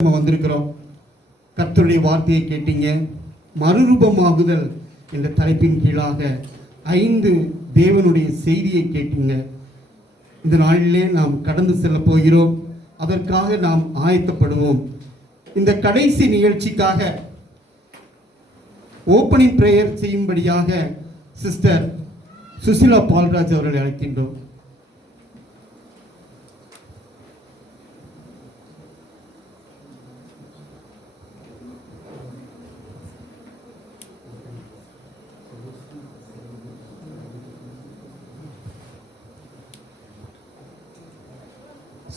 நம்ம வந்திருக்கிறோம். கர்த்தருடைய வார்த்தையை கேட்டீங்க. மறுரூபமாகுதல் என்ற தலைப்பின் கீழாக 5 தேவனுடைய செய்தியை கேட்டீங்க. இந்த நாளிலே நாம் கடந்து செல்ல போகிறோம். அதற்காக நாம் ஆயத்தப்படுவோம். இந்த கடைசி நிகழ்ச்சிக்காக ஓப்பனிங் பிரேயர் செய்யும்படியாக சிஸ்டர் சுசிலா பால்ராஜ் அவர்களை அழைக்கின்றோம்.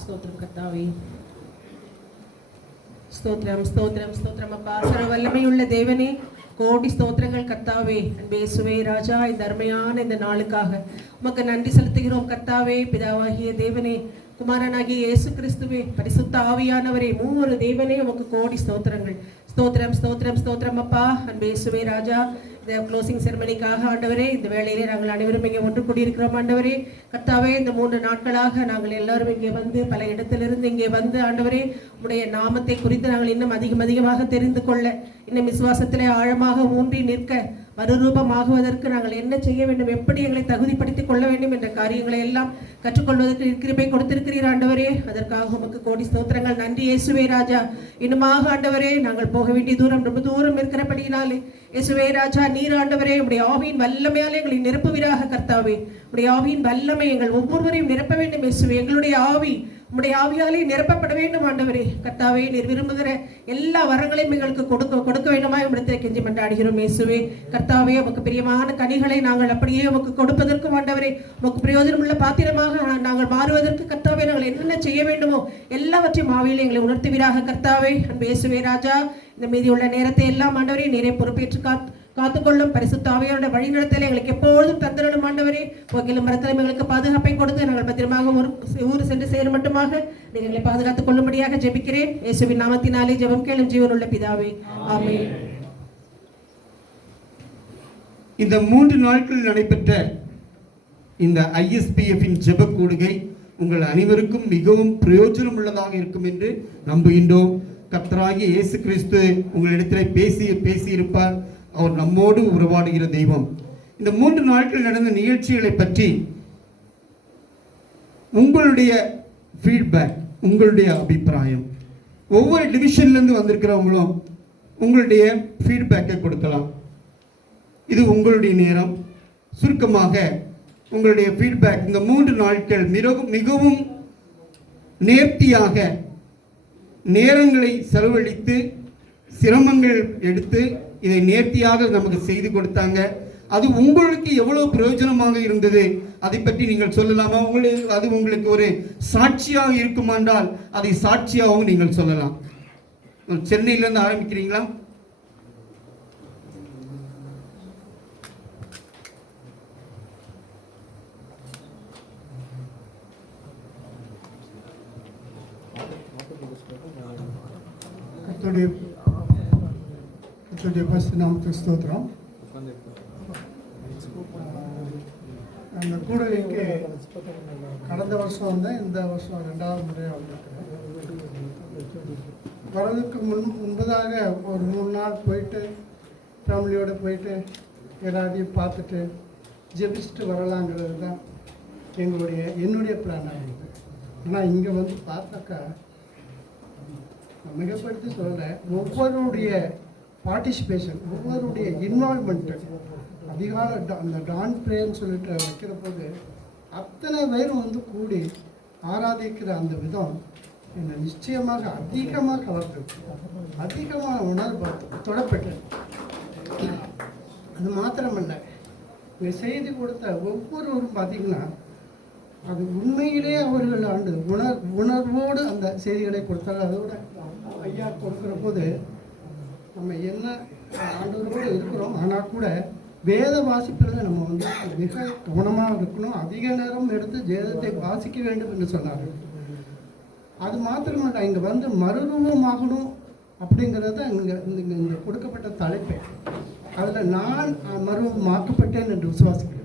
ஸ்தோத்திரம் கர்த்தாவே, ஸ்தோத்திரம் ஸ்தோத்திரம் ஸ்தோத்திரம் அப்பா. சர்வ வல்லமையுள்ள தேவனே, கோடி ஸ்தோத்திரங்கள் கர்த்தாவே. அன்பேசுவே ராஜா, இந்த அருமையான இந்த நாளுக்காக உமக்கு நன்றி செலுத்துகிறோம் கர்த்தாவே. பிதாவாகிய தேவனே, குமாரனாகிய இயேசு கிறிஸ்துவே, பரிசுத்த ஆவியானவரே, மூவொரு தேவனே, உமக்கு கோடி ஸ்தோத்திரங்கள். ஸ்தோத்திரம் ஸ்தோத்திரம் ஸ்தோத்திரம் அப்பா. அன்பேசுவே ராஜா, இந்த க்ளோசிங் செரமனிக்காக ஆண்டவரே, இந்த வேளையிலே நாங்கள் அனைவரும் இங்கே ஒன்று கூடியிருக்கிறோம் ஆண்டவரே. கர்த்தாவே, இந்த 3 நாட்களாக நாங்கள் எல்லாரும் இங்கே வந்து பல இடத்திலிருந்து இங்கே வந்து ஆண்டவரே, உடைய நாமத்தை குறித்து நாங்கள் இன்னும் அதிகமாக தெரிந்து கொள்ள, இன்னும் விசுவாசத்திலே ஆழமாக ஊன்றி நிற்க, மறுரூபமாகுவதற்கு நாங்கள் என்ன செய்ய வேண்டும், எப்படி எங்களை தகுதிப்படுத்திக் கொள்ள வேண்டும் என்ற காரியங்களை எல்லாம் கற்றுக்கொள்வதற்கு கிருபை கொடுத்திருக்கிறீர் ஆண்டவரே. அதற்காக உமக்கு கோடி ஸ்தோத்திரங்கள். நன்றி இயேசுவே ராஜா. இன்னுமாக ஆண்டவரே, நாங்கள் போக வேண்டிய தூரம் ரொம்ப தூரம் இருக்கிறபடியினாலே இயேசுவே ராஜா, நீர் ஆண்டவரே உடைய ஆவியின் வல்லமையாலே எங்களை நிரப்புவீராக கர்த்தாவே. உடைய ஆவியின் வல்லமை எங்கள் ஒவ்வொருவரையும் நிரப்ப வேண்டும் இயேசுவே. எங்களுடைய ஆவி உடைய ஆவியாலே நிரப்பப்பட வேண்டும் ஆண்டவரே. கர்த்தாவே, நீர் விரும்புகிற எல்லா வரங்களையும் எங்களுக்கு கொடுக்க வேண்டுமா இடத்தை கெஞ்சி மன்றாடுகிறோம் இயேசுவே. கர்த்தாவே, உமக்கு பிரியமான கனிகளை நாங்கள் அப்படியே உமக்கு கொடுப்பதற்கும் ஆண்டவரே, உமக்கு பிரயோஜனமுள்ள பாத்திரமாக நாங்கள் மாறுவதற்கு கர்த்தாவே, நாங்கள் என்னென்ன செய்ய வேண்டுமோ எல்லாவற்றையும் ஆவியில் எங்களை உணர்த்துவீராக கர்த்தாவே. அன்பு இயேசுவே ராஜா, இந்த மீதியுள்ள நேரத்தை எல்லாம் ஆண்டவரே நீரை பொறுப்பேற்று காத்துக்கொள்ளும். பரிசுத்த ஆவியோட வழிநடத்தலை எங்களுக்கு எப்பொழுதும் தந்திரணும் ஆண்டவரே. போக்கிலும் மரத்திலும் எங்களுக்கு பாதுகாப்பை கொடுத்து நாங்கள் பத்திரமாக ஒரு ஊர் சென்று சேரும் மட்டுமாக நீங்கள் எங்களை பாதுகாத்துக் கொள்ளும்படியாக ஜெபிக்கிறேன். இயேசுவின் நாமத்தினாலே ஜெபம் கேளும் ஜீவனுள்ள பிதாவே, ஆமென். இந்த 3 நாட்கள் நடைபெற்ற இந்த ISPF-இன் ஜெப கூடுகை உங்கள் அனைவருக்கும் மிகவும் பிரயோஜனம் உள்ளதாக இருக்கும் என்று நம்புகின்றோம். கர்த்தராகிய இயேசு கிறிஸ்து உங்களிடத்தில் பேசியிருப்பார். அவர் நம்மோடு உறவாடுகிற தெய்வம். இந்த 3 நாட்கள் நடந்த நிகழ்ச்சிகளை பற்றி உங்களுடைய ஃபீட்பேக், உங்களுடைய அபிப்பிராயம், ஒவ்வொரு டிவிஷன்லேருந்து வந்திருக்கிறவங்களும் உங்களுடைய ஃபீட்பேக்கை கொடுக்கலாம். இது உங்களுடைய நேரம். சுருக்கமாக உங்களுடைய ஃபீட்பேக். இந்த 3 நாட்கள் மிகவும் நேர்த்தியாக நேரங்களை செலவழித்து சிரமங்கள் எடுத்து இதை நேர்த்தியாக நமக்கு செய்து கொடுத்தாங்க. அது உங்களுக்கு எவ்வளவு பிரயோஜனமாக இருந்தது அதை பற்றி நீங்கள் சொல்லலாமா? அது உங்களுக்கு ஒரு சாட்சியாக இருக்குமானால் அதை சாட்சியாகவும் நீங்கள் சொல்லலாம். சென்னையிலேருந்து ஆரம்பிக்கிறீங்களா? நாமத்துக்கு ஸ்தோத்திரம். அந்த கூடலுக்கு கடந்த வருஷம் வந்தேன், இந்த வருஷம் 2வது முறையாக வந்திருக்கிறேன். வரதுக்கு முன்பதாக ஒரு 3 நாள் போயிட்டு ஃபேமிலியோடு போயிட்டு எல்லாத்தையும் பார்த்துட்டு ஜெபிச்சுட்டு வரலாங்கிறது தான் என்னுடைய பிளானாக இருந்தது. ஆனால் இங்கே வந்து பார்த்தாக்கா மிகப்படுத்தி சொல்கிறேன், ஒவ்வொருடைய பார்ட்டிசிபேஷன், ஒவ்வொருடைய இன்வால்மெண்ட்டு அதிகால அந்த டான் ப்ரேன்னு சொல்லிட்டு வைக்கிற போது அத்தனை பேரும் வந்து கூடி ஆராதிக்கிற அந்த விதம் என்னை நிச்சயமாக அதிகமாக கவர்ந்தது. அதிகமாக உணர்வு தொடப்பட்டது. அது மாத்திரமல்ல, இங்கே செய்தி கொடுத்த ஒவ்வொருவரும் பார்த்திங்கன்னா அது உண்மையிலே அவர்கள் உணர்வோடு அந்த செய்திகளை கொடுத்தாங்க. அதோட ஐயா கொடுக்குற போது நம்ம என்ன ஆண்டவரோடு இருக்கிறோம், ஆனால் கூட வேத வாசிப்பில் நம்ம வந்து மிக கவனமாக இருக்கணும். அதிக நேரம் எடுத்து வேதத்தை வாசிக்க வேண்டும் என்று சொன்னார்கள். அது மாத்திரமல்ல, இங்கே வந்து மறுரூபமாகணும் அப்படிங்கிறது இங்கே கொடுக்கப்பட்ட தலைப்பு. அதில் நான் மறுரூபமாக்கப்பட்டேன் என்று விசுவாசிக்கிறேன்.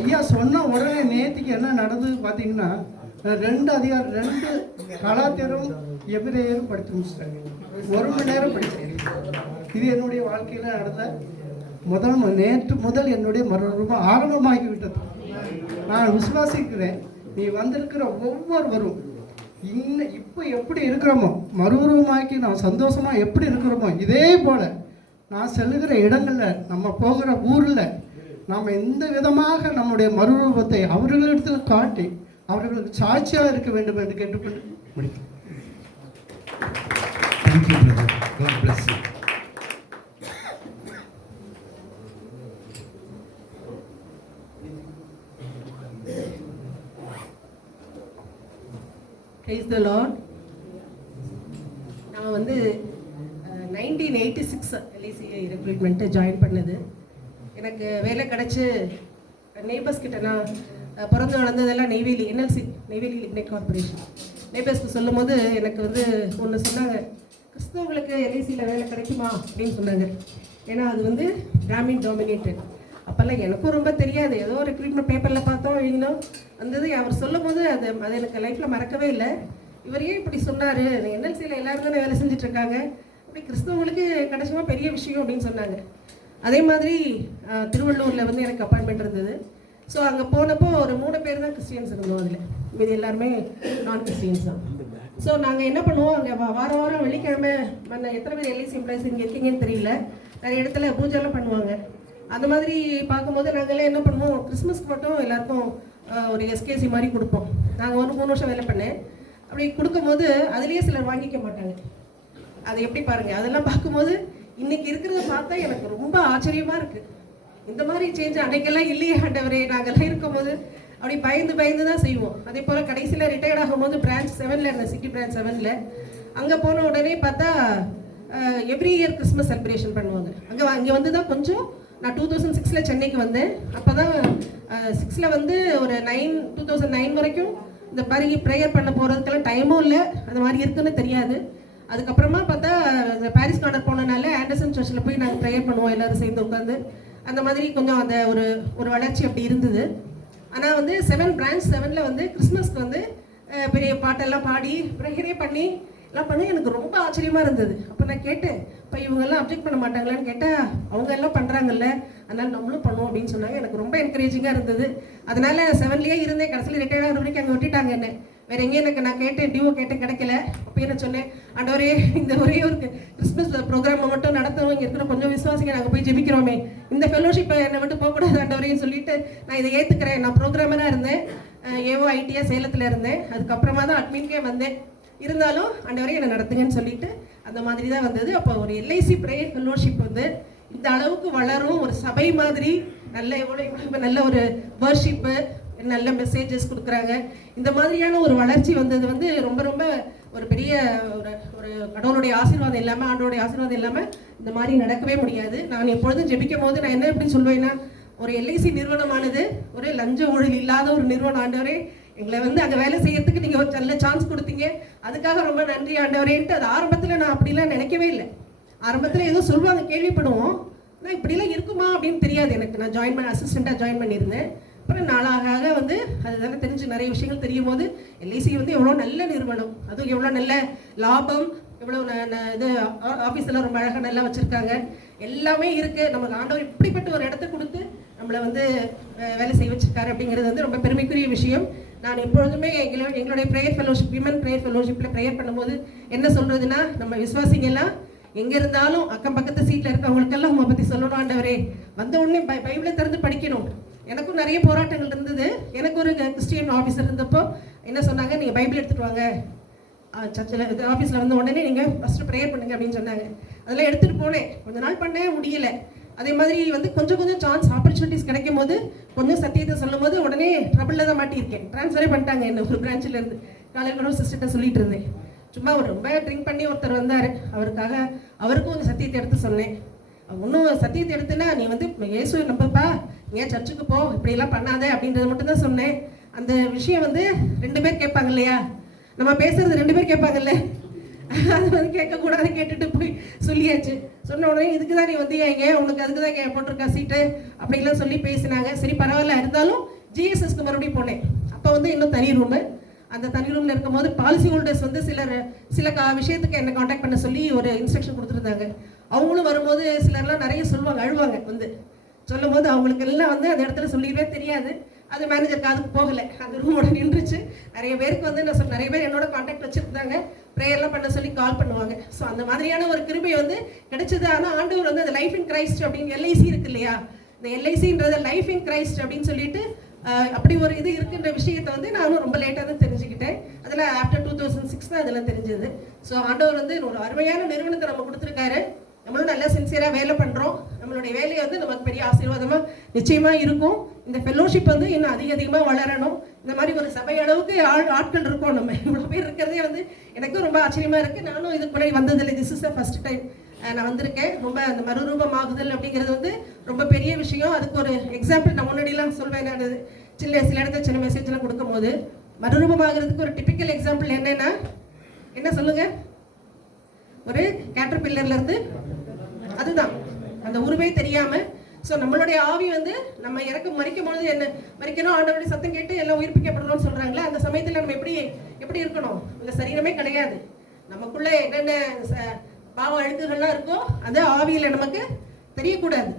ஐயா சொன்ன உடனே நேற்றுக்கு என்ன நடந்தது பார்த்தீங்கன்னா, 2 கலாத்தியரும் எபிரேயரும் படித்து முடிச்சிட்டாங்க. 1 மணி நேரம் படித்தேன். இது என்னுடைய வாழ்க்கையில் நடந்த நேற்று முதல் என்னுடைய மறுரூபம் ஆரம்பமாகி விட்டது. நான் விசுவாசிக்கிறேன், நீ வந்திருக்கிற ஒவ்வொருவரும் இப்போ எப்படி இருக்கிறோமோ, மறுரூபமாக்கி நாம் சந்தோஷமாக எப்படி இருக்கிறோமோ, இதே போல் நான் செல்லுகிற இடங்களில், நம்ம போகிற ஊரில் நாம் எந்த விதமாக நம்முடைய மறுரூபத்தை அவர்களிடத்தில் காட்டி அவர்களுக்கு சாட்சியாக இருக்க வேண்டும் என்று கேட்டுக்கொண்டு முடிக்கும். Thank you, brother. God bless you. Praise the Lord. நான் வந்து 1986 LIC ரெக்ரூட்மெண்ட்டு ஜாயின் பண்ணது. எனக்கு வேலை கிடச்சி நெய்பர்ஸ் கிட்ட நான் பிறந்து வளர்ந்ததெல்லாம் Neyveli NLC Neyveli lignite corporation நெய்பர்ஸ்க்கு சொல்லும் போது எனக்கு வந்து ஒன்று சொன்னாங்க, கிறிஸ்தவங்களுக்கு LICயில் வேலை கிடைக்குமா அப்படின்னு சொன்னாங்க. ஏன்னா அது வந்து பிராமின் டாமினேட்டட். அப்போல்லாம் எனக்கும் ரொம்ப தெரியாது, ஏதோ ரெக்ரூட்மெண்ட் பேப்பரில் பார்த்தோம் எழுதினோம் வந்தது. அவர் சொல்லும் போது அது எனக்கு லைஃப்பில் மறக்கவே இல்லை. இவர் ஏன் இப்படி சொன்னார், NLCயில் எல்லோரும் தானே வேலை செஞ்சிட்ருக்காங்க, அப்படி கிறிஸ்தவங்களுக்கு கிடைச்சுமா பெரிய விஷயம் அப்படின்னு சொன்னாங்க. அதே மாதிரி திருவள்ளூரில் வந்து எனக்கு அப்பாயின்மெண்ட் இருந்தது. ஸோ அங்கே போனப்போ ஒரு 3 பேர் தான் கிறிஸ்டியன்ஸ் இருந்தோம். அதில் இது எல்லாருமே நான் கிறிஸ்டியன்ஸ் தான். ஸோ நாங்கள் என்ன பண்ணுவோம், அங்கே வாரம் வெள்ளிக்கிழமை எத்தனை பேர் LIC எம்ப்ளாயிஸ் இங்கே இருக்கீங்கன்னு தெரியல, நிறைய இடத்துல பூஜைலாம் பண்ணுவாங்க. அந்த மாதிரி பார்க்கும்போது நாங்களே என்ன பண்ணுவோம், கிறிஸ்மஸ்க்கு மட்டும் எல்லாருக்கும் ஒரு SKC மாதிரி கொடுப்போம். நாங்கள் வந்து 3 வருஷம் வேலை பண்ணேன். அப்படி கொடுக்கும்போது அதுலேயே சிலர் வாங்கிக்க மாட்டாங்க. அது எப்படி பாருங்கள், அதெல்லாம் பார்க்கும்போது இன்றைக்கி இருக்கிறத பார்த்தா எனக்கு ரொம்ப ஆச்சரியமாக இருக்குது. இந்த மாதிரி சேஞ்ச் அன்றைக்கெல்லாம் இல்லையே ஆண்டவரே, நாங்கள்லாம் இருக்கும்போது அப்படி பயந்து தான் செய்வோம். அதே போல் கடைசியில் ரிட்டையர்ட் ஆகும்போது பிரான்ச் 7ல் இருந்தேன், சிட்டி பிரான்ச் 7ல். அங்கே போன உடனே பார்த்தா எவ்ரி இயர் கிறிஸ்மஸ் செலிப்ரேஷன் பண்ணுவாங்க. அங்கே வந்து தான் கொஞ்சம் நான் 2006 சென்னைக்கு வந்தேன். அப்போ தான் 6 வந்து ஒரு 2009 வரைக்கும் இந்த மாதிரி ப்ரேயர் பண்ண போகிறதுக்கெல்லாம் டைமும் இல்லை, அந்த மாதிரி இருக்குன்னு தெரியாது. அதுக்கப்புறமா பார்த்தா பாரிஸ் கார்னர் போனனால ஆண்டர்சன் சர்ச்சில் போய் நாங்கள் ப்ரேயர் பண்ணுவோம் எல்லோரும் சேர்ந்து உட்காந்து. அந்த மாதிரி கொஞ்சம் அந்த ஒரு வளர்ச்சி அப்படி இருந்தது. ஆனால் வந்து 7 பிரான்ச் 7ல் வந்து கிறிஸ்மஸ்க்கு வந்து பெரிய பாட்டெல்லாம் பாடி ப்ரேயரே பண்ணி எல்லாம் பண்ணி எனக்கு ரொம்ப ஆச்சரியமாக இருந்தது. அப்போ நான் கேட்டேன், இப்போ இவங்கெல்லாம் அப்ஜெக்ட் பண்ண மாட்டாங்களான்னு கேட்டால், அவங்க எல்லாம் பண்ணுறாங்கல்ல, அதனால் நம்மளும் பண்ணுவோம் அப்படின்னு சொன்னாங்க. எனக்கு ரொம்ப என்கரேஜிங்காக இருந்தது. அதனால் 7லேயே இருந்தேன். கடைசியில் ரிட்டையர்ட் ஆகிற வரைக்கும் அங்கே விட்டுட்டாங்க என்ன. வேறு எங்கேயும் எனக்கு நான் கேட்டேன், டியூ கேட்டேன், கிடைக்கல. அப்போ என்ன சொன்னேன், ஆண்டவரே இந்த ஒரே ஒரு கிறிஸ்மஸ் ப்ரோக்ராமை மட்டும் நடத்தவும், இங்கே இருக்கிற கொஞ்சம் விசுவாசிங்க நாங்கள் போய் ஜெபிக்கிறோமே, இந்த ஃபெலோஷிப்பை என்னை விட்டு போகக்கூடாது ஆண்டவரேன்னு சொல்லிட்டு நான் இதை ஏற்றுக்கிறேன். நான் ப்ரோக்ராமராக இருந்தேன், AOITS சேலத்தில் இருந்தேன். அதுக்கப்புறமா தான் அட்மின்கே வந்தேன். இருந்தாலும் ஆண்டவரே என்னை நடத்துங்கன்னு சொல்லிட்டு அந்த மாதிரி தான் வந்தது. அப்போ ஒரு LIC ப்ரேயர் ஃபெலோஷிப் வந்து இந்த அளவுக்கு வளரும், ஒரு சபை மாதிரி நல்ல ஒரு வர்ஷிப்பு, நல்ல மெசேஜஸ் கொடுக்குறாங்க. இந்த மாதிரியான ஒரு வளர்ச்சி வந்தது வந்து ரொம்ப ரொம்ப ஒரு பெரிய ஒரு கடவுளுடைய ஆசீர்வாதம் இல்லாமல், ஆண்டோடைய ஆசீர்வாதம் இல்லாமல் இந்த மாதிரி நடக்கவே முடியாது. நான் எப்பொழுதும் ஜெபிக்கும் போது நான் என்ன எப்படி சொல்வேன்னா, ஒரு LIC நிறுவனமானது ஒரு லஞ்ச ஊழல் இல்லாத ஒரு நிறுவனம். ஆண்டவரே எங்களை வந்து அங்கே வேலை செய்யறதுக்கு நீங்கள் ஒரு நல்ல சான்ஸ் கொடுத்தீங்க, அதுக்காக ரொம்ப நன்றி ஆண்டவரேன்ட்டு. அது ஆரம்பத்தில் நான் அப்படிலாம் நினைக்கவே இல்லை. ஆரம்பத்தில் ஏதோ சொல்லுவாங்க, கேள்விப்படுவோம். ஆனால் இப்படிலாம் இருக்குமா அப்படின்னு தெரியாது எனக்கு. நான் அசிஸ்டண்ட்டாக ஜாயின் பண்ணியிருந்தேன். அப்புறம் நாளாக வந்து அதுதானே தெரிஞ்சு நிறைய விஷயங்கள் தெரியும் போது LIC வந்து எவ்வளோ நல்ல நிறுவனம், அதுவும் எவ்வளோ நல்ல லாபம், எவ்வளோ இது ஆஃபீஸெல்லாம் ரொம்ப அழகாக நல்லா வச்சுருக்காங்க, எல்லாமே இருக்குது. நமக்கு ஆண்டவர் இப்படிப்பட்ட ஒரு இடத்த கொடுத்து நம்மளை வந்து வேலை செய்ய வச்சுருக்காரு அப்படிங்கிறது வந்து ரொம்ப பெருமைக்குரிய விஷயம். நான் எப்பொழுதுமே எங்களுடைய ப்ரேயர் ஃபெலோஷிப், விமன் ப்ரேயர் ஃபெலோஷிப்பில் ப்ரேயர் பண்ணும்போது என்ன சொல்கிறதுனா, நம்ம விசுவாசிங்கெல்லாம் எங்கே இருந்தாலும் அக்கம் பக்கத்து சீட்டில் இருக்கவங்களுக்கெல்லாம் உங்களை பற்றி சொல்லணும். ஆண்டவரே வந்த உடனே பைபிளை திறந்து படிக்கணும். எனக்கும் நிறைய போராட்டங்கள் இருந்தது. எனக்கு ஒரு கிறிஸ்டியன் ஆஃபீஸர் இருந்தப்போ என்ன சொன்னாங்க, நீங்கள் பைபிள் எடுத்துகிட்டு வாங்க சர்ச்சில் ஆஃபீஸில் வந்த உடனே நீங்கள் ஃபஸ்ட்டு ப்ரேயர் பண்ணுங்க அப்படின்னு சொன்னாங்க. அதெல்லாம் எடுத்துகிட்டு போனேன். கொஞ்ச நாள் பண்ண முடியலை. அதே மாதிரி வந்து கொஞ்சம் சான்ஸ் ஆப்பர்ச்சுனிட்டிஸ் கிடைக்கும் போது கொஞ்சம் சத்தியத்தை சொல்லும் போது உடனே ட்ரபிளில் தான் மாட்டியிருக்கேன். ட்ரான்ஸ்ஃபரே பண்ணிட்டாங்க என்ன ஒரு பிரான்ச்சிலேருந்து. காலையில் கூட சிஸ்டர்கிட்ட சொல்லிட்டு இருந்தேன். சும்மா ஒரு ரொம்ப ட்ரிங்க் பண்ணி ஒருத்தர் வந்தார். அவருக்கும் கொஞ்சம் சத்தியத்தை எடுத்து சொன்னேன். ஒன்றும் சத்தியத்தை எடுத்துன்னா, நீ வந்து இயேசுவை நம்பப்பா, ஏன் சர்ச்சுக்கு போ, இப்படியெல்லாம் பண்ணாத அப்படின்றத மட்டும்தான் சொன்னேன். அந்த விஷயம் வந்து 2 பேர் கேட்பாங்க இல்லையா, நம்ம பேசுறது 2 பேர் கேட்பாங்கல்ல, அது வந்து கேட்கக்கூடாது, கேட்டுட்டு போய் சொல்லியாச்சு. சொன்ன உடனே இதுக்கு தான் நீ வந்து ஏன் உனக்கு அதுக்கு தான் போட்டிருக்கா சீட்டு அப்படின்லாம் சொல்லி பேசினாங்க. சரி பரவாயில்ல, இருந்தாலும் GSSக்கு மறுபடியும் போனேன். அப்போ வந்து இன்னும் தனி ரூமு. அந்த தனி ரூமில் இருக்கும்போது பாலிசி ஹோல்டர்ஸ் வந்து சில விஷயத்துக்கு என்னை காண்டாக்ட் பண்ண சொல்லி ஒரு இன்ஸ்ட்ரக்ஷன் கொடுத்துருந்தாங்க. அவங்களும் வரும்போது சிலர்லாம் நிறைய சொல்லுவாங்க, அழுவாங்க வந்து சொல்லும் போது அவங்களுக்கு எல்லாம் வந்து அந்த இடத்துல சொல்லிக்கவே தெரியாது. அது மேனேஜருக்கு அதுக்கு போகலை, அந்த ரூமோட நின்றுச்சு. நிறைய பேருக்கு வந்து நான் நிறைய பேர் என்னோட காண்டாக்ட் வச்சுருந்தாங்க, ப்ரேயர்லாம் பண்ண சொல்லி கால் பண்ணுவாங்க. ஸோ அந்த மாதிரியான ஒரு கிருபை வந்து கிடைச்சது. ஆனால் ஆண்டவர் வந்து அந்த லைஃப் இன் கிரைஸ்ட் அப்படின்னு எல்ஐசி இருக்கு இல்லையா, இந்த எல்ஐசின்றது லைஃப் இன் கிரைஸ்ட் அப்படின்னு சொல்லிட்டு அப்படி ஒரு இது இருக்குன்ற விஷயத்தை வந்து நானும் ரொம்ப லேட்டாக தான் தெரிஞ்சுக்கிட்டேன். அதில் ஆஃப்டர் 2006 தான் அதெல்லாம் தெரிஞ்சது. ஸோ ஆண்டவர் வந்து ஒரு அருமையான நிறுவனத்தை நம்ம கொடுத்துருக்காரு. நம்மளும் நல்லா சின்சியராக வேலை பண்ணுறோம். நம்மளுடைய வேலையை வந்து நமக்கு பெரிய ஆசீர்வாதமாக நிச்சயமாக இருக்கும். இந்த ஃபெல்லோஷிப் வந்து இன்னும் அதிகமாக வளரணும். இந்த மாதிரி ஒரு சபை அளவுக்கு ஆட்கள் இருக்கோம். நம்ம இவ்வளோ பேர் இருக்கிறதே வந்து எனக்கும் ரொம்ப ஆச்சரியமாக இருக்குது. நானும் இதுக்கு முன்னாடி வந்ததில்லை, this is the first time நான் வந்திருக்கேன். ரொம்ப அந்த மறுரூபமாகுதல் அப்படிங்கிறது வந்து ரொம்ப பெரிய விஷயம். அதுக்கு ஒரு எக்ஸாம்பிள் நான் முன்னாடிலாம் சொல்வேன். நான் சில இடத்துல சின்ன மெசேஜ்லாம் கொடுக்கும்போது மறுரூபமாகிறதுக்கு ஒரு டிப்பிக்கல் எக்ஸாம்பிள் என்னன்னா என்ன சொல்லுங்க, ஒரு கேட்டர்பில்லர்ல இருந்து அதுதான் அந்த உருவே தெரியாம. ஸோ நம்மளுடைய ஆவி வந்து நம்ம மறிக்கும் பொழுது என்ன மறிக்கணும், ஆண்டவருடைய சத்தம் கேட்டு எல்லாம் உயிர்ப்பிக்கப்படுறோம்னு சொல்றாங்களே, அந்த சமயத்தில் நம்ம எப்படி இருக்கணும்? அந்த சரீரமே கிடையாது, நமக்குள்ள என்னென்ன பாவ அழுக்குகள்லாம் இருக்கோ அது ஆவியில நமக்கு தெரியக்கூடாது.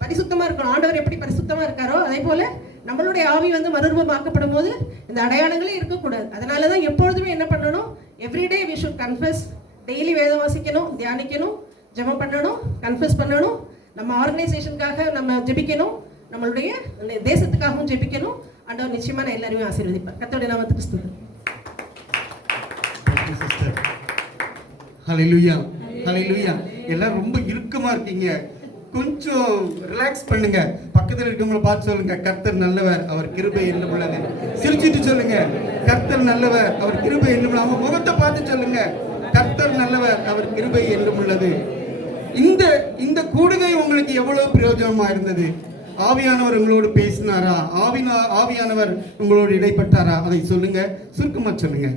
பரிசுத்தமா இருக்கணும். ஆண்டவர் எப்படி பரிசுத்தமா இருக்காரோ அதே போல நம்மளுடைய ஆவி வந்து மறுரூபமாக்கப்படும் போது இந்த அடையாளங்களே இருக்கக்கூடாது. அதனாலதான் எப்பொழுதுமே என்ன பண்ணணும், everyday we should confess. Daily வேதம் வாசிக்கணும், தியானிக்கணும், ஜெபம் பண்ணணும், கன்ஃபஸ் பண்ணணும். நம்ம ஆர்கனைசேஷனுக்காக நம்ம ஜெபிக்கணும், நம்மளுடைய தேசத்துக்காகவும் ஜெபிக்கணும். ஆண்டவர் நிச்சயமா நான் எல்லாரையும் ஆசீர்வதிப்பார். கர்த்தருடைய நாமத்துக்கு ஸ்தோத்திரம். ஹல்லேலூயா, ஹல்லேலூயா. எல்லாம் ரொம்ப இறுக்கமா இருக்கீங்க, கொஞ்சம் ரிலாக்ஸ் பண்ணுங்க. பக்கத்தில் இருக்கவங்களை பார்த்து சொல்லுங்க, கர்த்தர் நல்லவர், அவர் கிருபை என்றும் உள்ளது. சிரிச்சிட்டு சொல்லுங்க, கர்த்தர் நல்லவர், அவர் கிருபை என்றும் உள்ளது. அவங்க முகத்தை பார்த்து சொல்லுங்க, கர்த்தர் நல்லவர், அவர் கிருபை என்றும் உள்ளது. இந்த கூடுகை உங்களுக்கு எவ்வளவு பிரயோஜனமா இருந்தது? ஆவியானவர் உங்களோடு பேசினாரா? ஆவியானவர் உங்களோடு இடைப்பட்டாரா? அதை சொல்லுங்க, சுருக்கமா சொல்லுங்க.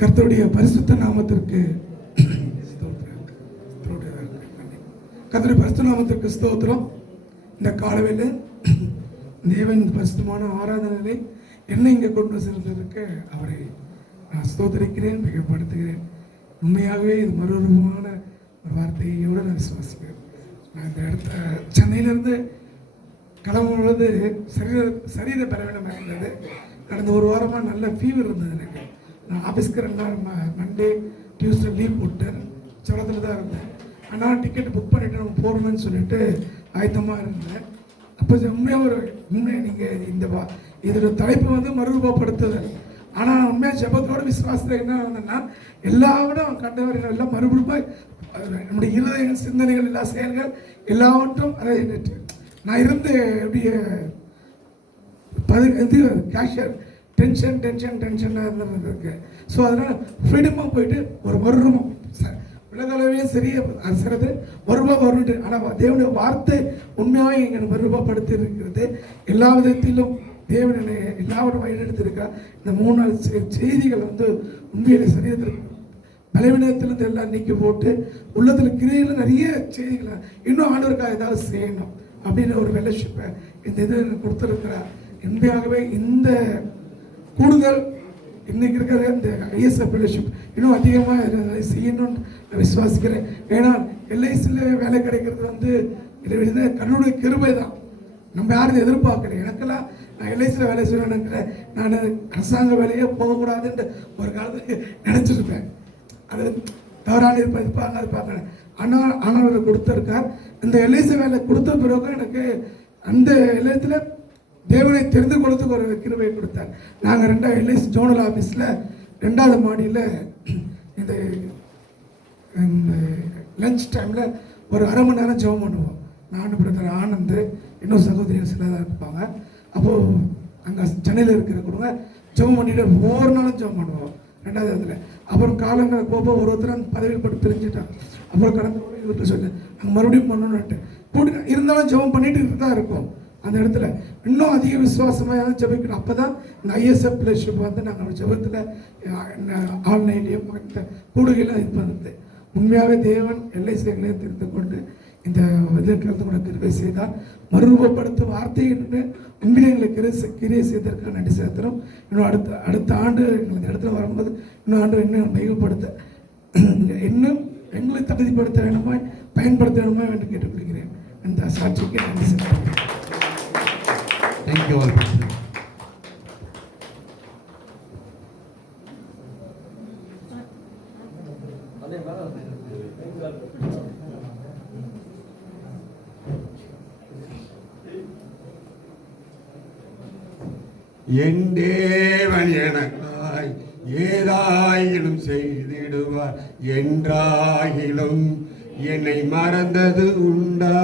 கர்த்தருடைய பரிசுத்த நாமத்திற்கு கர்த்தருடைய பரிசுத்த நாமத்திற்கு ஸ்தோத்திரம். இந்த காலவேளை தேவன் பரிசுத்தமான ஆராதனை என்னை இங்கே கொண்டு செல்வதற்கு அவரை நான் ஸ்தோத்திரிக்கிறேன், மிகப்படுத்துகிறேன். உண்மையாகவே இது மறுரூபமான ஒரு வார்த்தையோடு நான் விசுவாசிக்கிறேன். நான் இந்த இடத்த சென்னையிலேருந்து கிளம்பும் பொழுது சரீர பலவீனமாக இருந்தது. கடந்த ஒரு வாரமாக நல்ல ஃபீவர் இருந்தது எனக்கு. நான் ஆஃபீஸ்க்கு 2 நாள் மண்டே டியூஸ்டே லீவ் போட்டேன், சோளத்தில் தான் இருந்தேன். ஆனால் டிக்கெட் புக் பண்ணிவிட்டு நம்ம போகணும்னு சொல்லிட்டு ஆயத்தமாக இருந்தேன். அப்போ உண்மையாக நீங்கள் இதோட தலைப்பு வந்து மறுரூபப்படுத்துதல். ஆனால் உண்மையாக ஜெபத்தோடு விசுவாசத்தில் என்ன இருந்ததுன்னா, எல்லாவிட அவன் கண்டவர் எல்லாம் மறுரூபாய் நம்முடைய இருதயங்கள், சிந்தனைகள், எல்லா செயல்கள் எல்லாவற்றும் அதை நான் இருந்து எப்படிய கேஷியர் டென்ஷனாக இருந்திருக்கு. ஸோ அதனால் ஃப்ரீடமாக போயிட்டு ஒரு மறுரூபம் உலகளவே சரியாக அரசுறது மறுரூபா வரும்ட்டு. ஆனால் தேவனுடைய வார்த்தை உண்மையாகவே எங்களை மறுரூபப்படுத்தி இருக்கிறது. எல்லா விதத்திலும் தேவன் என்னை எல்லாரும் வழிநடத்திருக்கிறார். இந்த 3 நாள் செய்திகள் வந்து உண்மையிலே சரீரத்தில் பலவீனத்திலிருந்து எல்லாம் நீக்கி போட்டு உள்ளத்தில் கிரையில் நிறைய செய்திகளை இன்னும் ஆண்டவருக்காக ஏதாவது செய்யணும் அப்படின்னு ஒரு ஃபெல்லோஷிப்பை இந்த இது கொடுத்துருக்கிறார். உண்மையாகவே இந்த கூடுதல் இன்னைக்கு இருக்கிற இந்த ஐஎஸ்எஃப் ஃபெல்லோஷிப் இன்னும் அதிகமாக செய்யணும்னு நான் விசுவாசிக்கிறேன். ஏன்னா எல்ஐசியில் வேலை கிடைக்கிறது வந்து கடவுளுடைய கிருபை தான். நம்ம யாரும் எதிர்பார்க்கல. எனக்கெல்லாம் நான் எல்ஐசியில் வேலை செய்யணும்னு நினைக்கிறேன். நான் அரசாங்க வேலையே போகக்கூடாதுன்ட்டு ஒரு காலத்துக்கு நினச்சிருப்பேன். அது தவறான இருப்பாங்க அது பார்க்குறேன். ஆனால் அவர் கொடுத்துருக்கார். இந்த எல்ஐசி வேலை கொடுத்த பிறகு எனக்கு அந்த எல்ஐசியில் தேவனை தெரிந்து கொடுத்து ஒரு கிருபையை கொடுத்தார். நாங்கள் 2 எல்ஐசி ஜோனல் ஆஃபீஸில் 2வது மாடியில் இந்த லஞ்ச் டைமில் ஒரு 1/2 மணி நேரம் ஜெபம் பண்ணுவோம். நானும் பிரதர் ஆனந்த், இன்னும் சகோதரிகள் சிலதாக இருப்பாங்க. அப்போது அங்கே சென்னையில் இருக்கிற கொடுங்க ஜெபம் பண்ணிட்டு ஒவ்வொரு நாளும் ஜெபம் பண்ணுவோம் 2வது இடத்துல. அப்புறம் காலங்கள் போக ஒருத்தர் அந்த பதவியில் போட்டு பிரிஞ்சுட்டாங்க. அப்புறம் கடந்த முறை இவர்கிட்ட சொன்னேன் நாங்கள் மறுபடியும் பண்ணணும்னுட்டு கூட்டு இருந்தாலும் ஜெபம் பண்ணிட்டு தான் இருக்கோம். அந்த இடத்துல இன்னும் அதிக விசுவாசமாக ஜெபிக்கணும். அப்போ தான் இந்த ஐஎஸ்எஃப் பிளேஷிப் வந்து நாங்கள் ஜெபத்தில் ஆன்லைன்லேயும் மற்ற கூடுகையில் இது பண்ணுறது. உண்மையாகவே தேவன் எல்ஐசிகளை திருத்து கொண்டு இந்த இதற்கு கூட கிருபை செய்தால் மறுரூபப்படுத்த வார்த்தை என்று உண்மையிலே எங்களுக்கு கிரியை செய்ததற்காக நன்றி செலுத்துகிறோம். இன்னும் அடுத்த ஆண்டு எங்கள் இந்த இடத்துல வரும்போது இன்னும் ஆண்டு இன்னும் மையப்படுத்த இன்னும் எங்களை தகுதிப்படுத்த வேணுமா பயன்படுத்த வேணுமா என்று கேட்டுக்கொள்கிறேன். இந்த சாட்சிக்கு நன்றி செலுத்துகிறேன். Thank you all. என் தேவன் எனக்காய் ஏதாயிலும் செய்திடுவார், என்றாயிலும் என்னை மறந்தது உண்டா?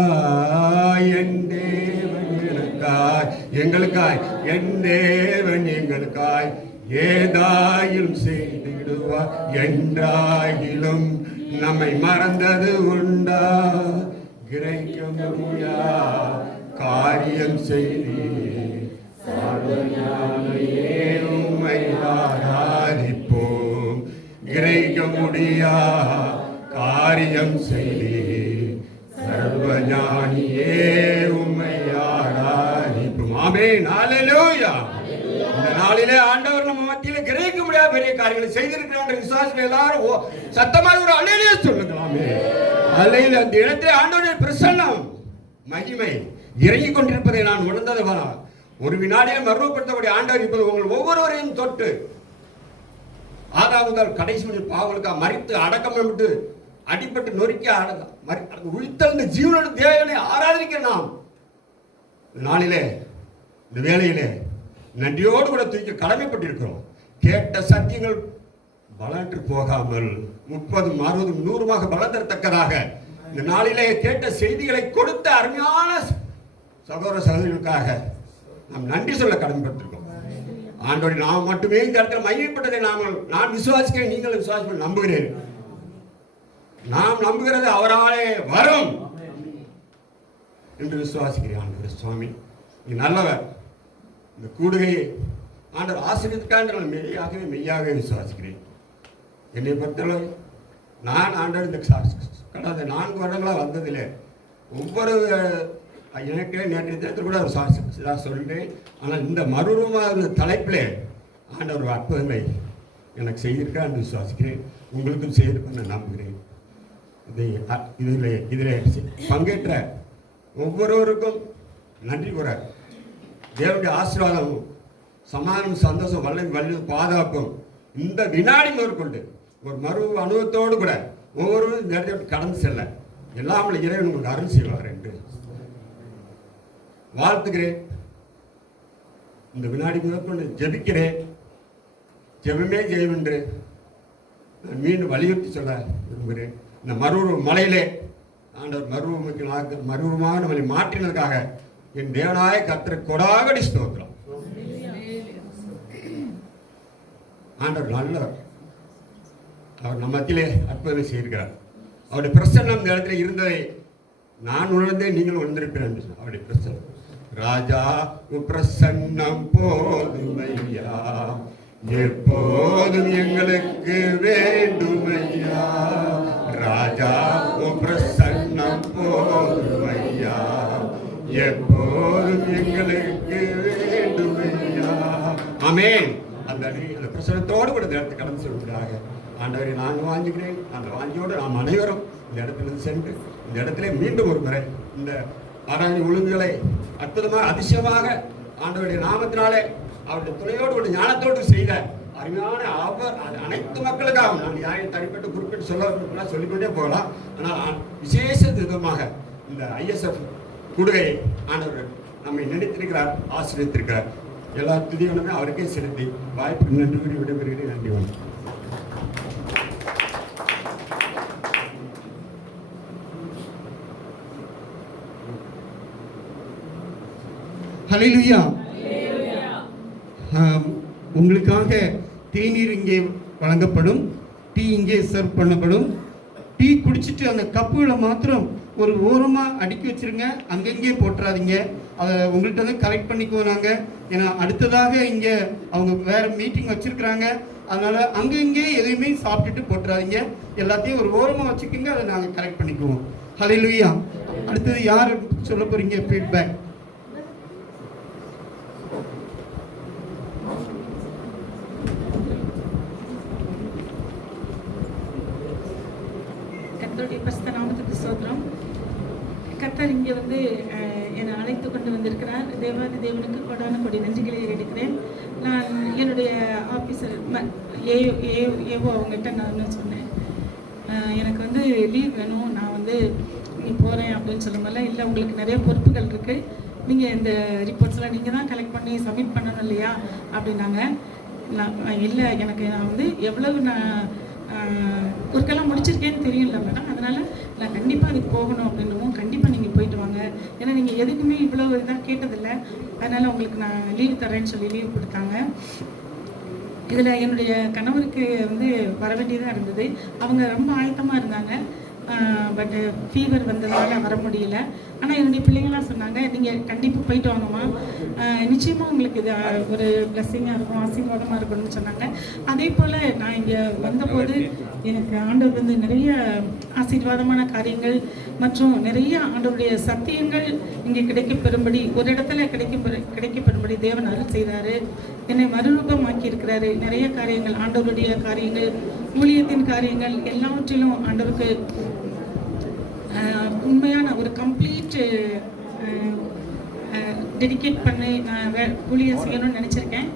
என் தேவன் எனக்காய் எங்களுக்காய், என் தேவன் எங்களுக்காய் ஏதாயிலும் செய்திடுவார், என்றாயிலும் நம்மை மறந்தது உண்டா? கிரகிக்க முடியா காரியம் செய்தி உம்மை ஆராதிப்போம். கிரகிக்க முடியா காரியம் செய்தி சர்வஞானியே உம்மை ஆராதிப்போம். ஆமென், ஹல்லேலூயா. இந்த நாளிலே ஆண்டவர் நம்ம மத்தியிலே கிரகிக்க முடியாத பெரிய காரியங்களை செய்திருக்கிறார். விசுவாசிகள் எல்லாரும் சத்தமாக ஒரு அல்லேலூயா சொல்லுங்களாமே. அல்லேலூயா. அந்த இடத்திலே ஆண்டவருடைய பிரசன்னம் மகிமை இறங்கிக் கொண்டிருப்பதை நான் உணர்ந்தது. ஒரு வினாடியில் மறுபடுத்தக்கூடிய ஆண்டவர் இப்போது உங்கள் ஒவ்வொருவரையும் தொட்டு ஆதாம் முதல் கடைசி முதல் பாவங்களுக்காக மரித்து அடக்கம் விட்டு அடிப்பட்டு நொறுக்கி உயிர்த்தெழுந்த ஜீவனோட தேவனை ஆராதிக்க நாம் நாளிலே இந்த வேளையிலே நன்றியோடு கூட தூக்கி கடமைப்பட்டிருக்கிறோம். கேட்ட சத்தியங்கள் பலனற்று போகாமல் 30, 60, 100 பலன் தரத்தக்கதாக இந்த நாளிலே கேட்ட செய்திகளை கொடுத்த அருமையான சகோதர சகோதரிகளுக்காக நாம் நன்றி சொல்ல கடமைப்பட்டிருக்கோம். ஆண்டவரை நாம் மட்டுமே இந்த இடத்துல மையப்பட்டதை நான் விசுவாசிக்கிறேன், நீங்கள் விசுவாசிக்க நம்புகிறேன். நாம் நம்புகிறது அவராலே வரும் என்று விசுவாசிக்கிறேன். ஆண்டவர் சுவாமி நீ நல்லவர். இந்த கூடுகையை ஆண்டவர் ஆசீர்வதிக்காக நான் மெய்யாகவே விசுவாசிக்கிறேன். என்னை பொறுத்தளவு நான் ஆண்டவர் இந்த கடந்த 4 வருடங்களாக வந்ததில்லை. ஒவ்வொரு எனக்கே நேற்றைய தினத்தில் கூட ஒரு சொல்லிட்டேன். ஆனால் இந்த மறுரூபமான தலைப்பிலே ஆண்டவர் அற்புதங்களை எனக்கு செய்திருக்கா என்று விசுவாசிக்கிறேன். உங்களுக்கும் செய்திருப்பேன் நான் நம்புகிறேன். இதில் பங்கேற்ற ஒவ்வொருவருக்கும் நன்றி கூற தேவனுடைய ஆசீர்வாதம், சமாதானம், சந்தோஷம், வல்லமை பாதுகாப்பும் இந்த வினாடி மேற்கொண்டு ஒரு மறு அனுபவத்தோடு கூட ஒவ்வொருவரும் இந்த இடத்தை கடந்து செல்ல எல்லாம் இறைவன் உங்களுக்கு அருள் செய்வார் என்று வாழ்த்துகிறேன். இந்த வினாடி மேற்கொண்டு ஜெபிக்கிறேன். ஜெபமே ஜெயம் என்று நான் மீண்டும் வலியுறுத்தி சொல்ல விரும்புகிறேன். இந்த மறுரூப மலையிலே ஆண்டவர் மறுரூபமாக நம்மளை மாற்றினதுக்காக என் தேவனாய கர்த்தர் கொடாகடி ஸ்தோத்திரம். ஆண்டவர் நல்லவர். அவர் நம்ம மத்தியிலே அற்புதம் செய்திருக்கிறார். அவருடைய பிரசன்னம் இந்த இடத்துல இருந்ததை நான் உணர்ந்தேன், நீங்கள் உணர்ந்திருக்கிறேன். அவருடைய பிரசன்னம் ராஜா பிரசன்னம் போதுமையா, எப்போதும் எங்களுக்கு வேண்டுமையா. ராஜா பிரசன்னம் போதுமையா, எப்போதும் எங்களுக்கு வேண்டுமையா. ஆமென். அந்த பிரசனத்தோடு கூட இந்த இடத்தை கடந்து செல்வதாக ஆண்டவரை நான் வாஞ்சுகிறேன். அந்த வாஞ்சியோடு நாம் அனைவரும் இந்த இடத்திலிருந்து சென்று இந்த இடத்திலே மீண்டும் ஒரு முறை இந்த ஆராய்ச்சி ஒழுங்குகளை அற்புதமாக அதிசயமாக ஆண்டவருடைய நாமத்தினாலே அவருடைய துணையோடு ஒரு ஞானத்தோடு செய்த அருமையான அவர் அனைத்து மக்களுக்காக நான் யாரையும் தனிப்பட்டு குறிப்பிட்டு சொல்லிக்கொண்டே போகலாம். ஆனால் விசேஷ விதமாக இந்த ஐஎஸ்எஃப் கூடுகையை ஆண்டவர் நம்மை நினைத்திருக்கிறார், ஆசீர்வதித்திருக்கிறார். எல்லா துதிகளுமே அவருக்கே செலுத்தி வாய்ப்பு நன்றி கூறி விடைபெறுகிறேன். நன்றி. வணக்கம். ஹல்லேலூயா. உங்களுக்காக தேநீர் இங்கே வழங்கப்படும், டீ இங்கே சர்வ் பண்ணப்படும். டீ குடிச்சிட்டு அந்த கப்புகளை மாத்திரம் ஒரு ஓரமாக அடுக்கி வச்சிருங்க, அங்கங்கே போட்டுறாதீங்க. அதை உங்கள்கிட்ட வந்து கலெக்ட் பண்ணிக்குவோம் நாங்கள். ஏன்னா அடுத்ததாக இங்கே அவங்க வேறு மீட்டிங் வச்சுருக்குறாங்க. அதனால் அங்கங்கே எதையுமே சாப்பிட்டுட்டு போட்டுறாதீங்க, எல்லாத்தையும் ஒரு ஓரமாக வச்சுக்கோங்க, அதை நாங்கள் கலெக்ட் பண்ணிக்குவோம். ஹல்லேலூயா. அடுத்தது யார் சொல்ல போகிறீங்க ஃபீட்பேக்? கர்த்தருடைய பரிசுத்த நாமத்துக்கு ஸ்தோத்திரம். கர்த்தர் இங்கே வந்து என்னை அழைத்து கொண்டு வந்திருக்கிறார். தேவாதி தேவனுக்கு கொடான கொடி நன்றிகளை எடுக்கிறேன். நான் என்னுடைய ஆஃபீஸர் ஏவோ அவங்ககிட்ட நான் சொன்னேன், எனக்கு வந்து லீவ் வேணும், நான் வந்து நீ போகிறேன் அப்படின்னு சொல்லும்போது, இல்லை உங்களுக்கு நிறைய பொறுப்புகள் இருக்குது, நீங்கள் இந்த ரிப்போர்ட்ஸ்லாம் நீங்கள் தான் கலெக்ட் பண்ணி சப்மிட் பண்ணணும் இல்லையா அப்படின்னாங்க. நான் இல்லை, நான் வந்து எவ்வளவு ஒர்க்கெல்லாம் முடிச்சிருக்கேன்னு தெரியல மேடம், அதனால் நான் கண்டிப்பாக அதுக்கு போகணும் அப்படின்னுவோம். கண்டிப்பாக நீங்கள் போயிட்டு வாங்க, ஏன்னா நீங்கள் எதுக்குமே இவ்வளோ இதாக கேட்டதில்லை, அதனால் உங்களுக்கு நான் லீவ் தரேன்னு சொல்லி லீவ் கொடுத்தாங்க. இதில் என்னுடைய கணவருக்கு வந்து வர வேண்டியதாக இருந்தது. அவங்க ரொம்ப ஆயத்தமாக இருந்தாங்க, பட் ஃபீவர் வந்ததால் வர முடியல. ஆனால் என்னுடைய பிள்ளைங்களாம் சொன்னாங்க, நீங்கள் கண்டிப்பாக போயிட்டு வாங்கம்மா, நிச்சயமாக உங்களுக்கு இது ஒரு பிளஸ்ஸிங்காக இருக்கும், ஆசீர்வாதமாக இருக்கணும்னு சொன்னாங்க. அதே போல் நான் இங்கே வந்தபோது எனக்கு ஆண்டவர் வந்து நிறைய ஆசீர்வாதமான காரியங்கள் மற்றும் நிறைய ஆண்டவருடைய சத்தியங்கள் இங்கே கிடைக்கப்பெறும்படி, ஒரு இடத்துல கிடைக்கப்பெறும்படி தேவன் அருள் செய்கிறாரு. என்னை மறுரூபமாக்கி இருக்கிறாரு. நிறைய காரியங்கள், ஆண்டவருடைய காரியங்கள், ஊழியத்தின் காரியங்கள் எல்லாவற்றிலும் ஆண்டவருக்கு உண்மையான ஒரு கம்ப்ளீட் டெடிகேட் பண்ணி நான் ஊழியம் செய்யணும்னு நினச்சிருக்கேன்.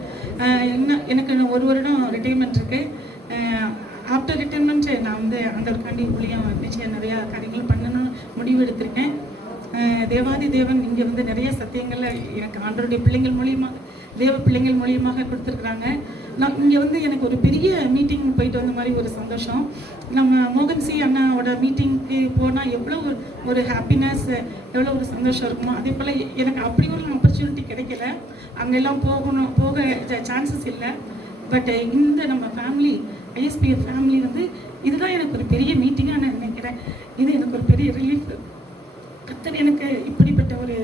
எனக்கு ஒரு வருடம் ரிட்டைர்மெண்ட் இருக்குது. ஆஃப்டர் ரிட்டைர்மெண்ட் நான் வந்து ஆண்டவருக்காண்டி ஊழியம் நிச்சயம் நிறையா காரியங்கள் பண்ணணும்னு முடிவு எடுத்திருக்கேன். தேவாதி தேவன் இங்கே வந்து நிறைய சத்தியங்களை எனக்கு ஆண்டவருடைய பிள்ளைங்கள் மூலியமாக, தேவ பிள்ளைங்கள் மூலியமாக கொடுத்துருக்குறாங்க. நான் இங்கே வந்து எனக்கு ஒரு பெரிய மீட்டிங் போயிட்டு வந்த மாதிரி ஒரு சந்தோஷம். நம்ம மோகன்சி அண்ணாவோட மீட்டிங்க்கு போனால் எவ்வளோ ஒரு ஹாப்பினஸ், எவ்வளோ ஒரு சந்தோஷம் இருக்குமோ, அதே போல் எனக்கு அப்படி ஒரு ஆப்பர்ச்சுனிட்டி கிடைக்கல, அங்கெல்லாம் போக சான்சஸ் இல்லை. பட் இந்த நம்ம ஃபேமிலி, ஐஎஸ்பிஎஃப் ஃபேமிலி வந்து இதுதான் எனக்கு ஒரு பெரிய மீட்டிங்காக நான் நினைக்கிறேன். இது எனக்கு ஒரு பெரிய ரிலீஃப். கர்த்தர் எனக்கு இப்படிப்பட்ட ஒரு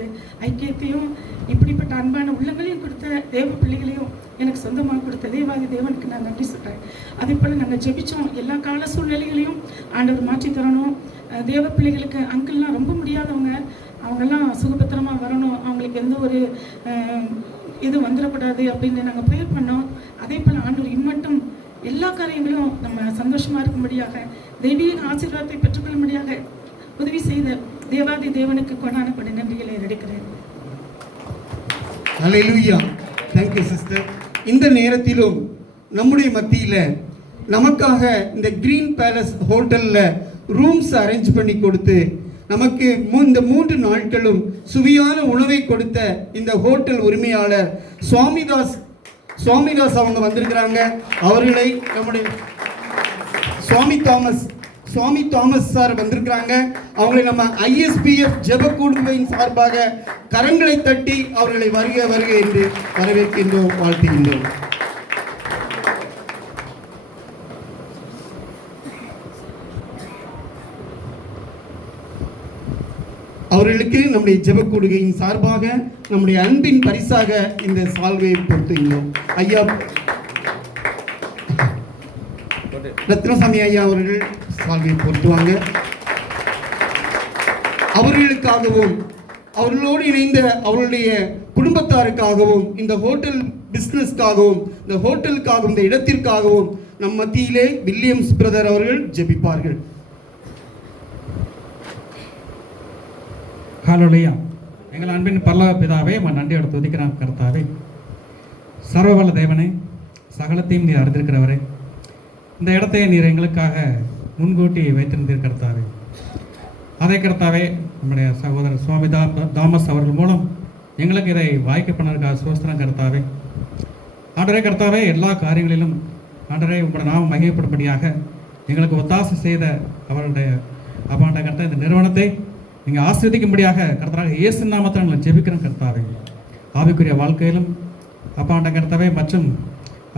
ஐக்கியத்தையும் இப்படிப்பட்ட அன்பான உள்ளங்களையும் கொடுத்த தேவ பிள்ளைகளையும் எனக்கு சொந்தமாக கொடுத்த தேவாதி தேவனுக்கு நான் நன்றி சொல்கிறேன். அதே போல் நாங்கள் ஜெபித்தோம், எல்லா கால சூழ்நிலைகளையும் ஆண்டவர் மாற்றி தரணும். தேவ பிள்ளைகளுக்கு அங்கிள்லாம் ரொம்ப முடியாதவங்க, அவங்கெல்லாம் சுகபத்திரமாக வரணும், அவங்களுக்கு எந்த ஒரு இது வந்துடக்கூடாது அப்படின்னு நாங்கள் ப்ரேயர் பண்ணோம். அதே போல் ஆண்டவர் இம்மட்டும் எல்லா காரியங்களும் நம்ம சந்தோஷமாக இருக்கும்படியாக, தெய்வீக ஆசீர்வாதத்தை பெற்றுக்கொள்ளும்படியாக உதவி செய்த தேவாதி தேவனுக்கு கொண்டாட கொண்ட நன்றிகளை எடுக்கிறேன். ஹல்லேலூயா. Thank you sister. இந்த நேரத்திலும் நம்முடைய மத்தியில் நமக்காக இந்த கிரீன் பேலஸ் ஹோட்டலில் ரூம்ஸ் அரேஞ்ச் பண்ணி கொடுத்து நமக்கு இந்த 3 நாட்களும் சுவையான உணவை கொடுத்த இந்த ஹோட்டல் உரிமையாளர் சுவாமிதாஸ் அவங்க வந்திருக்கிறாங்க. அவர்களை நம்முடைய சுவாமி தாமஸ் சார் வந்திருக்கிறாங்க. அவங்களை நம்ம ஐஎஸ்பிஎஃப் ஜெப குழுவின் சார்பாக கரங்களை தட்டி அவர்களை வருக என்று வரவேற்கின்றோம், வாழ்த்துகின்றோம். அவர்களுக்கு நம்முடைய ஜெப கூடுகையின் சார்பாக நம்முடைய அன்பின் பரிசாக இந்த சால்வையை பொறுத்துகிறோம். ஐயா ரத்னசாமி ஐயா அவர்கள் சால்வையை பொறுத்துவாங்க. அவர்களுக்காகவும் அவர்களோடு இணைந்த அவர்களுடைய குடும்பத்தாருக்காகவும், இந்த ஹோட்டல் பிஸ்னஸ்க்காகவும், இந்த ஹோட்டலுக்காகவும், இந்த இடத்திற்காகவும் நம் மத்தியிலே வில்லியம்ஸ் பிரதர் அவர்கள் ஜெபிப்பார்கள். ஹல்லேலூயா. எங்கள் அன்பின் பரலோக பிதாவே, நன்றியோட துதிக்கிறேன் கர்த்தாவே. சர்வவல்ல தேவனே, சகலத்தையும் நீர் அறிந்திருக்கிறவரே, இந்த இடத்தை நீர் எங்களுக்காக முன்கூட்டி வைத்திருந்தீர் கர்த்தாவே. அதே கர்த்தாவே, நம்முடைய சகோதரர் சுவாமி தாமஸ் அவர்கள் மூலம் எங்களுக்கு இதை வாய்க்க பண்ணதுக்காக சோஸ்திரம் கர்த்தாவே. ஆண்டரே கர்த்தாவே, எல்லா காரியங்களிலும் ஆண்டரே உங்களுடைய நாமம் மகிமைப்படும்படியாக எங்களுக்கு ஒத்தாசை செய்த அவருடைய அப்பாண்ட கர்த்தா, இந்த நிறுவனத்தை நீங்கள் ஆஸ்வதிக்கும்படியாக கர்த்தராக இயேசு நாமத்தில் நாங்கள் ஜெபிக்கிறோம் கர்த்தாவே. ஆவிக்குரிய வாழ்க்கையிலும் அப்பாண்ட கர்த்தாவே மற்றும்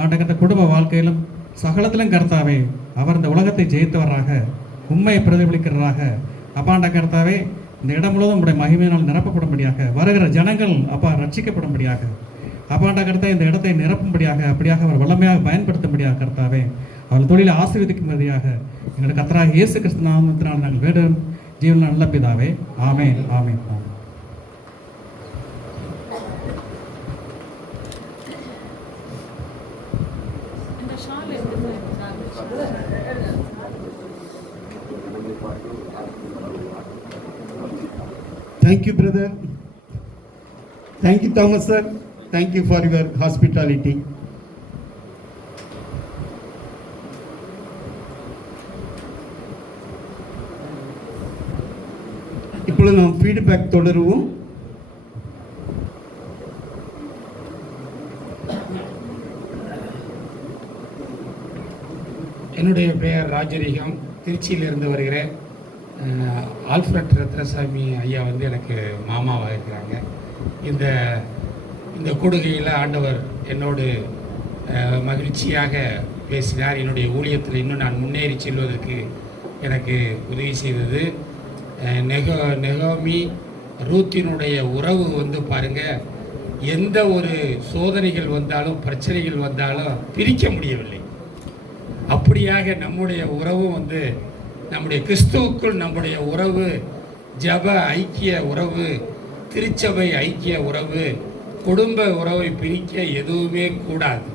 ஆண்ட கர்த்த குடும்ப வாழ்க்கையிலும் சகலத்திலும் கர்த்தாவே அவர் இந்த உலகத்தை ஜெயித்தவராக உண்மையை பிரதிபலிக்கிறதாக அப்பாண்ட கர்த்தாவே இந்த இடம் முழுவதும் உடைய மகிமையினால் நிரப்பப்படும்படியாக வருகிற ஜனங்கள் அப்பா ரட்சிக்கப்படும்படியாக அப்பாண்ட கர்த்தா இந்த இடத்தை நிரப்பும்படியாக அப்படியாக அவர் வல்லமையாக பயன்படுத்தும்படியாக கர்த்தாவே அவர் தொழிலை ஆசீர்வதிக்கும்படியாக எங்களுக்கு கர்த்தராகிய இயேசு கிறிஸ்து நாமத்தினால் நாங்கள் வேடும் ஜீவன் நல்ல பிதாவே ஆமென் ஆமென் ஆமென். இந்த ஷால் எடுத்து Thank you, brother. Thank you, Thomas sir. Thank you for your hospitality. இப்பொழுது நாம் ஃபீட்பேக் தொடருவோம். என்னுடைய பெயர் ராஜரிகம், திருச்சியிலிருந்து வருகிறேன். ஆல்ஃபிரட் ரத்னசாமி ஐயா வந்து எனக்கு மாமாவாக இருக்கிறாங்க. இந்த கூடுகையில் ஆண்டவர் என்னோடு மகிழ்ச்சியாக பேசினார். என்னுடைய ஊழியத்தில் இன்னும் நான் முன்னேறி செல்வதற்கு எனக்கு உதவி செய்தது. நெகோமி ரூத்தினுடைய உறவு வந்து பாருங்கள், எந்த ஒரு சோதனைகள் வந்தாலும் பிரச்சனைகள் வந்தாலும் பிரிக்க முடியவில்லை. அப்படியாக நம்முடைய உறவு வந்து நம்முடைய கிறிஸ்துவுக்குள் நம்முடைய உறவு ஜப ஐக்கிய உறவு, திருச்சபை ஐக்கிய உறவு, குடும்ப உறவை பிரிக்க எதுவுமே கூடாது,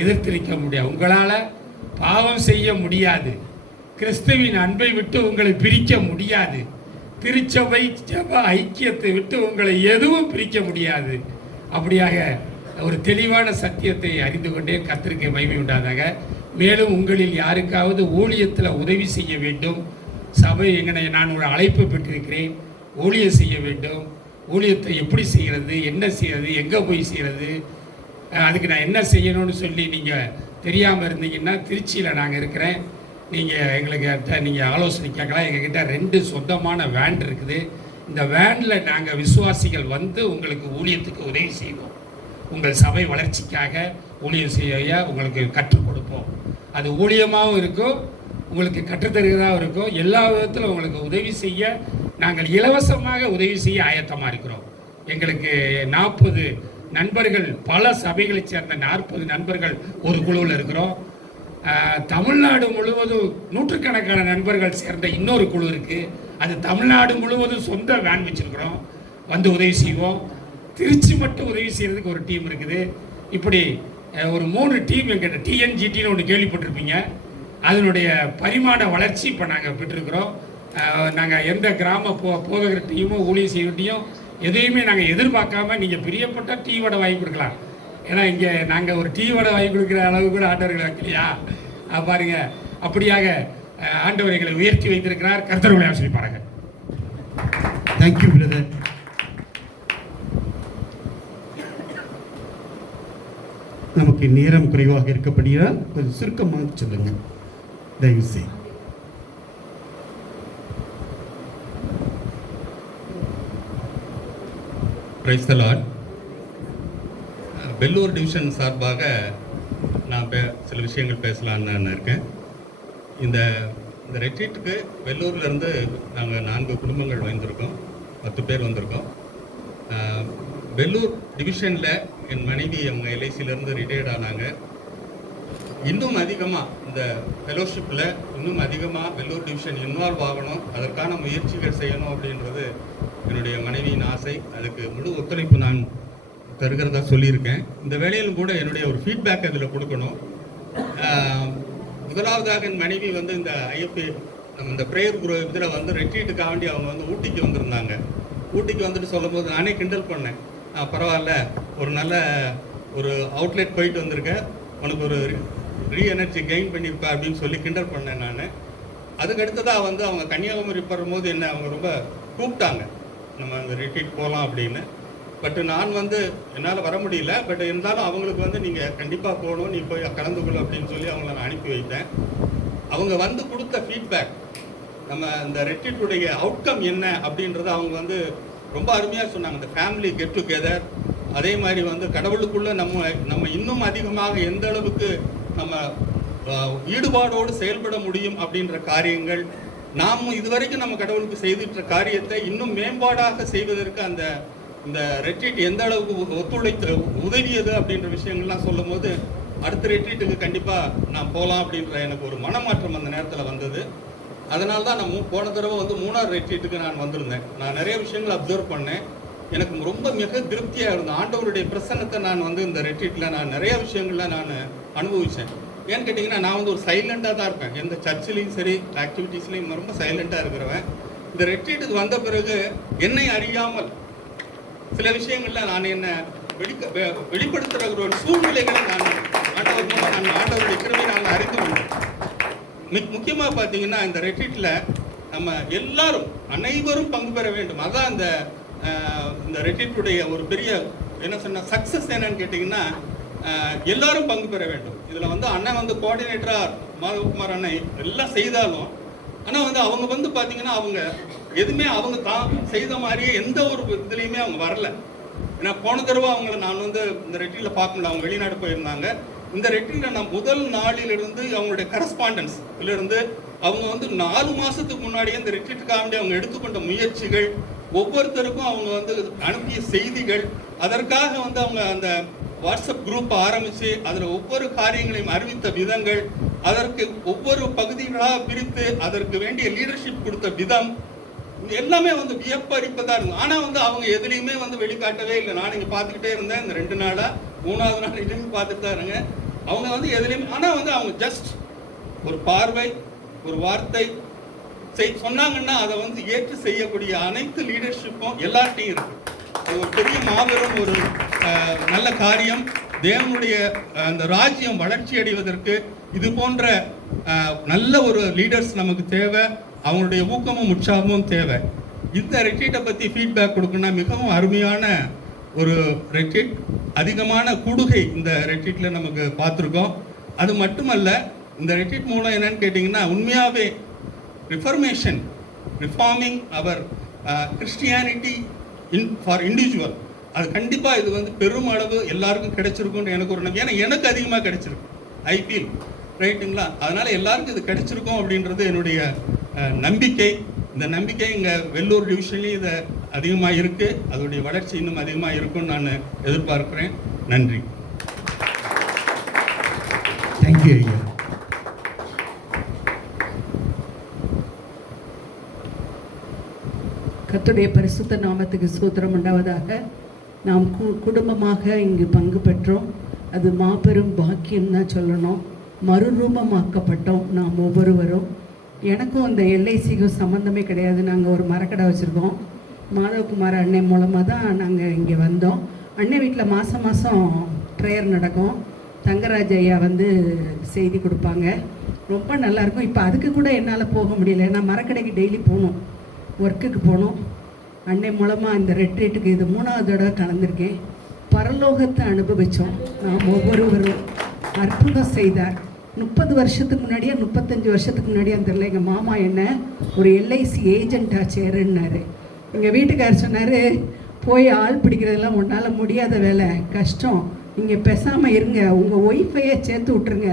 எதிர்த்திருக்க முடியாது. உங்களால் பாவம் செய்ய முடியாது, கிறிஸ்துவின் அன்பை விட்டு உங்களை பிரிக்க முடியாது, திருச்சபை ஜப ஐக்கியத்தை விட்டு உங்களை எதுவும் பிரிக்க முடியாது. அப்படியாக ஒரு தெளிவான சத்தியத்தை அறிந்து கொண்டே கர்த்தருக்கு மகிமை உண்டாதாக. மேலும் உங்களில் யாருக்காவது ஊழியத்தில் உதவி செய்ய வேண்டும், சபை எங்கனை நான் ஒரு அழைப்பு பெற்றிருக்கிறேன், ஊழியம் செய்ய வேண்டும், ஊழியத்தை எப்படி செய்கிறது, என்ன செய்கிறது, எங்கே போய் செய்கிறது, அதுக்கு நான் என்ன செய்யணும்னு சொல்லி நீங்கள் தெரியாமல் இருந்தீங்கன்னா திருச்சியில் நாங்கள் இருக்கிறேன். நீங்கள் எங்களுக்கு நீங்கள் ஆலோசனை கேட்கலாம். எங்ககிட்ட 2 சொந்தமான வேன் இருக்குது. இந்த வேனில் நாங்கள் விசுவாசிகள் வந்து உங்களுக்கு ஊழியத்துக்கு உதவி செய்வோம். உங்கள் சபை வளர்ச்சிக்காக ஊழியம் செய்ய உங்களுக்கு கற்றுக் கொடுப்போம். அது ஊழியமாகவும் இருக்கும், உங்களுக்கு கற்றுத்தருகிறதாகவும் இருக்கும். எல்லா விதத்திலும் உங்களுக்கு உதவி செய்ய நாங்கள் இலவசமாக உதவி செய்ய ஆயத்தமாக இருக்கிறோம். எங்களுக்கு 40 நண்பர்கள், பல சபைகளைச் சேர்ந்த 40 நண்பர்கள் ஒரு குழுவில் இருக்கிறோம். தமிழ்நாடு முழுவதும் நூற்றுக்கணக்கான நண்பர்கள் சேர்ந்த இன்னொரு குழு இருக்குது. அது தமிழ்நாடு முழுவதும் சொந்த வேன் வச்சுருக்கிறோம், வந்து உதவி செய்வோம். திருச்சி மட்டும் உதவி செய்கிறதுக்கு ஒரு டீம் இருக்குது. இப்படி ஒரு 3 டீம் எங்கிட்ட டிஎன்ஜிடின்னு ஒன்று கேள்விப்பட்டிருப்பீங்க. அதனுடைய பரிமாண வளர்ச்சி இப்போ நாங்கள் பெற்றிருக்கிறோம். நாங்கள் எந்த கிராம போதகர்கிட்டையும் ஊழியம் செய்யட்டையும் எதையுமே நாங்கள் எதிர்பார்க்காம நீங்கள் பிரியப்பட்ட டீ வடை வாங்கி கொடுக்கலாம். ஏன்னா இங்கே நாங்கள் ஒரு டீ வடை வாங்கி கொடுக்குற அளவு கூட ஆண்டவர்கள் வைக்கலையா பாருங்க. அப்படியாக ஆண்டவர் எங்களை உயர்த்தி வைத்திருக்கிறார். கர்த்தர்களை ஆசீர்வதிப்பாராக. Thank you brother. நமக்கு நேரம் குறைவாக இருக்கப்படியால் கொஞ்சம் சுருக்கமாக சொல்லுங்க தயவு செய்து. Praise the lord. Vellore division சார்பாக நான் சில விஷயங்கள் பேசலான்னு நான் இருக்கேன். இந்த ரெட்ரீட்டுக்கு வெள்ளூர்லேருந்து நாங்கள் 4 குடும்பங்கள் வந்திருக்கோம், 10 பேர் வந்திருக்கோம். வெள்ளூர் டிவிஷனில் என் மனைவி அவங்க எல்ஐசியிலேருந்து ரிட்டையர்ட் ஆனாங்க. இன்னும் அதிகமாக இந்த ஃபெலோஷிப்பில் இன்னும் அதிகமாக வெள்ளூர் டிவிஷன் இன்வால்வ் ஆகணும், அதற்கான முயற்சிகள் செய்யணும் அப்படின்றது என்னுடைய மனைவியின் ஆசை. அதுக்கு முழு ஒத்துழைப்பு நான் தருகிறதா சொல்லியிருக்கேன். இந்த வேலையிலும் கூட என்னுடைய ஒரு ஃபீட்பேக் அதில் கொடுக்கணும். முதலாவதாக என் மனைவி வந்து இந்த ஐஎஃப்பி நம்ம இந்த ப்ரேயர் குரூப் இதில் வந்து ரெட்ரீட்டுக்காக வேண்டி அவங்க வந்து ஊட்டிக்கு வந்திருந்தாங்க. ஊட்டிக்கு வந்துட்டு சொல்லும் போது நானே கிண்டல் பண்ணேன், பரவாயில்ல ஒரு நல்ல ஒரு அவுட்லெட் போயிட்டு வந்திருக்கேன், உனக்கு ஒரு ரீஎனர்ஜி கெயின் பண்ணியிருப்பா அப்படின்னு சொல்லி கிண்டல் பண்ணேன் நான். அதுக்கடுத்ததாக வந்து அவங்க கன்னியாகுமரி வரும்போது என்ன அவங்க ரொம்ப கூப்பிட்டாங்க, நம்ம அந்த ரிட்ரீட் போகலாம் அப்படின்னு. பட் நான் வந்து என்னால் வர முடியல. பட் இருந்தாலும் அவங்களுக்கு வந்து நீங்கள் கண்டிப்பாக போகணும், நீ போய் கலந்துக்கொள்ள அப்படின்னு சொல்லி அவங்கள நான் அனுப்பி வைத்தேன். அவங்க வந்து கொடுத்த ஃபீட்பேக், நம்ம இந்த ரெட்ரீட்டுடைய அவுட்கம் என்ன அப்படின்றத அவங்க வந்து ரொம்ப அருமையாக சொன்னாங்க. இந்த ஃபேமிலி கெட் டுகெதர், அதே மாதிரி வந்து கடவுளுக்குள்ளே நம்ம இன்னும் அதிகமாக எந்த அளவுக்கு நம்ம ஈடுபாடோடு செயல்பட முடியும் அப்படின்ற காரியங்கள், நாம் இதுவரைக்கும் நம்ம கடவுளுக்கு செய்துட்ட காரியத்தை இன்னும் மேம்பாடாக செய்வதற்கு இந்த ரெட்ரீட் எந்த அளவுக்கு ஒத்துழைத்து உதவியது அப்படின்ற விஷயங்கள்லாம் சொல்லும் போது அடுத்த ரெட்ரீட்டுக்கு கண்டிப்பாக நான் போகலாம் அப்படின்ற எனக்கு ஒரு மனமாற்றம் அந்த நேரத்தில் வந்தது. அதனால தான் நான் போன தடவை வந்து 3ஆவது ரெட்ரீட்டுக்கு நான் வந்திருந்தேன். நான் நிறைய விஷயங்கள் அப்சர்வ் பண்ணேன். எனக்கு ரொம்ப மிக திருப்தியாக இருந்தது. ஆண்டவருடைய பிரசன்னத்தை நான் வந்து இந்த ரெட்ரீட்டில் நான் நிறைய விஷயங்கள்ல நான் அனுபவித்தேன். ஏன்னு கேட்டிங்கன்னா, நான் வந்து ஒரு சைலண்டாக தான் இருப்பேன். எந்த சர்ச்சிலையும் சரி ஆக்டிவிட்டீஸ்லையும் ரொம்ப சைலண்டாக இருக்கிறவன். இந்த ரெட்ரீட்டுக்கு வந்த பிறகு என்னை அறியாமல் சில விஷயங்கள்ல நான் என்ன வெளிப்படுத்துகிற ஒரு சூழ்நிலைகளை நான் ஆண்டவருடைய கிருபையை நான் அறிந்து கொண்டேன். முக்கியமாக பார்த்தீங்கன்னா, இந்த ரெட்ரீட்டில் நம்ம எல்லாரும் அனைவரும் பங்கு பெற வேண்டும். அதான் இந்த ரெட்ரீட்டுடைய ஒரு பெரிய என்ன சொன்ன சக்ஸஸ் என்னன்னு கேட்டிங்கன்னா, எல்லாரும் பங்கு பெற வேண்டும். இதில் வந்து அண்ணன் வந்து கோஆர்டினேட்டராக மாதவகுமார் அண்ணன் எல்லாம் செய்தாலும், ஆனால் வந்து அவங்க வந்து பார்த்தீங்கன்னா அவங்க எதுவுமே அவங்க தான் செய்த மாதிரியே எந்த ஒரு இதுலேயுமே அவங்க வரல. ஏன்னா போன தடவை அவங்கள நான் வந்து இந்த ரெட்ரீட்டில் பார்க்க முடியல, அவங்க வெளிநாடு போயிருந்தாங்க. இந்த ரெட்ரீட்டில் நான் முதல் நாளிலிருந்து அவங்களுடைய கரஸ்பாண்டன்ஸ் இருந்து அவங்க வந்து 4 மாதத்துக்கு முன்னாடியே இந்த ரெட்ரீட்டுக்காக அவங்க எடுத்துக்கொண்ட முயற்சிகள், ஒவ்வொருத்தருக்கும் அவங்க வந்து அனுப்பிய செய்திகள், அதற்காக வந்து அவங்க அந்த வாட்ஸ்அப் குரூப் ஆரம்பித்து அதில் ஒவ்வொரு காரியங்களையும் அறிவித்த விதங்கள், அதற்கு ஒவ்வொரு பகுதிகளாக பிரித்து அதற்கு வேண்டிய லீடர்ஷிப் கொடுத்த விதம் எல்லாமே வந்து வியப்பளிப்பதாக இருக்கும். ஆனால் வந்து அவங்க எதுலேயுமே வந்து வெளிக்காட்டவே இல்லை. நான் இங்கே பார்த்துக்கிட்டே இருந்தேன். இந்த 2 நாளாக 3ஆவது நாள் இதுலேயுமே பார்த்துட்டு தான் இருங்க. அவங்க வந்து எதுலேயுமே, ஆனால் வந்து அவங்க ஜஸ்ட் ஒரு பார்வை, ஒரு வார்த்தை சொன்னாங்கன்னா அதை வந்து ஏற்று செய்யக்கூடிய அனைத்து லீடர்ஷிப்பும் எல்லார்ட்டையும் இருக்கு. அது ஒரு பெரிய மாபெரும் ஒரு நல்ல காரியம். தேவனுடைய அந்த ராஜ்யம் வளர்ச்சி அடைவதற்கு இது போன்ற நல்ல ஒரு லீடர்ஸ் நமக்கு தேவை. அவங்களுடைய ஊக்கமும் உற்சாகமும் தேவை. இந்த ரெட்ரீட்டை பற்றி ஃபீட்பேக் கொடுக்கணும்னா மிகவும் அருமையான ஒரு ரெட்ரீட். அதிகமான கூடுகை இந்த ரெட்ரீட்டில் நமக்கு பார்த்துருக்கோம். அது மட்டுமல்ல, இந்த ரெட்ரீட் மூலம் என்னன்னு கேட்டிங்கன்னா, உண்மையாகவே reforming our christianity for individual, அது கண்டிப்பாக இது வந்து பெருமளவு எல்லாருக்கும் கிடைச்சிருக்கும்னு எனக்கு ஒரு நம்பிக்கை. ஏன்னா எனக்கு அதிகமாக கிடைச்சிருக்கு, ஐ ஃபீல் ரைட்டுங்களா. அதனால் எல்லாருக்கும் இது கிடைச்சிருக்கும் அப்படின்றது என்னுடைய நம்பிக்கை. இந்த நம்பிக்கை இங்கே வெள்ளூர் டிவிஷன்லேயும் இது அதிகமாக இருக்குது. அதோடைய வளர்ச்சி இன்னும் அதிகமாக இருக்கும்னு நான் எதிர்பார்க்குறேன். நன்றி. தேங்க்யூ ஐயா. கர்த்தருடைய பரிசுத்த நாமத்துக்கு ஸ்தோத்திரம் உண்டாவதாக. நாம் குடும்பமாக இங்கு பங்கு பெற்றோம். அது மாபெரும் பாக்கியம் தான் சொல்லணும். மறுரூபமாக்கப்பட்டோம் நாம் ஒவ்வொருவரும். எனக்கும் அந்த எல்ஐசிக்கும் சம்மந்தமே கிடையாது. நாங்கள் ஒரு மரக்கடை வச்சுருக்கோம். மாதவகுமார் அண்ணன் மூலமாக தான் நாங்கள் இங்கே வந்தோம். அண்ணன் வீட்டில் மாதம் மாதம் ப்ரேயர் நடக்கும். தங்கராஜ் ஐயா வந்து செய்தி கொடுப்பாங்க. ரொம்ப நல்லாயிருக்கும். இப்போ அதுக்கு கூட என்னால் போக முடியல. நான் மரக்கடைக்கு டெய்லி போகணும், ஒர்க்குக்கு போகணும். அன்னை மூலமாக இந்த ரெட்ரீட்டுக்கு இது 3ஆவது தடவை கலந்துருக்கேன். பரலோகத்தை அனுபவித்தோம். நாம் ஒவ்வொருவரும் அற்புதம் செய்தார். 30 வருஷத்துக்கு முன்னாடியே 35 வருஷத்துக்கு முன்னாடியே தெரியல, எங்கள் மாமா என்ன ஒரு எல்ஐசி ஏஜென்ட்டாக சேருன்னாரு. எங்கள் வீட்டுக்காரர் சொன்னார், போய் ஆள் பிடிக்கிறதெல்லாம் உன்னால் முடியாத வேலை, கஷ்டம், நீங்கள் பேசாமல் இருங்க, உங்கள் ஒய்ஃபையே சேர்த்து விட்ருங்க,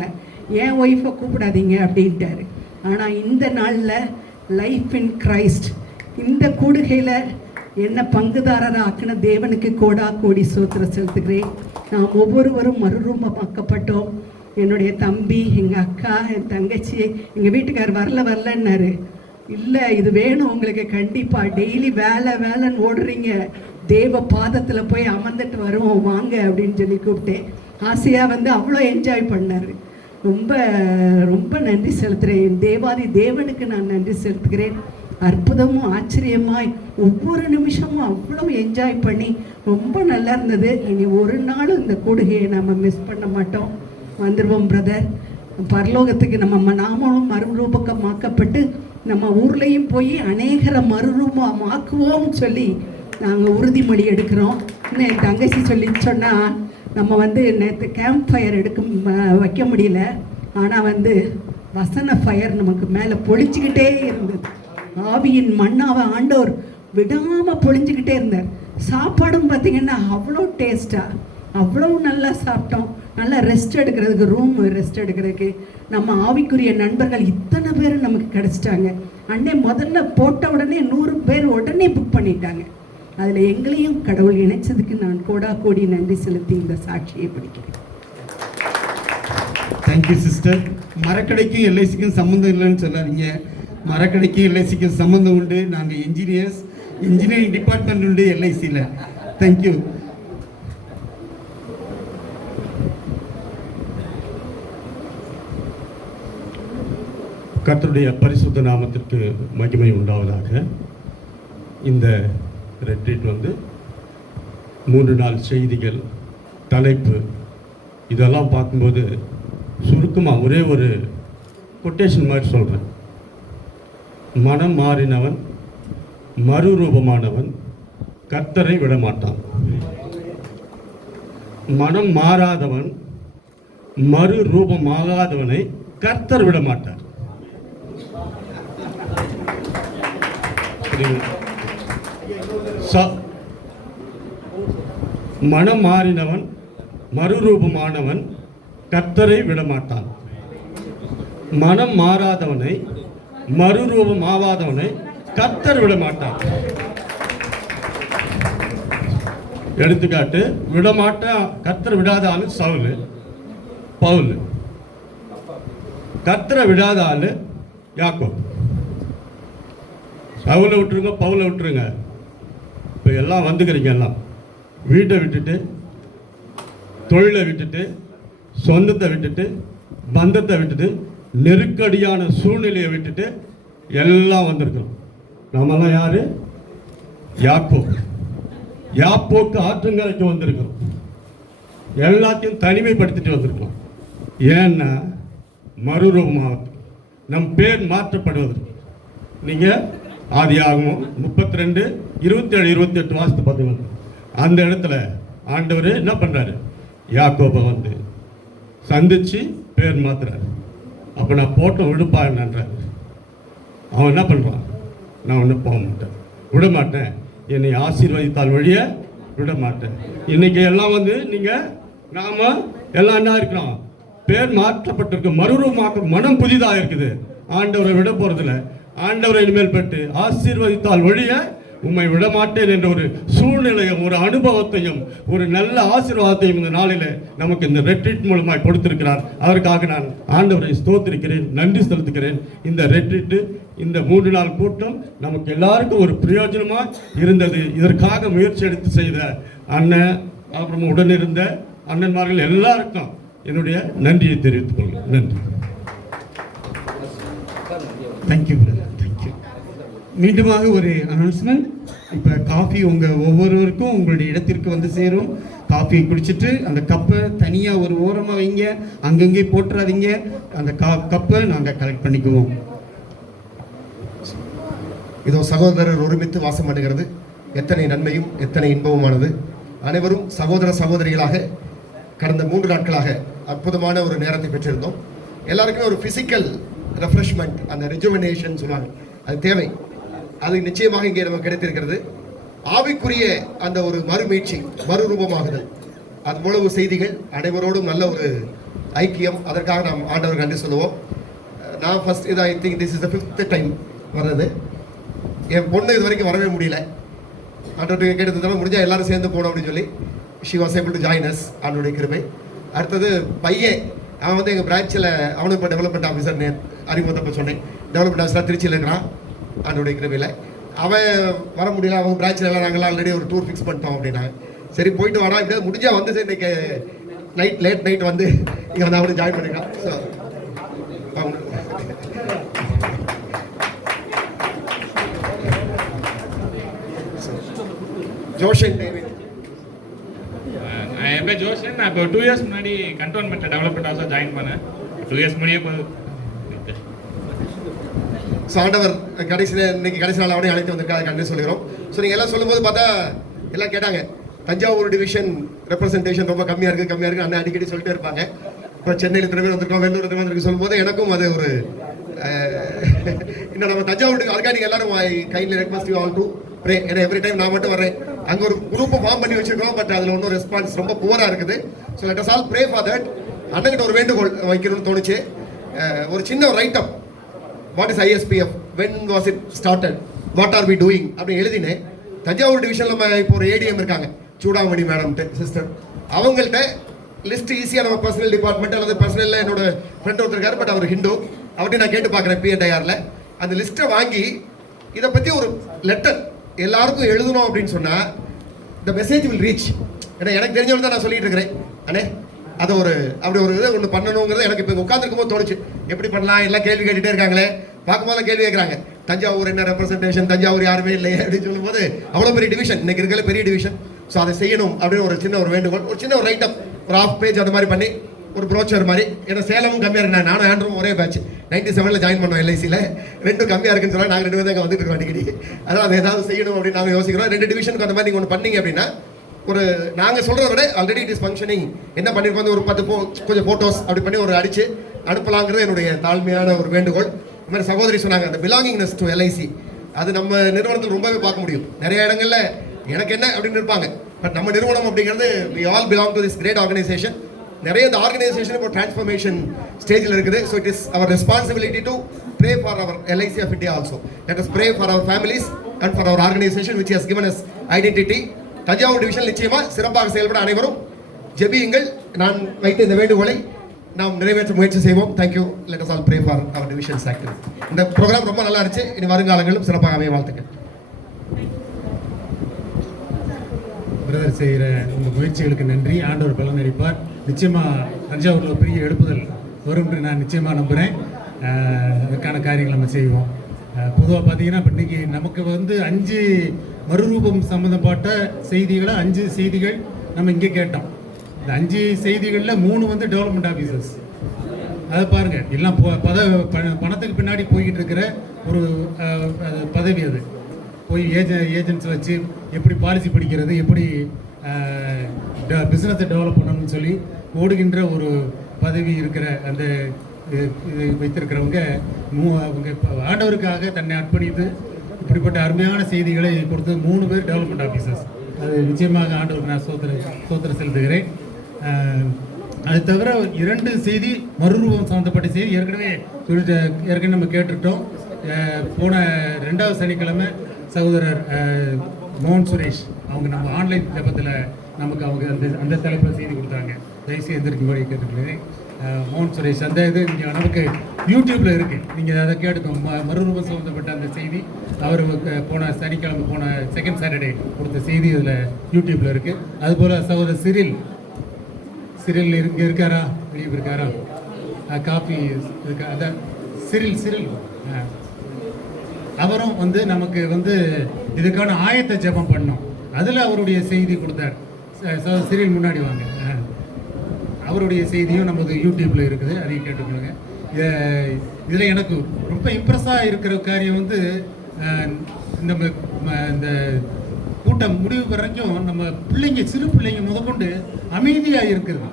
என் ஒய்ஃபை கூப்பிடாதீங்க அப்படின்ட்டாரு. ஆனால் இந்த நாளில் லைஃப் இன் கிரைஸ்ட் இந்த கூடுகையில் என்ன பங்குதாரராக ஆக்கின தேவனுக்கு கோடி சோத்திரம் செலுத்துகிறேன். நாம் ஒவ்வொருவரும் மறுரூபமாக்கப்பட்டோம். என்னுடைய தம்பி, எங்கள் அக்கா, என் தங்கச்சி, எங்கள் வீட்டுக்கார் வரலன்னாரு. இல்லை, இது வேணும் உங்களுக்கு கண்டிப்பாக, டெய்லி வேலைன்னு ஓடுறீங்க, தேவ பாதத்தில் போய் அமர்ந்துட்டு வருவோம் வாங்க அப்படின்னு சொல்லி கூப்பிட்டேன். ஆசையாக வந்து அவ்வளோ என்ஜாய் பண்ணார். ரொம்ப ரொம்ப நன்றி செலுத்துகிறேன். தேவாதி தேவனுக்கு நான் நன்றி செலுத்துகிறேன். அற்புதமும் ஆச்சரியமாய் ஒவ்வொரு நிமிஷமும் அவ்வளோ என்ஜாய் பண்ணி ரொம்ப நல்லா இருந்தது. இனி ஒரு நாளும் இந்த கூடுகையை நம்ம மிஸ் பண்ண மாட்டோம். வந்துடுவோம் பிரதர். பரலோகத்துக்கு நம்ம நாமளும் மறுரூபமாக்கப்பட்டு நம்ம ஊர்லேயும் போய் அநேகரை மறுரூபமாக்குவோம்னு சொல்லி நாங்கள் உறுதிமொழி எடுக்கிறோம். இன்னும் என் தங்கச்சி சொன்னால், நம்ம வந்து நேற்று கேம்ப் ஃபயர் வைக்க முடியல, ஆனால் வந்து வசன ஃபயர் நமக்கு மேலே பொழிச்சுக்கிட்டே இருந்தது. ஆவியின் மண்ணாவை ஆண்டவர் விடாமல் பொழிஞ்சுக்கிட்டே இருந்தார். சாப்பாடும் பார்த்திங்கன்னா அவ்வளோ டேஸ்ட்டாக, அவ்வளோ நல்லா சாப்பிட்டோம். நல்லா ரெஸ்ட் எடுக்கிறதுக்கு ரூம், ரெஸ்ட் எடுக்கிறதுக்கு நம்ம ஆவிக்குரிய நண்பர்கள் இத்தனை பேர் நமக்கு கிடைச்சிட்டாங்க. அண்ணே முதல்ல போட்ட உடனே 100 பேர் உடனே புக் பண்ணிட்டாங்க. அதில் எங்களையும் கடவுள் இணைச்சதுக்கு நான் கோடி நன்றி செலுத்தி இந்த சாட்சியை படிக்கிறேன். Thank you sister. மரக்கடைக்கும் எல்ஐசிக்கும் சம்மந்தம் இல்லைன்னு சொல்லாதீங்க. மரக்கடைக்கும் எல்ஐசிக்கும் சம்மந்தம் உண்டு. நாங்கள் இன்ஜினியரிங் டிபார்ட்மெண்ட் உண்டு எல்ஐசியில். தேங்க்யூ. கர்த்தருடைய பரிசுத்த நாமத்திற்கு மகிமை உண்டாவதாக. இந்த ரெட்ரீட் வந்து 3 நாள் செய்திகள், தலைப்பு இதெல்லாம் பார்க்கும்போது சுருக்கமாக ஒரே ஒரு கொட்டேஷன் மாதிரி சொல்கிறேன். மனம் மாறினவன், மறுரூபமானவன் கர்த்தரை விடமாட்டான். மனம் மாறாதவன், மறுரூபமாகாதவனை கர்த்தர் விடமாட்டார். மனம் மாறினவன், மறுரூபமானவன் கர்த்தரை விடமாட்டான். மனம் மாறாதவனை, மறுரூபமாவாதவனை கர்த்தர் விடமாட்டான். எடுத்துக்காட்டு, விடமாட்டான் கர்த்தர் விடாத ஆளு சவுல், பவுல். கர்த்தரை விடாத ஆளு யாக்கோபு. சவுலை விட்டுருங்க, பவுலை விட்டுருங்க. இப்போ எல்லாம் வந்துக்கிறீங்க. எல்லாம் வீட்டை விட்டுட்டு, தொழிலை விட்டுட்டு, சொந்தத்தை விட்டுட்டு, பந்தத்தை விட்டுட்டு, நெருக்கடியான சூழ்நிலையை விட்டுட்டு எல்லாம் வந்திருக்கிறோம். நாமெல்லாம் யாரு? யாப்போக்கு ஆற்றங்கரைக்கு வந்திருக்கிறோம். எல்லாத்தையும் தனிமைப்படுத்திட்டு வந்திருக்கிறோம். ஏன்னா மறுரூபமாவது, நம் பேர் மாற்றப்படுவதற்கு. நீங்கள் ஆதியாகமம் 32, 27, 28 வாசித்து பார்த்தீங்கன்னா அந்த இடத்துல ஆண்டவர் என்ன பண்ணுறாரு? யாக்கோபை வந்து சந்திச்சு பேர் மாத்துறாரு. அப்போ நான் போட்டோம் விடுப்பா என்னன்றாரு. அவன் என்ன பண்ணுறான்? நான் ஒன்றும் போக மாட்டேன், விட மாட்டேன், என்னை ஆசீர்வதித்தால் வழிய விட மாட்டேன். இன்னைக்கு எல்லாம் வந்து நாம எல்லாம் என்ன இருக்கிறோம்? பேர் மாற்றப்பட்டிருக்கு, மறுரூபமாக்க மனம் புதிதாக இருக்குது. ஆண்டவரை விட போறதில்ல. ஆண்டவரை இனிமேல் பெற்று ஆசீர்வதித்தால் வழிய உம்மை விடமாட்டேன் என்ற ஒரு சூழ்நிலையும், ஒரு அனுபவத்தையும், ஒரு நல்ல ஆசீர்வாதத்தையும் இந்த நாளில் நமக்கு இந்த ரெட்ரீட் மூலமாக கொடுத்திருக்கிறார். அதற்காக நான் ஆண்டவரை ஸ்தோத்திரிக்கிறேன், நன்றி செலுத்துகிறேன். இந்த ரெட்ரீட்டு, இந்த 3 நாள் கூட்டம் நமக்கு எல்லாருக்கும் ஒரு பிரயோஜனமாக இருந்தது. இதற்காக முயற்சி எடுத்து செய்த அண்ணன், அப்புறம் உடனிருந்த அண்ணன்மார்கள் எல்லாருக்கும் என்னுடைய நன்றியை தெரிவித்துக் கொள்கிறேன். நன்றி. Thank you brother, thank you. மீண்டுமாக ஒரு அனௌன்ஸ்மெண்ட். இப்போ காஃபி ஒவ்வொருவருக்கும் உங்களுடைய இடத்திற்கு வந்து சேரும். காஃபியை குடிச்சிட்டு அந்த கப்பை தனியாக ஒரு ஓரமாக வைங்க, அங்கங்கே போட்டுறாதீங்க. அந்த கப்பை நாங்கள் கலெக்ட் பண்ணிக்குவோம். இதோ சகோதரர் ஒருமித்து வாசம் பண்ணுகிறது. எத்தனை நன்மையும் எத்தனை இன்பமுமானது. அனைவரும் சகோதர சகோதரிகளாக கடந்த 3 நாட்களாக அற்புதமான ஒரு நேரத்தை பெற்றிருந்தோம். எல்லாருக்குமே ஒரு ஃபிசிக்கல் ரெஃப்ரெஷ்மெண்ட், அந்த ரெஜுவனேஷன் சொல்லுவாங்க, அது தேவை. அது நிச்சயமாக இங்கே நமக்கு கிடைத்திருக்கிறது. ஆவிக்குரிய அந்த ஒரு மறுமீட்சி, மறுரூபமாகுதல், அது போலவு செய்திகள், அனைவரோடும் நல்ல ஒரு ஐக்கியம். அதற்காக நாம் ஆண்டவர் நன்றி சொல்லுவோம். நான் ஃபர்ஸ்ட் இது I think this is the 5th time வர்றது. என் பொண்ணு இது வரைக்கும் வரவே முடியல. ஆண்டவர்கிட்ட கேட்டதுனால முடிஞ்சால் எல்லாரும் சேர்ந்து போனோம் அப்படின்னு சொல்லி she was able to join us, ஆண்டவருடைய கிருபை. அடுத்தது பையன், அவன் வந்து எங்கள் பிரான்ச்சில், அவனும் இப்போ டெவலப்மெண்ட் ஆஃபீஸர், அறிமுகத்தப்போ சொன்னேன், டெவலப்மெண்ட் ஆஃபீஸராக திருச்சியில் இருக்கிறான். ஆண்டவருடைய கிருபையில் அவன் வர முடியல. அவங்க பிரான்ச்சில் எல்லாம் நாங்களாம் ஆல்ரெடி ஒரு டூர் ஃபிக்ஸ் பண்ணிட்டோம் அப்படின்னாங்க. சரி போயிட்டு வரான், இப்படியா முடிஞ்சா வந்து சரி இன்னைக்கு லேட் நைட் வந்து இங்கே வந்து அவனும் ஜாயின் பண்ணிக்கலாம். So ஜோஷன் David. என் பேர் ஜோஷன். நான் இப்போ 2 இயர்ஸ் முன்னாடி கண்டோன்மெண்ட்டில் டெவலப்மெண்ட் ஹவுஸாக ஜாயின் பண்ணேன். 2 இயர்ஸ் முன்னாடியே போகுது. ஸோ ஆண்டவர் இன்னைக்கு கடைசி நாள் அவனையும் அழைத்து வந்திருக்காங்க, நன்றி சொல்கிறோம். ஸோ நீங்கள் எல்லாம் சொல்லும்போது பார்த்தா எல்லாம் கேட்டாங்க, தஞ்சாவூர் டிவிஷன் ரெப்ரஸன்டேஷன் ரொம்ப கம்மியாக இருக்குது அண்ணன் அடிக்கடி சொல்லிட்டே இருப்பாங்க. இப்போ சென்னையில் திரும்ப வந்திருக்கோம், வெள்ளூர் திரும்ப வந்திருக்கு சொல்லும்போது எனக்கும் அது ஒரு இன்னும் நம்ம தஞ்சாவூர் அதுக்காக நீங்கள் எல்லாரும் kindly request you all to pray. ஏன்னா எவ்ரி டைம் நான் மட்டும் வரேன், அங்கே ஒரு குரூப்பை ஃபார்ம் பண்ணி வச்சிருக்கோம். பட் அதில் ஒன்றும் ரெஸ்பான்ஸ் ரொம்ப புவராக இருக்குது. So let us all pray for that. அண்ணங்கிட்ட ஒரு வேண்டுகோள் வைக்கணும்னு தோணுச்சு. ஒரு சின்ன ஒரு write up, what is ISPF, when was it started, what are we doing அப்படின்னு எழுதினேன். தஞ்சாவூர் டிவிஷனில் நம்ம இப்போ ஒரு ADM இருக்காங்க, சூடாமணி மேடம்ட்டு சிஸ்டர். அவங்கள்ட்ட லிஸ்ட் ஈஸியாக நம்ம பர்சனல் டிபார்ட்மெண்ட் அல்லது பர்சனலில் என்னோட ஃப்ரெண்ட் ஒருத்தர் இருக்காரு, பட் அவர் ஹிந்து, அவர்கிட்ட நான் கேட்டு பார்க்குறேன் P&IRல. அந்த லிஸ்ட்டை வாங்கி இதை பற்றி ஒரு லெட்டர் எல்லாருக்கும் எழுதணும் அப்படின்னு சொன்னால் the message will reach. ஏன்னா எனக்கு தெரிஞ்சவங்க தான் நான் சொல்லிட்டு இருக்கிறேன். அண்ணே அதை ஒரு அப்படி ஒரு இதை ஒன்று பண்ணணுங்கிறது எனக்கு இப்போ உட்காந்துருக்கும் போது தோணுச்சு. எப்படி பண்ணலாம், எல்லாம் கேள்வி கேட்டுகிட்டே இருக்காங்களே, பார்க்கும்போது கேள்வி கேட்குறாங்க. தஞ்சாவூர் என்ன ரெப்ரஸன்டேஷன், தஞ்சாவூர் யாருமே இல்லையே அப்படின்னு சொல்லும்போது அவ்வளோ பெரிய டிவிஷன், இன்னைக்கு இருக்கிற பெரிய டிவிஷன். ஸோ அதை செய்யணும் அப்படின்னு ஒரு சின்ன ஒரு வேண்டுகோள், ஒரு சின்ன ஒரு ரைட் அப், ஒரு ஆஃப் பேஜ் அந்த மாதிரி பண்ணி ஒரு ப்ரோச்சர் மாதிரி. ஏன்னா சேலமும் கம்மியாக இருக்கு, நானும் ஆண்ட்ரும் ஒரே பேட்ச் 97 ஜாயின் பண்ணோம் LICயில். ரெண்டும் கம்மியாக இருக்குன்னு சொன்னால் நாங்கள் 2 பேர் தான் வந்துட்டு இருக்கோம் அடிக்கடி. அதனால் அதை ஏதாவது செய்யணும் அப்படின்னு நாங்கள் யோசிக்கிறோம். 2 டிவிஷனுக்கு அந்த மாதிரி நீங்கள் ஒன்று பண்ணீங்க அப்படின்னா ஒரு நாங்கள் சொல்கிறத விட ஆல்ரெடி இட் இஸ் ஃபங்க்ஷனிங். என்ன பண்ணியிருக்கோம், வந்து ஒரு 10 கொஞ்சம் ஃபோட்டோஸ் அப்படி பண்ணி ஒரு அடித்து அனுப்பலாங்கிறது என்னுடைய தாழ்மையான ஒரு வேண்டுகோள். இந்த மாதிரி சகோதரி சொன்னாங்க, அந்த பிலாங்கிங்னஸ் டு LIC அது நம்ம நிறுவனத்தில் ரொம்பவே பார்க்க முடியும். நிறைய இடங்களில் எனக்கு என்ன அப்படின்னு இருப்பாங்க, பட் நம்ம நிறுவனம் அப்படிங்கிறது we all belong to this great organization. நிறைய இந்த ஆர்கனைசேஷன் இப்போ டிரான்ஸ்ஃபர்மேஷன் ஸ்டேஜில் இருக்குது. So it is our responsibility to pray for our LIC of India also. Let us pray for our families and for our organization which has given us identity. Thanjavur division நிச்சயமாக சிறப்பாக செயல்பட அனைவரும் ஜெபியுங்கள். நான் வைத்த இந்த வேண்டுகோளை நாம் நிறைவேற்ற முயற்சி செய்வோம். Thank you. Let us all pray for our division sector. இந்த ப்ரோக்ராம் ரொம்ப நல்லா இருந்துச்சு. இனி வருங்காலங்களும் சிறப்பாக அமைய வாழ்த்துக்கள். பிரதர் செய்கிற உங்கள் முயற்சிகளுக்கு நன்றி. ஆண்டவர் பலன் அளிப்பார். நிச்சயமாக தஞ்சாவூரில் ஒரு பெரிய எழுப்புதல் வரும் என்று நான் நிச்சயமாக நம்புகிறேன். அதற்கான காரியங்கள் நம்ம செய்வோம். பொதுவாக பார்த்தீங்கன்னா இப்போ இன்றைக்கி நமக்கு வந்து 5 மறுரூபம் சம்மந்தப்பட்ட செய்திகளை 5 செய்திகள் நம்ம இங்கே கேட்டோம். இந்த 5 செய்திகளில் 3 வந்து டெவலப்மெண்ட் ஆஃபீஸர்ஸ். அதை பாருங்கள், எல்லாம் பணத்துக்கு பின்னாடி போய்கிட்டு இருக்கிற ஒரு பதவி. அது போய் ஏஜென்ட்ஸ் வச்சு எப்படி பாலிசி படிக்கிறது, எப்படி பிஸ்னஸை டெவலப் பண்ணணும்னு சொல்லி ஓடுகின்ற ஒரு பதவி இருக்கிற அந்த வைத்திருக்கிறவங்க அவங்க ஆண்டவருக்காக தன்னை அர்ப்பணித்து இப்படிப்பட்ட அருமையான செய்திகளை கொடுத்து 3 பேர் டெவலப்மெண்ட் ஆஃபீஸர்ஸ். அது நிச்சயமாக ஆண்டவருக்கு நான் சோத்திரம் செலுத்துகிறேன். அது தவிர 2 செய்தி மறுரூபம் சம்மந்தப்பட்ட செய்தி ஏற்கனவே நம்ம கேட்டுட்டோம். போன 2வது சனிக்கிழமை சகோதரர் மோகன் சுரேஷ் அவங்க நம்ம ஆன்லைன் ஜபத்தில் நமக்கு அவங்க அந்த தலைப்பில் செய்தி கொடுத்தாங்க. தயவுசெய்து எந்திரிக்கும்படி கேட்டுக்கிறேன். மோகன் சுரேஷ் அந்த இது இங்கே நமக்கு யூடியூப்பில் இருக்குது, நீங்கள் அதை கேட்டுக்கோங்க. மறுரூபம் சம்மந்தப்பட்ட அந்த செய்தி அவர் போன சனிக்கிழமை போன செகண்ட் சாட்டர்டே கொடுத்த செய்தி இதில் யூடியூப்பில் இருக்குது. அதுபோல் சகோதரர் சிறில் இங்கே இருக்காரா, வெளியே இருக்காரா, காப்பி இருக்கா, அதான் சிறில் அவரும் வந்து நமக்கு வந்து இதுக்கான ஆயத்த ஜெபம் பண்ணோம். அதில் அவருடைய செய்தி கொடுத்தார். சிறில் முன்னாடி வாங்க. அவருடைய செய்தியும் நமக்கு யூடியூப்பில் இருக்குது, அதையும் கேட்டுக்கொள்ளுங்க. இதில் எனக்கு ரொம்ப இம்ப்ரெஸ்ஸாக இருக்கிற காரியம் வந்து இந்த கூட்டம் முடிவு வரைக்கும் நம்ம பிள்ளைங்க, சிறு பிள்ளைங்க முதற்கொண்டு அமைதியாக இருக்கிறது.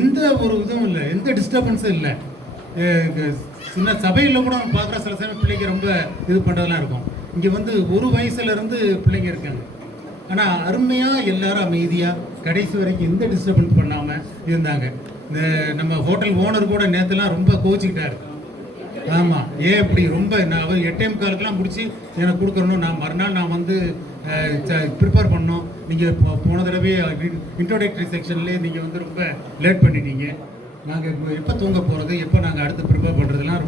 எந்த ஒரு இதுவும் இல்லை, எந்த டிஸ்டர்பன்ஸும் இல்லை. சின்ன சபையில் கூட நம்ம பார்க்குற சில சமயம் பிள்ளைங்க ரொம்ப இது பண்ணுறதெல்லாம் இருக்கும். இங்கே வந்து 1 வயசுலேருந்து பிள்ளைங்க இருக்காங்க. ஆனால் அருமையாக எல்லாரும் அமைதியாக கடைசி வரைக்கும் எந்த டிஸ்டர்பன்ஸ் பண்ணாமல் இருந்தாங்க. இந்த நம்ம ஹோட்டல் ஓனர் கூட நேற்றுலாம் ரொம்ப கோச்சிக்கிட்டார். ஆமாம், ஏன் இப்படி ரொம்ப நான் அவர் 8:45 முடிச்சு எனக்கு கொடுக்குறணும், நான் மறுநாள் நான் வந்து ப்ரிப்பேர் பண்ணோம். நீங்கள் போன தடவை இன்ட்ரோடக்டரி செக்ஷன்லேயே நீங்கள் வந்து ரொம்ப லேட் பண்ணிட்டீங்க. நாங்கள் எப்போ தூங்க போகிறது, எப்போ நாங்கள் அடுத்து ப்ரிப்பேர் பண்ணுறதுலாம்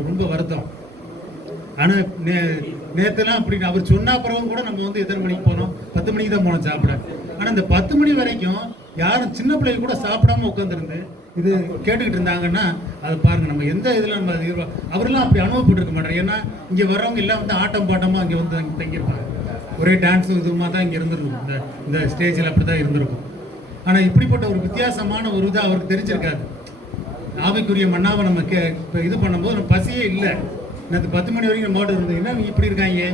ரொம்ப வருத்தம். ஆனால் நேற்றுலாம் அப்படி அவர் சொன்ன பிறகும் கூட நம்ம வந்து எத்தனை மணிக்கு போனோம், 10 மணிக்கு தான் போனோம் சாப்பிட. ஆனால் இந்த 10 மணி வரைக்கும் யாரும் சின்ன பிள்ளைங்க கூட சாப்பிடாம உட்காந்துருந்து இது கேட்டுக்கிட்டு இருந்தாங்கன்னா அது பாருங்கள், நம்ம எந்த இதில் நம்ம அவரெல்லாம் அப்படி அனுபவப்பட்டுருக்க மாட்டோம். ஏன்னா இங்கே வர்றவங்க எல்லாம் வந்து ஆட்டம் பாட்டமாக இங்கே வந்து தங்கியிருப்பாங்க. ஒரே டான்ஸு இதுமாக தான் இங்கே இருந்துருக்கும். இந்த ஸ்டேஜில் அப்படி தான் இருந்திருக்கும். ஆனால் இப்படிப்பட்ட ஒரு வித்தியாசமான ஒரு இது அவருக்கு தெரிஞ்சிருக்காது. ஆவிக்குரிய மண்ணாவை நம்ம இப்போ இது பண்ணும்போது நம்ம பசியே இல்லை. நேற்று 10 மணி வரைக்கும் நம்ம மாடு இருந்தது. என்ன இப்படி இருக்காங்க,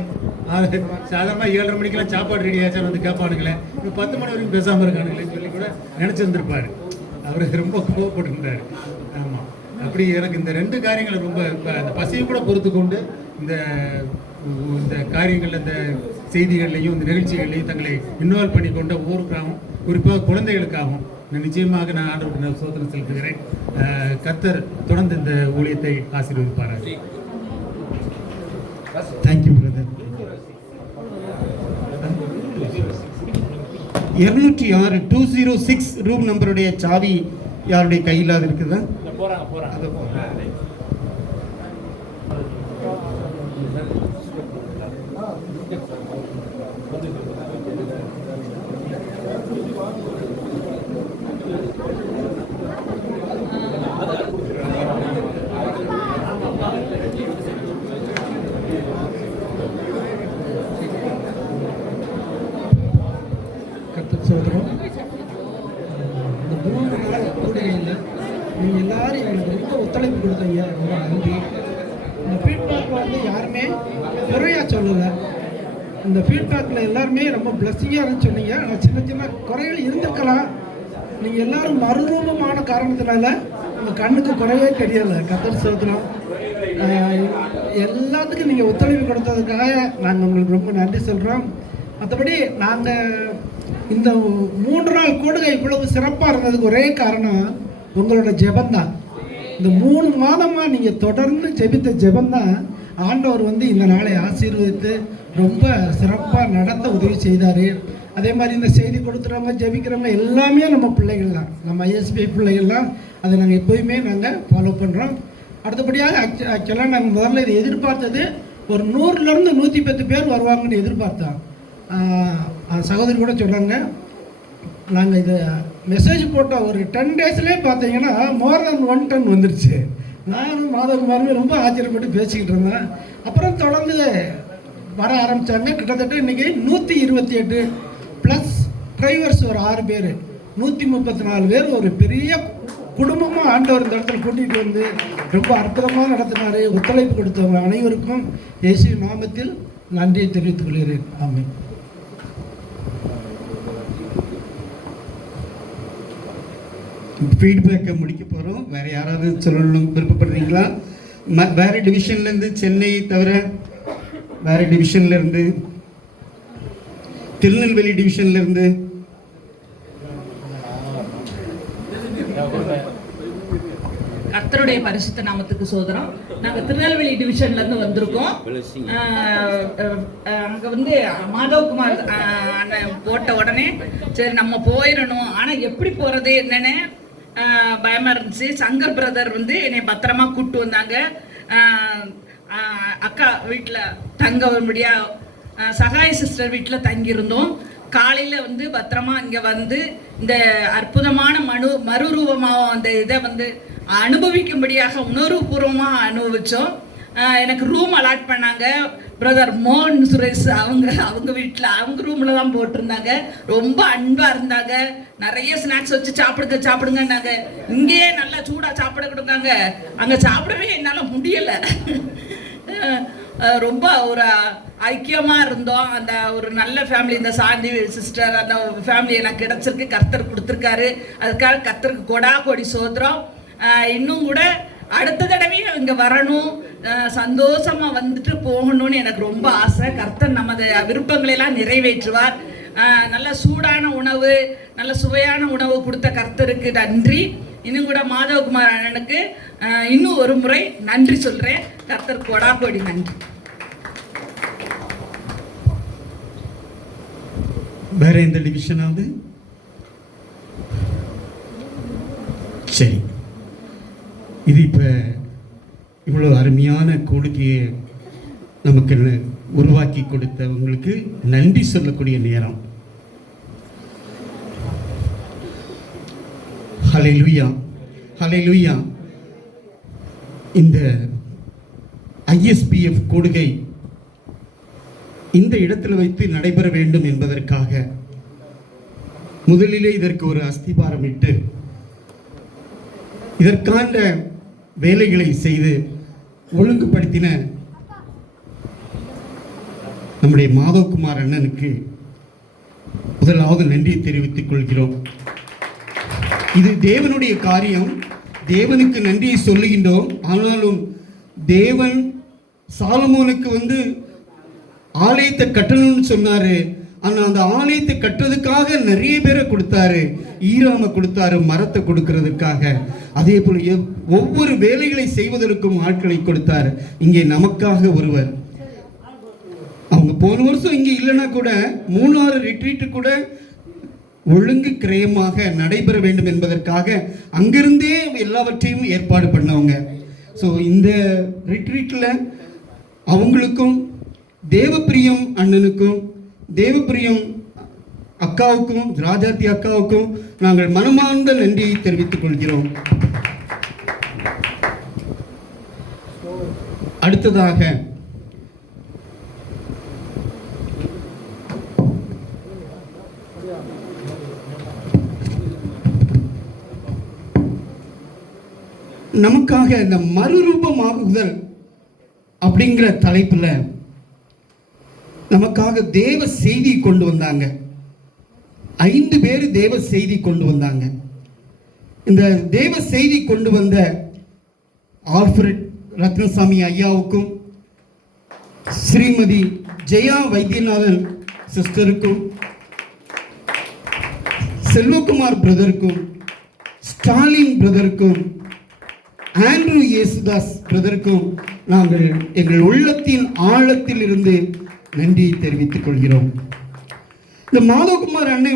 சாதாரணமாக 7:30 மணிக்கெல்லாம் சாப்பாடு ரெடி ஆச்சா வந்து கேட்பானுங்களே, இப்போ 10 மணி வரைக்கும் பேசாமல் இருக்கானுங்களேன்னு சொல்லி கூட நினச்சிருந்துருப்பார். அவர் ரொம்ப கோவப்பட்டுருந்தார். ஆமாம், அப்படி எனக்கு இந்த 2 காரியங்களை ரொம்ப அந்த பசியை கூட பொறுத்து கொண்டு இந்த காரியங்கள் இந்த செய்திகள்லையும் இந்த நிகழ்ச்சிகள்லையும் தங்களை இன்வால்வ் பண்ணி கொண்ட ஊருக்காகவும் குறிப்பாக குழந்தைகளுக்காகவும் நிச்சயமாக நான் ஆண்டவருக்கு ஸ்தோத்திரம் செலுத்துகிறேன். கர்த்தர் தொடர்ந்து இந்த ஊழியத்தை ஆசீர்வதிப்பார்கள். Thank you brother. 206 206 ரூம் நம்பருடைய சாவி யாருடைய கையில் அது இருக்குதா? சோதரம் இந்த 3 நாள் கூடுகையில் நீங்கள் எல்லாரும் எங்களுக்கு ரொம்ப ஒத்துழைப்பு கொடுத்தீங்க, ரொம்ப நன்றி. இந்த ஃபீட்பேக் வந்து யாருமே குறையாக சொல்லலை. இந்த ஃபீட்பேக்கில் எல்லாருமே ரொம்ப பிளஸ்ஸிங்காக இருந்து சொன்னீங்க. ஆனால் சின்ன சின்ன குறைகள் இருந்திருக்கலாம். நீங்கள் எல்லாரும் மறுரூபமான காரணத்தினால உங்கள் கண்ணுக்கு குறைவே தெரியலை. கர்த்தர் சோதரம் எல்லாத்துக்கும் நீங்கள் ஒத்துழைப்பு கொடுத்ததுக்காக நாங்கள் உங்களுக்கு ரொம்ப நன்றி சொல்கிறோம். மற்றபடி நாங்கள் இந்த 3 நாள் கூடுகை இவ்வளவு சிறப்பாக இருந்ததுக்கு ஒரே காரணம் உங்களோட ஜெபந்தான். இந்த 3 மாதமாக நீங்கள் தொடர்ந்து ஜெபித்த ஜெபந்தான் ஆண்டவர் வந்து இந்த நாளை ஆசீர்வதித்து ரொம்ப சிறப்பாக நடத்த உதவி செய்தார். அதே மாதிரி இந்த செய்தி கொடுக்குறவங்க ஜெபிக்கிறவங்க எல்லாமே நம்ம பிள்ளைகள் தான், நம்ம ஐஎஸ்பி பிள்ளைகள் தான். அதை நாங்கள் எப்போயுமே நாங்கள் ஃபாலோ பண்ணுறோம். அடுத்தபடியாக ஆக்சுவலாக நாங்கள் முதல்ல இதை எதிர்பார்த்தது ஒரு 100லேருந்து 110 பேர் வருவாங்கன்னு எதிர்பார்த்தோம். சகோதரி கூட சொன்னாங்க, நாங்கள் இதை மெசேஜ் போட்ட ஒரு 10 டேஸ்லேயே பார்த்தீங்கன்னா மோர் தென் 1 ton வந்துருச்சு. நானும் மாதகுமாருமே ரொம்ப ஆச்சரியப்பட்டு பேசிக்கிட்டு இருந்தேன். அப்புறம் தொடர்ந்து வர ஆரம்பித்தாங்க. கிட்டத்தட்ட இன்றைக்கி 128 ப்ளஸ் டிரைவர்ஸ் ஒரு 6 பேர், 134 பேர், ஒரு பெரிய குடும்பமாக ஆண்டவர் இந்த இடத்துல கூட்டிகிட்டு வந்து ரொம்ப அற்புதமாக நடத்தினார். ஒத்துழைப்பு கொடுத்தவங்க அனைவருக்கும் இயேசு நாமத்தில் நன்றியை தெரிவித்துக் கொள்கிறேன். ஆமென். ஃபீட்பேக்கை முடிக்க போகிறோம். வேறு யாராவது சொல்லணும் விருப்பப்படுறீங்களா? வேறு டிவிஷன்லேருந்து, சென்னை தவிர வேறு டிவிஷன்லேருந்து, திருநெல்வேலி டிவிஷன்லேருந்து, கர்த்தருடைய பரிசுத்த நாமத்துக்கு சோதரம். நாங்கள் திருநெல்வேலி டிவிஷன்லேருந்து வந்திருக்கோம். அங்கே வந்து மாதவகுமார் அண்ணன் போட்ட உடனே சரி நம்ம போயிடணும், ஆனால் எப்படி போகிறது என்னென்னு பயமாக இருந்துச்சு. சங்கர் பிரதர் வந்து என்னை பத்திரமா கூப்பிட்டு வந்தாங்க. அக்கா வீட்டில் தங்க வரும்படியா சகாய சிஸ்டர் வீட்டில் தங்கியிருந்தோம். காலையில் வந்து பத்திரமா இங்கே வந்து இந்த அற்புதமான மறுரூபமாக அந்த இதை வந்து அனுபவிக்கும்படியாக உணர்வுபூர்வமாக அனுபவித்தோம். எனக்கு ரூம் அலாட் பண்ணாங்க. பிரதர் மோகன் சுரேஷ் அவங்க வீட்டில் அவங்க ரூமில் தான் போட்டிருந்தாங்க. ரொம்ப அன்பாக இருந்தாங்க. நிறைய ஸ்நாக்ஸ் வச்சு சாப்பிடுங்கன்னாங்க. இங்கேயே நல்லா சூடாக சாப்பிட கொடுத்தாங்க. அங்கே சாப்பிடவே என்னால் முடியலை. ரொம்ப ஒரு ஐக்கியமாக இருந்தோம். அந்த ஒரு நல்ல ஃபேமிலி, இந்த சாந்தி சிஸ்டர் அந்த ஃபேமிலி எனக்கு கிடச்சிருக்கு, கர்த்தர் கொடுத்துருக்காரு. அதுக்காக கர்த்தருக்கு கொடா கொடி சோத்திரம். இன்னும் கூட அடுத்த தடவையும் இங்கே வரணும், சந்தோஷமாக வந்துட்டு போகணும்னு எனக்கு ரொம்ப ஆசை. கர்த்தர் நமது விருப்பங்களெல்லாம் நிறைவேற்றுவார். நல்ல சூடான உணவு, நல்ல சுவையான உணவு கொடுத்த கர்த்தருக்கு நன்றி. இன்னும் கூட மாதவகுமார் அண்ணனுக்கு இன்னும் ஒரு முறை நன்றி சொல்கிறேன். கர்த்தர் கொடா கொடி நன்றி. வேற எந்த டிவிஷனாவது? சரி, இது இப்போ இவ்வளோ அருமையான கூடுகையை நமக்கு உருவாக்கி கொடுத்தவங்களுக்கு நன்றி சொல்லக்கூடிய நேரம். ஹல்லேலூயா, ஹல்லேலூயா. இந்த ISPF கூடுகை இந்த இடத்துல வைத்து நடைபெற வேண்டும் என்பதற்காக முதலிலே இதற்கு ஒரு அஸ்திபாரம் இட்டு இதற்கான வேலைகளை செய்து ஒழுங்குபடுத்தின நம்முடைய மாதவகுமார் அண்ணனுக்கு முதலாவது நன்றியை தெரிவித்துக் கொள்கிறோம். இது தேவனுடைய காரியம், தேவனுக்கு நன்றியை சொல்லுகின்றோம். ஆனாலும் தேவன் சாலமோனுக்கு ஆலயத்தை கட்டணும்னு சொன்னாரு. ஆனால் அந்த ஆலயத்தை கட்டுறதுக்காக நிறைய பேரை கொடுத்தாரு. ஈராம கொடுத்தாரு, மரத்தை கொடுக்கறதுக்காக. அதே போல ஒவ்வொரு வேலைகளை செய்வதற்கும் ஆட்களை கொடுத்தார். இங்கே நமக்காக ஒருவர், அவங்க போன வருஷம் இங்கே இல்லைன்னா கூட மூணாறு ரிட்ரீட்டு கூட ஒழுங்கு கிரயமாக நடைபெற வேண்டும் என்பதற்காக அங்கிருந்தே எல்லாவற்றையும் ஏற்பாடு பண்ணவங்க. ஸோ இந்த ரிட்ரீட்டில் அவங்களுக்கும் தேவப்பிரியம் அண்ணனுக்கும் தேவப்பிரியம் அக்காவுக்கும் ராஜாத்தி அக்காவுக்கும் நாங்கள் மனமார்ந்த நன்றியை தெரிவித்துக் கொள்கிறோம். அடுத்ததாக நமக்காக இந்த மறுரூபமாகுதல் அப்படிங்கிற தலைப்புல நமக்காக தேவ செய்தி கொண்டு வந்தாங்க. 5 பேர் தேவ செய்தி கொண்டு வந்தாங்க. இந்த தேவ செய்தி கொண்டு வந்த ஆல்ஃபிரட் ரத்னசாமி ஐயாவுக்கும் ஸ்ரீமதி ஜெயா வைத்தியநாதன் சிஸ்டருக்கும் செல்வகுமார் பிரதருக்கும் ஸ்டாலின் பிரதருக்கும் ஆண்ட்ரூ இயேசுதாஸ் பிரதருக்கும் நாங்கள் எங்கள் உள்ளத்தின் ஆழத்தில் இருந்து நன்றியை தெரிவித்துக் கொள்கிறோம். இந்த மாதவகுமார் அன்னை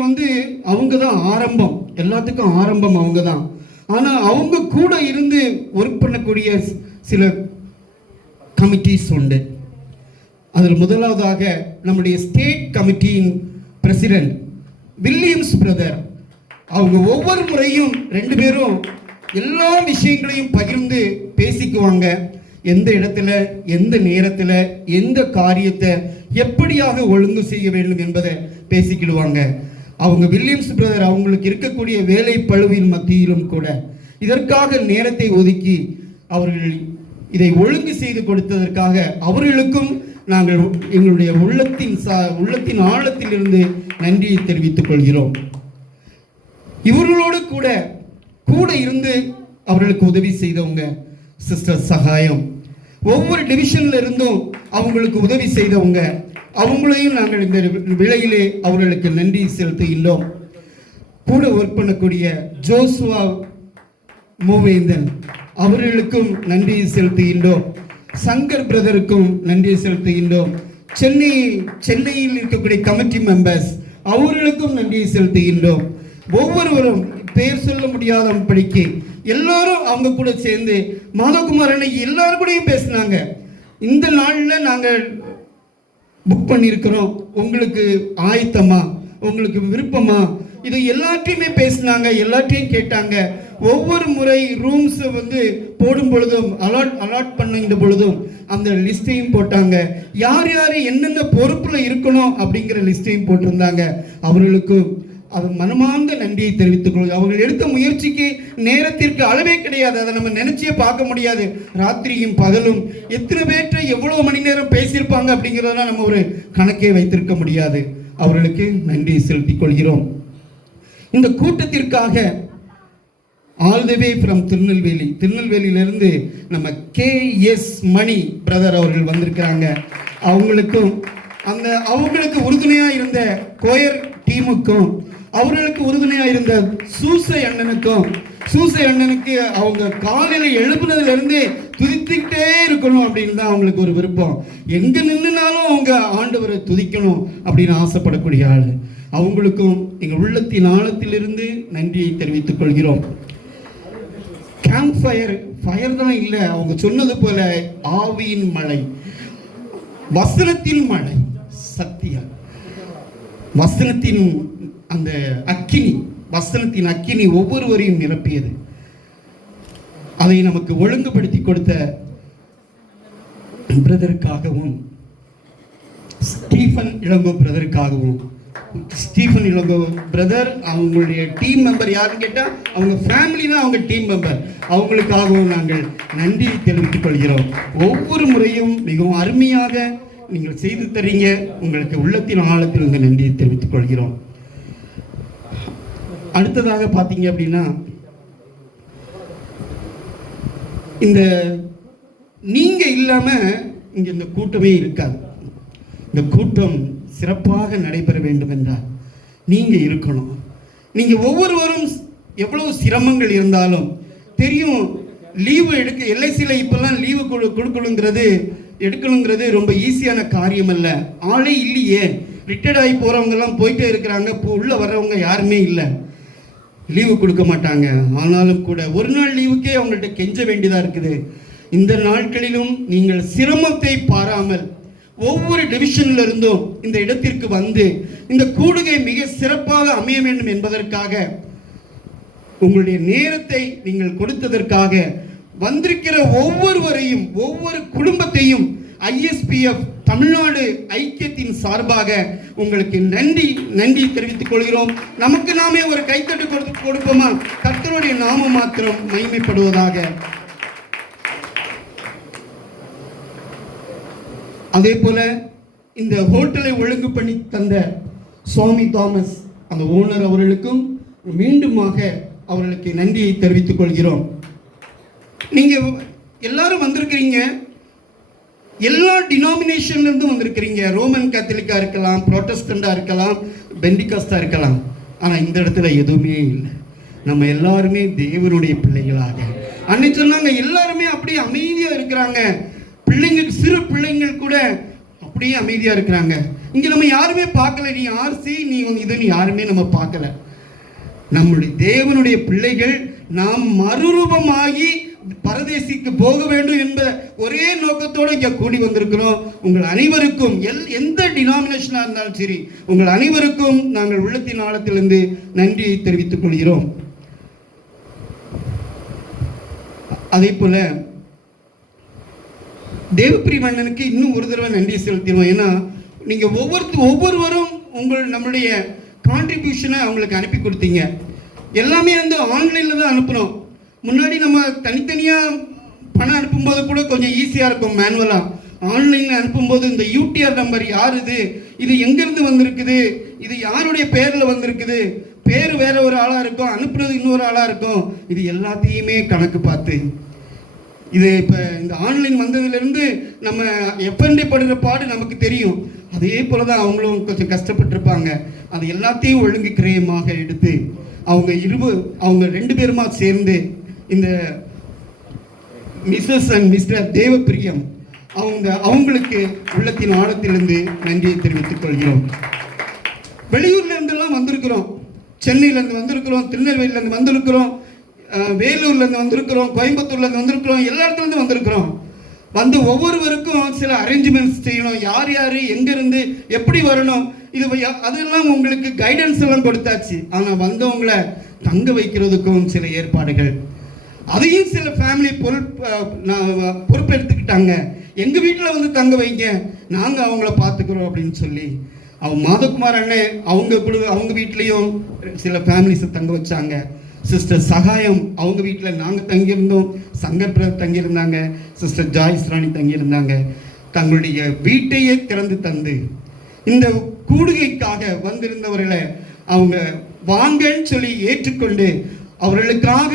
அவங்க தான் ஆரம்பம், எல்லாத்துக்கும் ஆரம்பம் அவங்க தான். ஆனால் அவங்க கூட இருந்து ஒர்க் பண்ணக்கூடிய சில கமிட்டிஸ் உண்டு. அதில் முதலாவதாக நம்முடைய ஸ்டேட் கமிட்டியின் பிரசிடென்ட் வில்லியம்ஸ் பிரதர். அவங்க ஒவ்வொரு முறையும் 2 பேரும் எல்லா விஷயங்களையும் பகிர்ந்து பேசிக்குவாங்க. எந்த இடத்துல, எந்த நேரத்தில், எந்த காரியத்தை எப்படியாக ஒழுங்கு செய்ய வேண்டும் என்பதை பேசிக்கிடுவாங்க. அவங்க வில்லியம்ஸ் பிரதர் அவங்களுக்கு இருக்கக்கூடிய வேலை பளுவின் மத்தியிலும் கூட இதற்காக நேரத்தை ஒதுக்கி அவர்கள் இதை ஒழுங்கு செய்து கொடுத்ததற்காக அவர்களுக்கும் நாங்கள் எங்களுடைய உள்ளத்தின் ஆழத்தில் இருந்து நன்றியை தெரிவித்துக் கொள்கிறோம். இவர்களோடு கூட இருந்து அவர்களுக்கு உதவி செய்தவங்க சிஸ்டர் சகாயம், ஒவ்வொரு டிவிஷன்ல இருந்தும் அவங்களுக்கு உதவி செய்தவங்க, அவங்களையும் நாங்கள் இந்த விலையிலே அவர்களுக்கு நன்றி செலுத்துகின்றோம். கூட ஒர்க் பண்ணக்கூடிய ஜோசுவா மூவேந்தன் அவர்களுக்கும் நன்றி செலுத்துகின்றோம். சங்கர் பிரதருக்கும் நன்றி செலுத்துகின்றோம். சென்னையில் இருக்கக்கூடிய கமிட்டி மெம்பர்ஸ் அவர்களுக்கும் நன்றி செலுத்துகின்றோம். ஒவ்வொருவரும் பேர் சொல்ல முடியாத படிக்க எல்லாரும் அவங்க கூட சேர்ந்து மாதவகுமார் அன்னைக்கு எல்லாரும் கூடயும் பேசினாங்க. இந்த நாளில் நாங்கள் புக் பண்ணியிருக்கிறோம், உங்களுக்கு ஆயத்தமா, உங்களுக்கு விருப்பமா, இது எல்லாத்தையுமே பேசினாங்க, எல்லாத்தையும் கேட்டாங்க. ஒவ்வொரு முறை ரூம்ஸ் போடும் பொழுதும் அலாட் பண்ணுகின்ற பொழுதும் அந்த லிஸ்ட்டையும் போட்டாங்க. யார் யார் என்னென்ன பொறுப்புல இருக்கணும் அப்படிங்கிற லிஸ்ட்டையும் போட்டிருந்தாங்க. அவர்களுக்கும் அது மனமார்ந்த நன்றியை தெரிவித்துக் கொள்ளுங்கள். அவர்கள் எடுத்த முயற்சிக்கு நேரத்திற்கு அளவே கிடையாது, அதை நம்ம நினைச்சே பார்க்க முடியாது. ராத்திரியும் பகலும் எத்தனை பேற்றை எவ்வளவு மணி நேரம் பேசியிருப்பாங்க அப்படிங்கிறதெல்லாம் நம்ம ஒரு கணக்கே வைத்திருக்க முடியாது. அவர்களுக்கு நன்றியை செலுத்திக் கொள்கிறோம். இந்த கூட்டத்திற்காக ஆல் தி வே ஃப்ரம் திருநெல்வேலியிலிருந்து நம்ம KS மணி பிரதர் அவர்கள் வந்திருக்கிறாங்க. அவங்களுக்கு உறுதுணையா இருந்த கோயர் டீமுக்கும் அவர்களுக்கு உறுதுணையா இருந்த சூசை அண்ணனுக்கு அவங்க காலையில எழுப்புனதுல இருந்து துதித்துக்கிட்டே இருக்கணும் அப்படின்னு தான் அவங்களுக்கு ஒரு விருப்பம். எங்க நின்றுனாலும் அவங்க ஆண்டவரை துதிக்கணும் அப்படின்னு ஆசைப்படக்கூடிய ஆள். அவங்களுக்கும் எங்கள் உள்ளத்தின் ஆழத்திலிருந்து நன்றியை தெரிவித்துக் கொள்கிறோம். கேம்ப் ஃபயர் தான் இல்லை, அவங்க சொன்னது போல ஆவியின் மழை, வசனத்தின் மழை, சத்தியம், வசனத்தின் அந்த அக்கினி ஒவ்வொருவரையும் நிரப்பியது. அதை நமக்கு ஒழுங்குபடுத்தி கொடுத்த பிரதருக்காகவும் ஸ்டீஃபன் இளங்கோ பிரதர் அவங்களுடைய டீம் மெம்பர் யாருன்னு கேட்டால் அவங்க ஃபேமிலி தான், அவங்க டீம் மெம்பர், அவங்களுக்காகவும் நாங்கள் நன்றி தெரிவித்துக் கொள்கிறோம். ஒவ்வொரு முறையும் மிகவும் அருமையாக நீங்கள் செய்து தரீங்க. உங்களுக்கு உள்ளத்தின் ஆழத்தில் இந்த நன்றியை தெரிவித்துக் கொள்கிறோம். அடுத்ததாக பார்த்தீங்க அப்படின்னா இந்த நீங்க இல்லாம இங்க இந்த கூட்டமே இருக்காது. இந்த கூட்டம் சிறப்பாக நடைபெற வேண்டும் என்றால் நீங்கள் இருக்கணும். நீங்கள் ஒவ்வொருவரும் எவ்வளவு சிரமங்கள் இருந்தாலும் தெரியும், லீவு எடுக்க எல்ஐசியில் இப்போல்லாம் லீவு எடுக்கணுங்கிறது ரொம்ப ஈஸியான காரியம் அல்ல. ஆளே இல்லையே, ரிட்டையர்ட் ஆகி போகிறவங்கெல்லாம் போயிட்டே இருக்கிறாங்க, இப்போ உள்ளே வர்றவங்க யாருமே இல்லை, லீவு கொடுக்க மாட்டாங்க. ஆனாலும் கூட ஒரு நாள் லீவுக்கே அவங்கள்ட்ட கெஞ்ச வேண்டியதாக இருக்குது. இந்த நாட்களிலும் நீங்கள் சிரமத்தை பாராமல் ஒவ்வொரு டிவிஷன்ல இருந்தும் இந்த இடத்திற்கு வந்து இந்த கூடுகை மிக சிறப்பாக அமைய வேண்டும் என்பதற்காக உங்களுடைய நேரத்தை நீங்கள் கொடுத்ததற்காக வந்திருக்கிற ஒவ்வொருவரையும் ஒவ்வொரு குடும்பத்தையும் ISPF தமிழ்நாடு ஐக்கியத்தின் சார்பாக உங்களுக்கு நன்றி தெரிவித்துக் கொள்கிறோம். நமக்கு நாமே ஒரு கைத்தட்டு கொடுப்போமா? கர்த்தருடைய நாமம் மாத்திரம் மகிமைப்படுவதாக. அதே போல இந்த ஹோட்டலை ஒழுங்கு பண்ணி தந்த சுவாமி தாமஸ் அந்த ஓனர் அவர்களுக்கும் மீண்டுமாக அவர்களுக்கு நன்றியை தெரிவித்துக் கொள்கிறோம். நீங்கள் எல்லாரும் வந்திருக்கிறீங்க, எல்லா டினாமினேஷன்லேருந்தும் வந்திருக்கிறீங்க. ரோமன் கேத்தலிக்காக இருக்கலாம், புரோட்டஸ்டண்டாக இருக்கலாம், பெண்டிகாஸ்டாக இருக்கலாம். ஆனால் இந்த இடத்துல எதுவுமே இல்லை. நம்ம எல்லாருமே தேவனுடைய பிள்ளைகளாக அன்னைக்கு சொன்னாங்க. எல்லாருமே அப்படியே அமைதியாக இருக்கிறாங்க. சிறு பிள்ளைங்கள் கூட அப்படியே அமைதியாக இருக்கிறாங்க. இங்கே நம்ம யாருமே பார்க்கல. நீ ஆர்சி, நீ இதுன்னு யாருமே நம்ம பார்க்கல. நம்முடைய தேவனுடைய பிள்ளைகள் நாம் மறுரூபமாகி பரதேசிக்கு போக வேண்டும் என்ற ஒரே நோக்கத்தோடு இங்கே கூடி வந்திருக்கிறோம். உங்கள் அனைவருக்கும் எந்த டினாமினேஷனாக இருந்தாலும் சரி, உங்கள் அனைவருக்கும் நாங்கள் உள்ளத்தின் ஆழத்திலிருந்து நன்றியை தெரிவித்துக் கொள்கிறோம். அதே போல தேவப்பிரியமண்ணனுக்கு இன்னும் ஒரு தடவை நன்றி செலுத்திடுவோம். ஏன்னா நீங்கள் ஒவ்வொருவரும் நம்மளுடைய கான்ட்ரிபியூஷனை அவங்களுக்கு அனுப்பி கொடுத்தீங்க. எல்லாமே வந்து ஆன்லைனில் தான் அனுப்புகிறோம். முன்னாடி நம்ம தனித்தனியாக பணம் அனுப்பும்போது கூட கொஞ்சம் ஈஸியாக இருக்கும். மேனுவலாக ஆன்லைனில் அனுப்பும்போது இந்த யூடிஆர் நம்பர் யார், இது எங்கேருந்து வந்திருக்குது, இது யாருடைய பேரில் வந்திருக்குது, பேர் வேற ஒரு ஆளாக இருக்கும், அனுப்புறது இன்னொரு ஆளாக இருக்கும். இது எல்லாத்தையுமே கணக்கு பார்த்து இது இப்போ இந்த ஆன்லைன் வந்ததுலேருந்து நம்ம எஃப்என்டி படுற பாடு நமக்கு தெரியும். அதே போல தான் அவங்களும் கொஞ்சம் கஷ்டப்பட்டிருப்பாங்க. அது எல்லாத்தையும் ஒழுங்கு கிரயமாக எடுத்து அவங்க 2 பேருமா சேர்ந்து இந்த மிஸ்ஸஸ் அண்ட் மிஸ்டர் தேவப்பிரியம் அவங்களுக்கு உள்ளத்தின் ஆழத்திலிருந்து நன்றியை தெரிவித்துக் கொள்கிறோம். வெளியூர்ல இருந்தெல்லாம் வந்திருக்கிறோம், சென்னையிலேருந்து வந்திருக்கிறோம், திருநெல்வேலியிலேருந்து வந்திருக்கிறோம், வேலூர்லேருந்து வந்திருக்கிறோம், கோயம்புத்தூர்லேருந்து வந்திருக்கிறோம், எல்லா இடத்துலேருந்து வந்திருக்கிறோம். வந்து ஒவ்வொருவருக்கும் சில அரேஞ்ச்மெண்ட்ஸ் செய்யணும். யார் எங்கேருந்து எப்படி வரணும், அதெல்லாம் உங்களுக்கு கைடன்ஸ் எல்லாம் கொடுத்தாச்சு. ஆனால் வந்தவங்களை தங்க வைக்கிறதுக்கும் சில ஏற்பாடுகள், அதையும் சில ஃபேமிலி பொறுப்பெடுத்துக்கிட்டாங்க. எங்கள் வீட்டில் வந்து தங்க வைங்க, நாங்கள் அவங்கள பார்த்துக்குறோம் அப்படின்னு சொல்லி மாதகுமார் அண்ணன் அவங்க வீட்லேயும் சில ஃபேமிலிஸை தங்க வச்சாங்க. சிஸ்டர் சகாயம் அவங்க வீட்டில் நாங்கள் தங்கியிருந்தோம், சங்கர் பிரதர் தங்கியிருந்தாங்க, சிஸ்டர் ஜாய்ஸ் ராணி தங்கியிருந்தாங்க. தங்களுடைய வீட்டையே திறந்து தந்து இந்த கூடுகைக்காக வந்திருந்தவர்களை அவங்க வாங்கன்னு சொல்லி ஏற்றுக்கொண்டு அவர்களுக்காக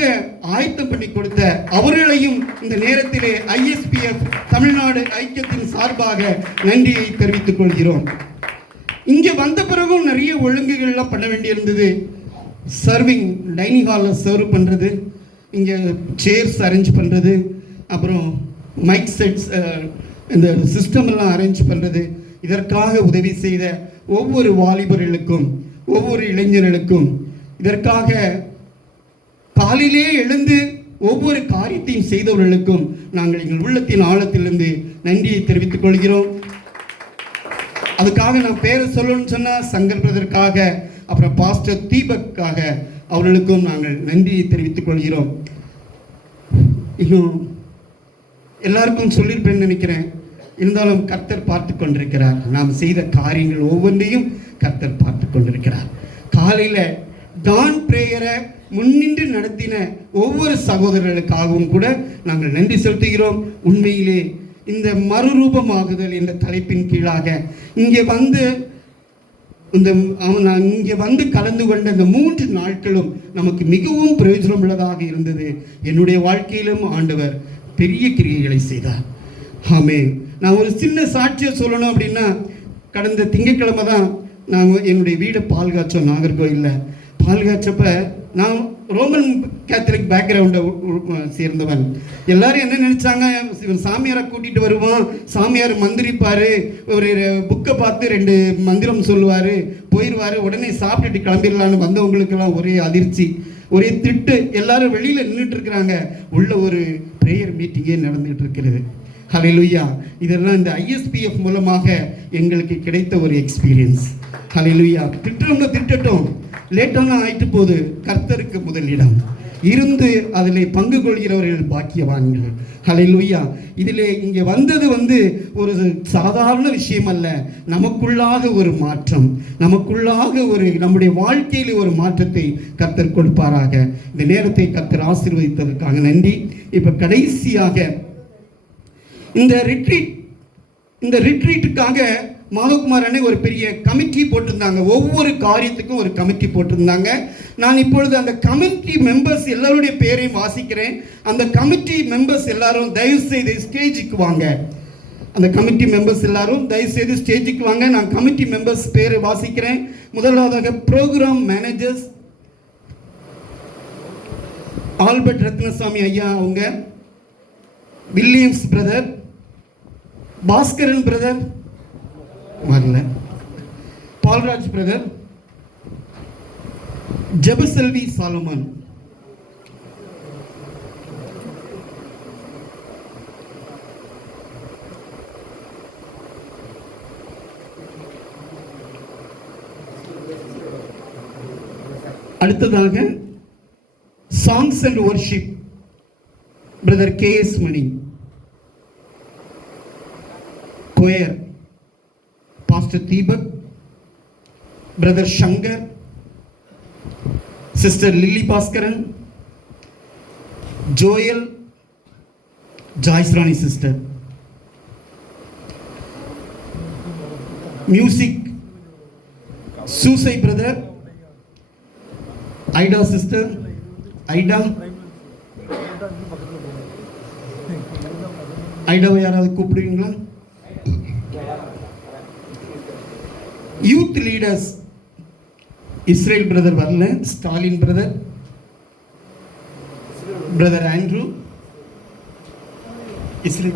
ஆயத்தம் பண்ணி கொடுத்த அவர்களையும் இந்த நேரத்திலே ISPF தமிழ்நாடு ஐக்கியத்தின் சார்பாக நன்றியை தெரிவித்துக் கொள்கிறோம். இங்கே வந்த பிறகும் நிறைய ஒழுங்குகள்லாம் பண்ண வேண்டியிருந்தது. சர்விங் டைனிங் ஹாலில் சர்வ் பண்ணுறது, இங்கே சேர்ஸ் அரேஞ்ச் பண்ணுறது, அப்புறம் மைக் செட்ஸ் இந்த சிஸ்டம் எல்லாம் அரேஞ்ச் பண்ணுறது, இதற்காக உதவி செய்த ஒவ்வொரு வாலிபர்களுக்கும் ஒவ்வொரு இளைஞர்களுக்கும், இதற்காக காலையிலே எழுந்து ஒவ்வொரு காரியத்தையும் செய்தவர்களுக்கும் நாங்கள் எங்கள் உள்ளத்தின் ஆழத்திலிருந்து நன்றியை தெரிவித்துக் கொள்கிறோம். அதுக்காக நான் பேரை சொல்லணும்னு சொன்னால் சங்கர் பிரதருக்காக, அப்புறம் பாஸ்டர் தீபக்காக அவர்களுக்கும் நாங்கள் நன்றியை தெரிவித்துக் கொள்கிறோம். இன்னும் எல்லாருக்கும் சொல்லியிருப்பேன்னு நினைக்கிறேன். இருந்தாலும் கர்த்தர் பார்த்து கொண்டிருக்கிறார். நாம் செய்த காரியங்கள் ஒவ்வொன்றையும் கர்த்தர் பார்த்து கொண்டிருக்கிறார். காலையில் டான் பிரேயரை முன்னின்று நடத்தின ஒவ்வொரு சகோதரர்களுக்காகவும் கூட நாங்கள் நன்றி செலுத்துகிறோம். உண்மையிலே இந்த மறுரூபமாகுதல் என்ற தலைப்பின் கீழாக இங்கே வந்து கலந்து கொண்ட இந்த 3 நாட்களும் நமக்கு மிகவும் பிரயோஜனம் உள்ளதாக இருந்தது. என்னுடைய வாழ்க்கையிலும் ஆண்டவர் பெரிய கிரியைகளை செய்தார். ஆமே. நான் ஒரு சின்ன சாட்சியை சொல்லணும் அப்படின்னா, கடந்த திங்கட்கிழமை தான் நான் என்னுடைய வீடை பால் காய்ச்சோம். நாகர்கோயிலில் பால் காய்ச்சப்ப நான் ரோமன் கேத்தலிக் பேக்ரவுண்டை சேர்ந்தவன். எல்லாரும் என்ன நினச்சாங்க, இவன் சாமியாரை கூட்டிகிட்டு வருவான், சாமியார் மந்திரிப்பார், ஒரு புக்கை பார்த்து 2 மந்திரம் சொல்லுவார், போயிடுவார், உடனே சாப்பிட்டுட்டு கிளம்பிடலான்னு வந்தவங்களுக்கெல்லாம் ஒரே அதிர்ச்சி, ஒரே திட்டு. எல்லாரும் வெளியில் நின்றுட்டு இருக்கிறாங்க, உள்ள ஒரு ப்ரேயர் மீட்டிங்கே நடந்துகிட்டு இருக்கிறது. ஹல்லேலூயா. இதெல்லாம் இந்த ISPF மூலமாக எங்களுக்கு கிடைத்த ஒரு எக்ஸ்பீரியன்ஸ். ஹல்லேலூயா. திட்டவங்க திட்டட்டும், லேட்டான ஆயிட்டு போது, கர்த்தருக்கு முதலிடம் இருந்து அதில் பங்கு கொள்கிறவர்கள் பாக்கியவான்கள். ஹல்லேலூயா. இதில் இங்கே வந்தது ஒரு சாதாரண விஷயம் அல்ல. நமக்குள்ளாக ஒரு மாற்றம், நமக்குள்ளாக ஒரு நம்முடைய வாழ்க்கையில் ஒரு மாற்றத்தை கர்த்தர் கொடுப்பாராக. இந்த நேரத்தை கர்த்தர் ஆசீர்வதித்ததற்காக நன்றி. இப்போ கடைசியாக இந்த ரிட்ரீட்டுக்காக மாதகுமார் அண்ணே ஒரு பெரிய கமிட்டி போட்டிருந்தாங்க. ஒவ்வொரு காரியத்துக்கும் ஒரு கமிட்டி போட்டிருந்தாங்க. நான் இப்பொழுது அந்த கமிட்டி மெம்பர்ஸ் எல்லாருடைய பேரையும் வாசிக்கிறேன். அந்த கமிட்டி மெம்பர்ஸ் எல்லாரும் தயவு செய்து ஸ்டேஜுக்கு வாங்க. அந்த கமிட்டி மெம்பர்ஸ் எல்லாரும் தயவு செய்து ஸ்டேஜுக்கு வாங்க. நான் கமிட்டி மெம்பர்ஸ் பேரை வாசிக்கிறேன். முதலாவதாக ப்ரோக்ராம் மேனேஜர்ஸ் ஆல்பர்ட் ரத்னசாமி ஐயா அவங்க, வில்லியம்ஸ் பிரதர், பாஸ்கரன் பிரதர் வரல, பால்ராஜ் பிரதர், ஜெபசெல்வி சாலமன், அடுத்ததாக songs and worship brother KS Mani, choir pastor Deepak, brother Shankar, sister Lily Baskaran, Joel, Joyce Rani sister, music Susai brother, Ida sister, ஐடாவை யாராவது கூப்பிடுவீங்களா? யூத் லீடர்ஸ் இஸ்ரேல் பிரதர் வரல, Stalin brother, brother Andrew, Israel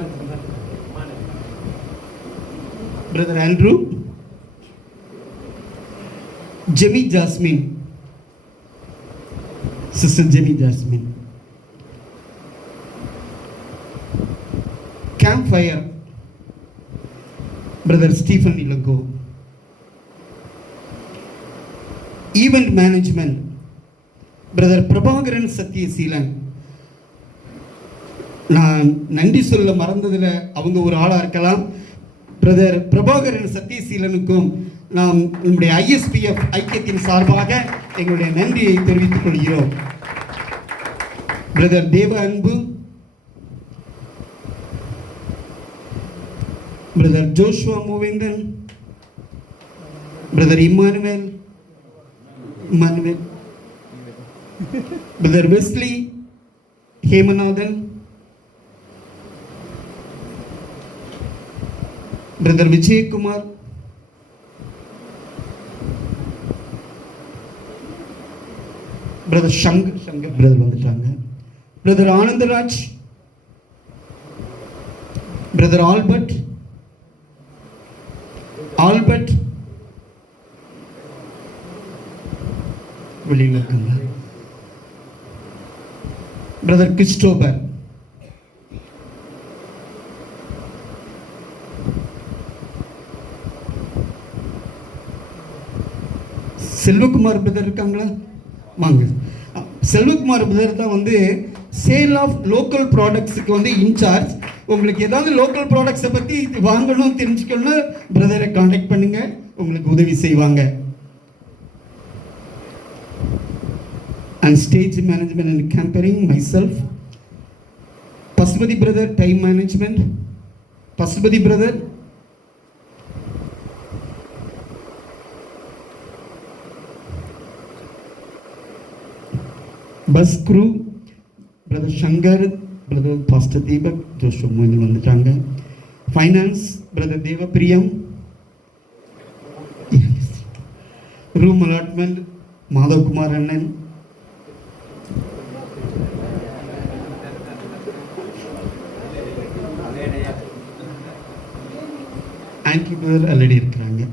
brother Andrew, Jemi Jasmine, sister Jemi Jasmine, camp fire brother Stephen Ilango, event management brother Prabhakaran Sathyaseelan. நான் நன்றி சொல்ல மறந்ததில் அவங்க ஒரு ஆளாக இருக்கலாம். பிரதர் பிரபாகரன் சத்யசீலனுக்கும் நாம் நம்முடைய ISPF ஐக்கியத்தின் சார்பாக எங்களுடைய நன்றியை தெரிவித்துக் கொள்கிறோம். Brother Deva Anbu, brother Joshua Moovendhan, brother Immanuel, brother Wesley Hemanathan, brother Vijayakumar, brother Shankar brother வந்துட்டாங்க, பிரதர் ஆனந்தராஜ், பிரதர் ஆல்பர்ட் வெளியில் இருக்காங்க, பிரதர் கிறிஸ்டோபர், செல்வகுமார் பிரதர் இருக்காங்களா? வாங்க. செல்வகுமார் பிரதர் தான் சேல் ஆஃப் லோக்கல் ப்ராடக்ட்ஸுக்கு இன்சார்ஜ். உங்களுக்கு ஏதாவது லோக்கல் ப்ராடக்ட்ஸை பற்றி வாங்கணும் தெரிஞ்சுக்கணும்னா பிரதரை காண்டாக்ட் பண்ணுங்க, உங்களுக்கு உதவி செய்வாங்க. And stage management and campaigning myself, Pasupati brother, time management, Pasupati brother, bus crew, brother Shankar, brother Pastor Deepak, Joshua Moindal வந்துட்டாங்க. Finance, brother Deva Priyam, room allotment Madhavakumar அண்ணன். ஆன்டி பிரதர் ஆல்ரெடி இருக்கிறாங்க.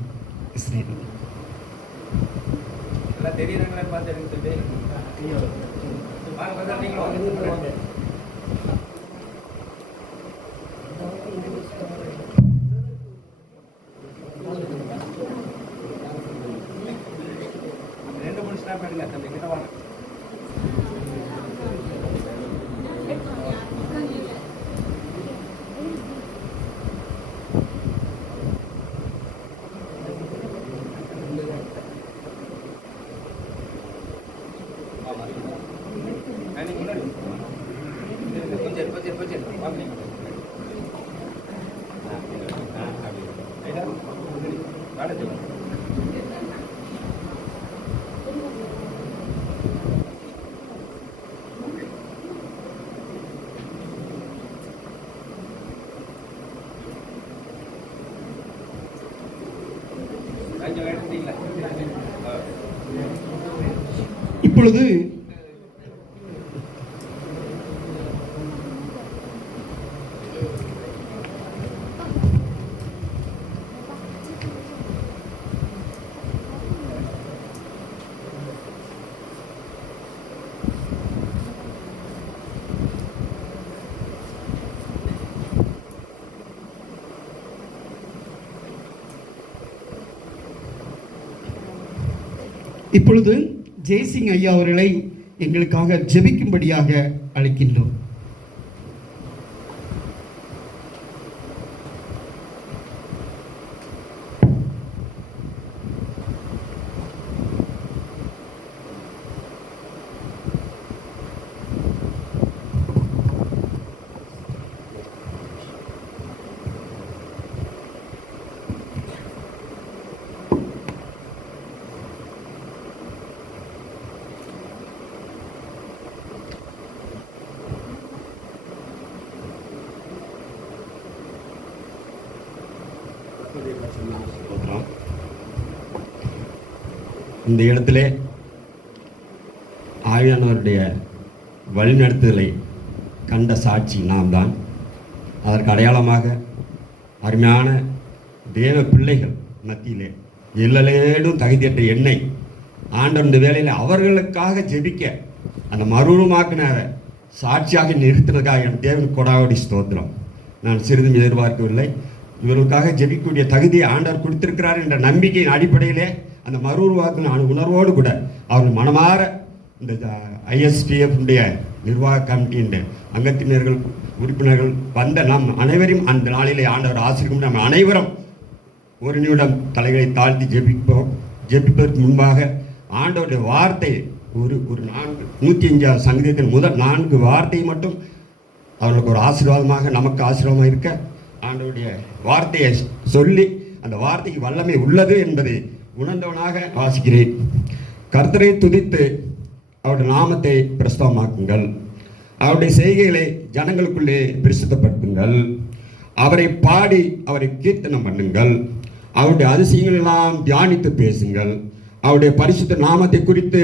இப்பொழுது இப்பொழுது ஜெய்சிங் ஐயா அவர்களை எங்களுக்காக ஜெபிக்கும்படியாக அழைக்கின்றோம். இந்த இடத்திலே ஆவியானவருடைய வழிநடத்துதலை கண்ட சாட்சி நாம் தான். அதற்கு அடையாளமாக அருமையான தேவ பிள்ளைகள் மத்தியிலே எல்லலேடும் தகுதியற்ற என்னை ஆண்டவர் இந்த வேலையில் அவர்களுக்காக ஜெபிக்க அந்த மறுரூபமாக்கின சாட்சியாக நிறுத்தினதுக்காக என் தேவன் கொடாவடி ஸ்தோத்திரம். நான் சிறிதும் எதிர்பார்க்கவில்லை. இவர்களுக்காக ஜெபிக்கக்கூடிய தகுதியை ஆண்டவர் கொடுத்திருக்கிறார் என்ற நம்பிக்கையின் அடிப்படையிலே அந்த மறுரூபாக்கின உணர்வோடு கூட அவர்கள் மனமாற இந்த ISTF நிர்வாக கமிட்டியின் அங்கத்தினர்கள் உறுப்பினர்கள் வந்த நம் அனைவரையும் அந்த நாளிலே ஆண்டவர் ஆசிரியம் நம் அனைவரும் ஒரு நிமிடம் தலைகளை தாழ்த்தி ஜெபிப்பதற்கு முன்பாக ஆண்டவருடைய வார்த்தை ஒரு 105 சங்கீதத்தின் முதல் 4 வார்த்தையை மட்டும் அவர்களுக்கு ஒரு ஆசீர்வாதமாக நமக்கு ஆசீர்வாதமாக இருக்க ஆண்டவருடைய வார்த்தையை சொல்லி அந்த வார்த்தைக்கு வல்லமை உள்ளது என்பதை உணர்ந்தவனாக வாசிக்கிறேன். கர்த்தரை துதித்து அவருடைய நாமத்தை பிரஸ்தவமாக்குங்கள். அவருடைய செய்கைகளை ஜனங்களுக்குள்ளே பிரசித்தப்படுத்துங்கள். அவரை பாடி அவரை கீர்த்தனம் பண்ணுங்கள். அவருடைய அதிசயங்கள் எல்லாம் தியானித்து பேசுங்கள். அவருடைய பரிசுத்த நாமத்தை குறித்து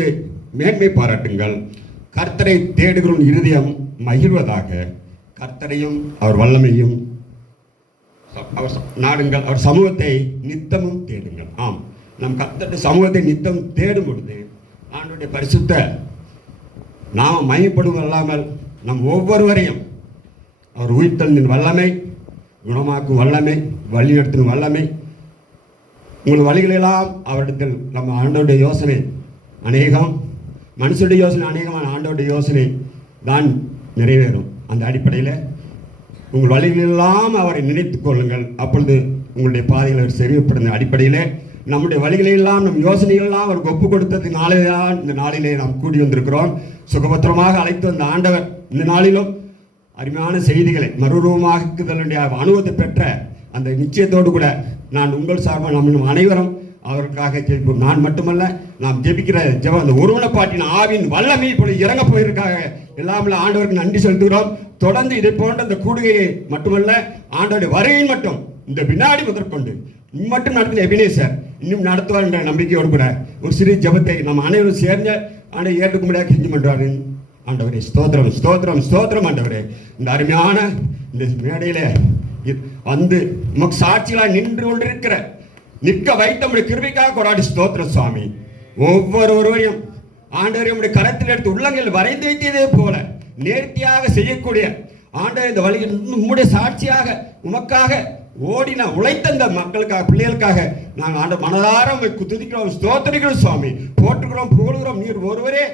மேன்மை பாராட்டுங்கள். கர்த்தரை தேடுகிற இருதயம் மகிழ்வதாக. கர்த்தரையும் அவர் வல்லமையும் அவர் நாடுங்கள். அவர் சமூகத்தை நித்தமும் தேடுங்கள். ஆம், நம் கர்த்தருடைய சமூகத்தை நித்தம் தேடும் பொழுது ஆண்டவருடைய பரிசுத்த நாம் மயப்படுவது அல்லாமல் நம் ஒவ்வொருவரையும் அவர் உயிர்த்தலின் வல்லமை, குணமாக்கும் வல்லமை, வழிநடத்தும் வல்லமை, உங்கள் வழிகளெல்லாம் அவரிடத்தில் நம்ம ஆண்டவருடைய யோசனை அநேகம், மனுஷனுடைய யோசனை அநேகமான ஆண்டவருடைய யோசனை தான் நிறைவேறும். அந்த அடிப்படையில் உங்கள் வழிகளெல்லாம் அவரை நினைத்து கொள்ளுங்கள். அப்பொழுது உங்களுடைய பாதைகளை செவிப்படுத்த அடிப்படையில் நம்முடைய வழிகளெல்லாம் நம் யோசனைகளெல்லாம் அவருக்கு ஒப்பு கொடுத்ததுனாலே தான் இந்த நாளிலே நாம் கூடி வந்திருக்கிறோம். சுகபத்திரமாக அழைத்து வந்த ஆண்டவர் இந்த நாளிலும் அருமையான செய்திகளை மறுரூபமாக்குதலுடைய அனுபவத்தை பெற்ற அந்த நிச்சயத்தோடு கூட நான் உங்கள் சார்பாக நம்ம அனைவரும் அவருக்காக ஜெபிப்போம். நான் மட்டுமல்ல, நாம் ஜெபிக்கிற ஜெபம் அந்த ஒருவனப்பாட்டின் ஆவின் வல்லமை இப்பொழுது இறங்க போயிருக்காக எல்லாமே ஆண்டவருக்கு நன்றி செலுத்துகிறோம். தொடர்ந்து இதை போன்ற இந்த கூடுகையை மட்டுமல்ல, ஆண்டவருடைய வருகையின் மட்டும் இந்த வினாடி முதற்கொண்டு மட்டும் நடத்தின எபினேசர் இன்னும் நடத்துவார் என்ற நம்பிக்கையோடு கூட ஒரு சிறு ஜெபத்தை நம்ம அனைவரும் சேர்ந்து ஆண்டை ஏற்றுக்கும்படியாக செஞ்சு பண்ணுறாரு. ஆண்டவரே ஸ்தோத்திரம் ஸ்தோத்திரம் ஸ்தோத்திரம். ஆண்டவரே இந்த அருமையான இந்த மேடையில் வந்து நமக்கு சாட்சிகளாக நின்று கொண்டிருக்கிற நிற்க வைத்த நம்முடைய கிருபைக்காக கொண்டாடி ஸ்தோத்திரம் சுவாமி. ஒவ்வொருவரையும் ஆண்டவரை நம்முடைய கரத்தில் எடுத்து உள்ளங்கள் வரைந்து வைத்ததே போல நேர்த்தியாக செய்யக்கூடிய ஆண்டவர் இந்த வழியில் உம்முடைய சாட்சியாக உமக்காக ஓடின உழைத்த இந்த மக்களுக்காக பிள்ளைகளுக்காக நாங்கள் ஆண்ட மனதார துதிக்கிறோம் ஸ்தோத்திரிக்கிறோம் சுவாமி. போற்றுகிறோம் புகழுகிறோம். நீர் ஒருவரே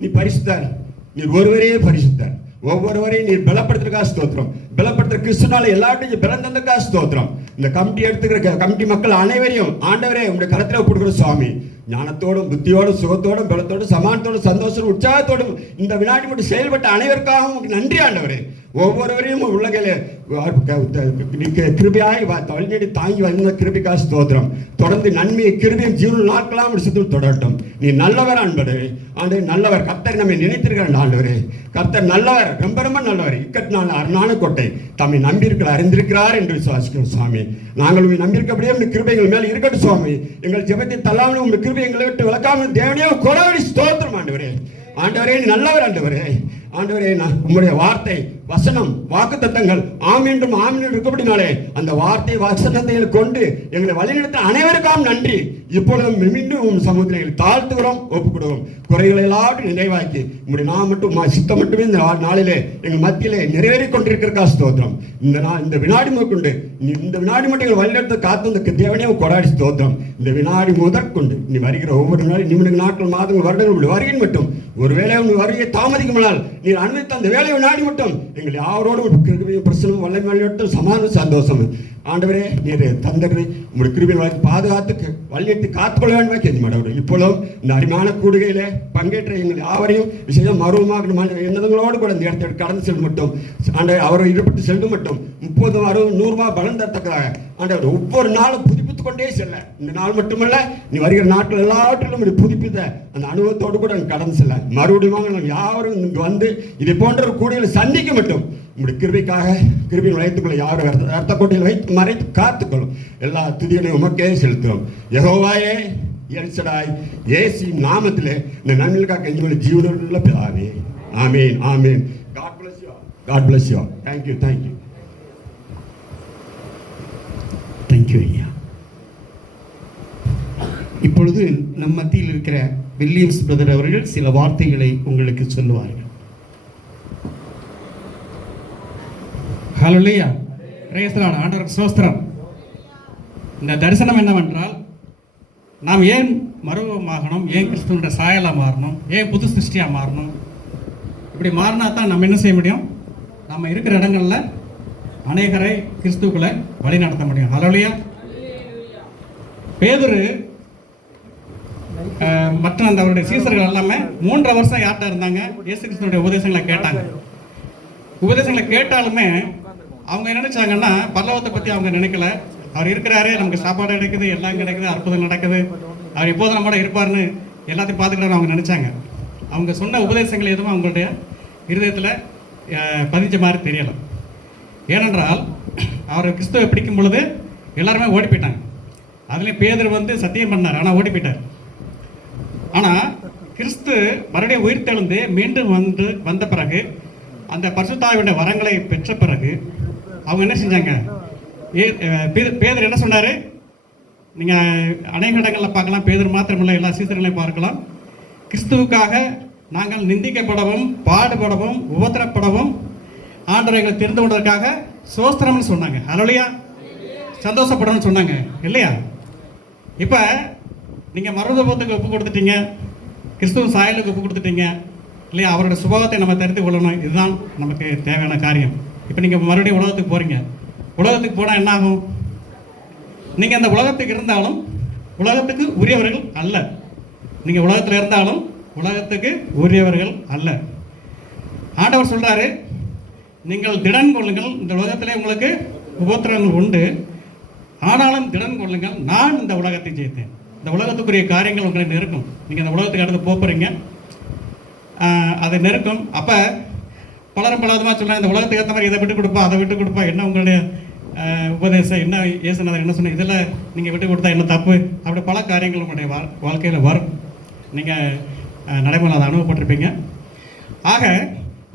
நீ பரிசுத்தர், நீர் ஒருவரே பரிசுத்தர். ஒவ்வொருவரையும் நீர் பலப்படுத்துறதுக்காக ஸ்தோத்திரம். பலப்படுத்துற கிறிஸ்துனால எல்லாத்தையும் பலம் தந்ததுக்காக ஸ்தோத்திரம். இந்த கமிட்டி எடுத்துக்கிற கமிட்டி மக்கள் அனைவரையும் ஆண்டவரே உங்களுடைய கரத்தில் கொடுக்குற சுவாமி. ஞானத்தோடும் புத்தியோடும் சுகத்தோடும் பலத்தோடும் சமானத்தோடும் சந்தோஷம் உற்சாகத்தோடும் இந்த வினாடி மட்டும் செயல்பட்ட அனைவருக்காகவும் உங்களுக்கு நன்றி ஆண்டவரே. ஒவ்வொருவரையும் உள்ளகையில கிருபியாய் வழிநடி தாங்கி வந்த கிருபிக்காக ஸ்தோத்திரம். தொடர்ந்து நன்மையை கிருபியும் ஜீவன நாட்களாக முடிச்சு தொடரட்டும். நீ நல்லவர் ஆண்டவரே. ஆண்டவர் நல்லவர். கர்த்தர் நம்மை நினைத்திருக்கிறார் ஆண்டவரே. கர்த்தர் நல்லவர், ரொம்ப ரொம்ப நல்லவர். இக்கட்டினால் அரணான கோட்டை தம்மை நம்பியிருக்கிற அறிந்திருக்கிறார் என்று விசுவாசிக்கிறோம் சுவாமி. நாங்கள் உங்களை நம்பியிருக்கபடியே உங்கள் கிருபைகள் மேல் இருக்கட்டும் சுவாமி. எங்கள் ஜெபத்தை தள்ளாமல் உங்கள் கிருபை எங்களை விட்டு விளக்காமல் தேவனையோ கொடாடி ஸ்தோத்திரம் ஆண்டவரே. ஆண்டவரே நல்லவர் ஆண்டவரே. ஆண்டவரே உங்களுடைய வார்த்தை வசனம் வாக்குத்தத்தங்கள் ஆம் என்றும் ஆமீன் இருக்கப்படினாலே அந்த வார்த்தை வசனத்தை கொண்டு எங்களை வழிநடத்த அனைவருக்கும் நன்றி. இப்பொழுதும் மீண்டும் சமுத்திரங்களை தாழ்த்துகிறோம், ஒப்புக்கொடுவோம். குறைகளை எல்லாரும் நிறைவாக்கி உங்களுடைய நான் மட்டும் சித்தம் மட்டுமே இந்த நாளிலே எங்கள் மத்தியிலே நிறைவேறி கொண்டிருக்கிறக்கா ஸ்தோத்திரம். இந்த வினாடி முதற்கொண்டு இந்த வினாடி மட்டும் எங்கள் வழிநடத்த காத்து இந்த தேவனே கொடாடி ஸ்தோத்திரம். இந்த வினாடி முதற்கொண்டு நீ வருகிற ஒவ்வொரு நாள் நிமிடங்கள் நாட்கள் மாதங்கள் வருடங்கள் வருகையின் மட்டும் ஒருவேளை உங்கள் வருகையை தாமதிக்குமானால் நீர் அனுமதித்த அந்த வேலையை நாடி மட்டும் எங்கள் யாரோடும் பிரச்சனை வல்லமையோட்டும் சமாதான சந்தோஷம் ஆண்டவரே நீர் தந்தது உங்களுடைய கிருபையை வளர்த்து பாதுகாத்து வழிநடத்தி காத்துக்கொள்ள வேண்டுமா கேள்வி மாட்டவர். இப்பொழுதும் இந்த அருமையான கூடுகையில பங்கேற்ற எங்கள் யாவரையும் விஷயம் மருவமாக எண்ணங்களோடு கூட இந்த இடத்தை கடந்து செல்லும் மட்டும் ஆண்டவர் அவரை ஈடுபட்டு செல்லும் மட்டும் 30, 60, 100 பலன் தரத்தக்கதாக ஆண்டவர் ஒவ்வொரு நாளும் புதுப்பித்துக் கொண்டே செல்ல இந்த நாள் மட்டுமல்ல நீ வருகிற நாட்கள் எல்லாவற்றிலும் புதுப்பித்த அந்த அனுபவத்தோடு கூட கடந்து செல்ல மறுபடியும் நாங்கள் யாவரும் இங்கு வந்து இதை போன்ற ஒரு கூடுதலை சந்திக்க மட்டும் உங்களுடைய கிருபைக்காக கிருபையை வைத்துக்கொள்ள யாரும் ரத்த கோட்டையில் வைத்து மறைத்து காத்துக்கொள்ளும். எல்லா துதிகளையும் உமக்கே செலுத்துகிறோம். யெகோவாயே எல்சடாய் இயேசு நாமத்திலே இந்த நன்மைக்காக கெஞ்சுள்ள ஜீவனுள்ள பிதாவே. ஆமீன் ஆமீன். God bless you. God bless you. Thank you. Thank you. Thank you ஐயா. இப்பொழுது நம் மத்தியில் இருக்கிற வில்லியம்ஸ் பிரதர் அவர்கள் சில வார்த்தைகளை உங்களுக்கு சொல்லுவார்கள். ஹல்லேலூயா. Praise the lord. ஆண்டவருக்கு ஸ்தோத்திரம். இந்த தரிசனம் என்னவென்றால் நாம் ஏன் மறுரூபமாகணும், ஏன் கிறிஸ்துவனுடைய சாயலாக மாறணும், ஏன் புது சிருஷ்டியாக மாறணும். இப்படி மாறினா தான் நம்ம என்ன செய்ய முடியும், நம்ம இருக்கிற இடங்களில் அநேகரை கிறிஸ்துக்களை வழி நடத்த முடியும். ஹல்லேலூயா. பேதுரு மற்ற அந்த அவருடைய சீசர்கள் எல்லாமே 3 வருஷம் யார்கிட்ட இருந்தாங்க, இயேசு கிறிஸ்துவனுடைய உபதேசங்களை கேட்டாங்க. உபதேசங்களை கேட்டாலுமே அவங்க நினைச்சாங்கன்னா பரலோகத்தை பற்றி அவங்க நினைக்கல. அவர் இருக்கிறாரு, நமக்கு சாப்பாடு கிடைக்குது, எல்லாம் கிடைக்குது, அற்புதம் நடக்குது, அவர் எப்போதும் நம்மளோட இருப்பார்னு எல்லாத்தையும் பார்த்துக்கிறாரு அவங்க நினைச்சாங்க. அவங்க சொன்ன உபதேசங்கள் எதுவும் அவங்களுடைய இருதயத்தில் பதிஞ்ச மாதிரி தெரியலை. ஏனென்றால் அவர் கிறிஸ்துவை பிடிக்கும் பொழுது எல்லாருமே ஓடி போயிட்டாங்க. அதுலேயும் பேதர் வந்து சத்தியம் பண்ணார், ஆனால் ஓடி போயிட்டார். ஆனால் கிறிஸ்து மறுபடியும் உயிர் தெழுந்து மீண்டும் வந்த பிறகு அந்த பரிசுத்தாவியுடைய வரங்களை பெற்ற பிறகு அவங்க என்ன செஞ்சாங்க, பேதர் என்ன சொன்னார், நீங்கள் அநேக இடங்களில் பார்க்கலாம், பேதர் மாத்திரமில்லை எல்லா சீசர்களையும் பார்க்கலாம், கிறிஸ்துவுக்காக நாங்கள் நிந்திக்கப்படவும் பாடுபடவும் உபத்திரப்படவும் ஆண்டவர்களை தெரிந்து கொண்டதற்காக சோஸ்திரம்னு சொன்னாங்க. ஹல்லேலூயா. சந்தோஷப்படணும்னு சொன்னாங்க இல்லையா. இப்போ நீங்கள் மறுரூபத்துக்கு ஒப்பு கொடுத்துட்டீங்க, கிறிஸ்துவ சாயலுக்கு ஒப்பு கொடுத்துட்டீங்க இல்லையா, அவரோட சுபாவத்தை நம்ம தெரிந்து கொள்ளணும். இதுதான் நமக்கு தேவையான காரியம். இப்போ நீங்கள் மறுபடியும் உலகத்துக்கு போகிறீங்க. உலகத்துக்கு போனால் என்ன ஆகும், நீங்கள் அந்த உலகத்துக்கு இருந்தாலும் உலகத்துக்கு உரியவர்கள் அல்ல. நீங்கள் உலகத்தில் இருந்தாலும் உலகத்துக்கு உரியவர்கள் அல்ல. ஆண்டவர் சொல்கிறாரு, நீங்கள் திடன் கொள்ளுங்கள், இந்த உலகத்திலே உங்களுக்கு உபத்திரங்கள் உண்டு, ஆனாலும் திடன் கொள்ளுங்கள், நான் இந்த உலகத்தை ஜெயித்தேன். இந்த உலகத்துக்குரிய காரியங்கள் உங்களை நெருக்கும். நீங்கள் இந்த உலகத்துக்கு அடுத்து போகிறீங்க, அதை நெருக்கும். அப்போ பலரும் பல விதமாக சொல்கிறாங்க, இந்த உலகத்துக்கு ஏற்ற மாதிரி இதை விட்டு கொடுப்பா அதை விட்டு கொடுப்பா, என்ன உங்களுடைய உபதேசம் என்ன இயேசுநாதர் என்ன சொன்ன இதில் நீங்கள் விட்டு கொடுத்தா என்ன தப்பு, அப்படி பல காரியங்கள் உங்களுடைய வாழ்க்கையில் வரும். நீங்கள் நடைமுறை அதை அனுபவப்பட்டிருப்பீங்க. ஆக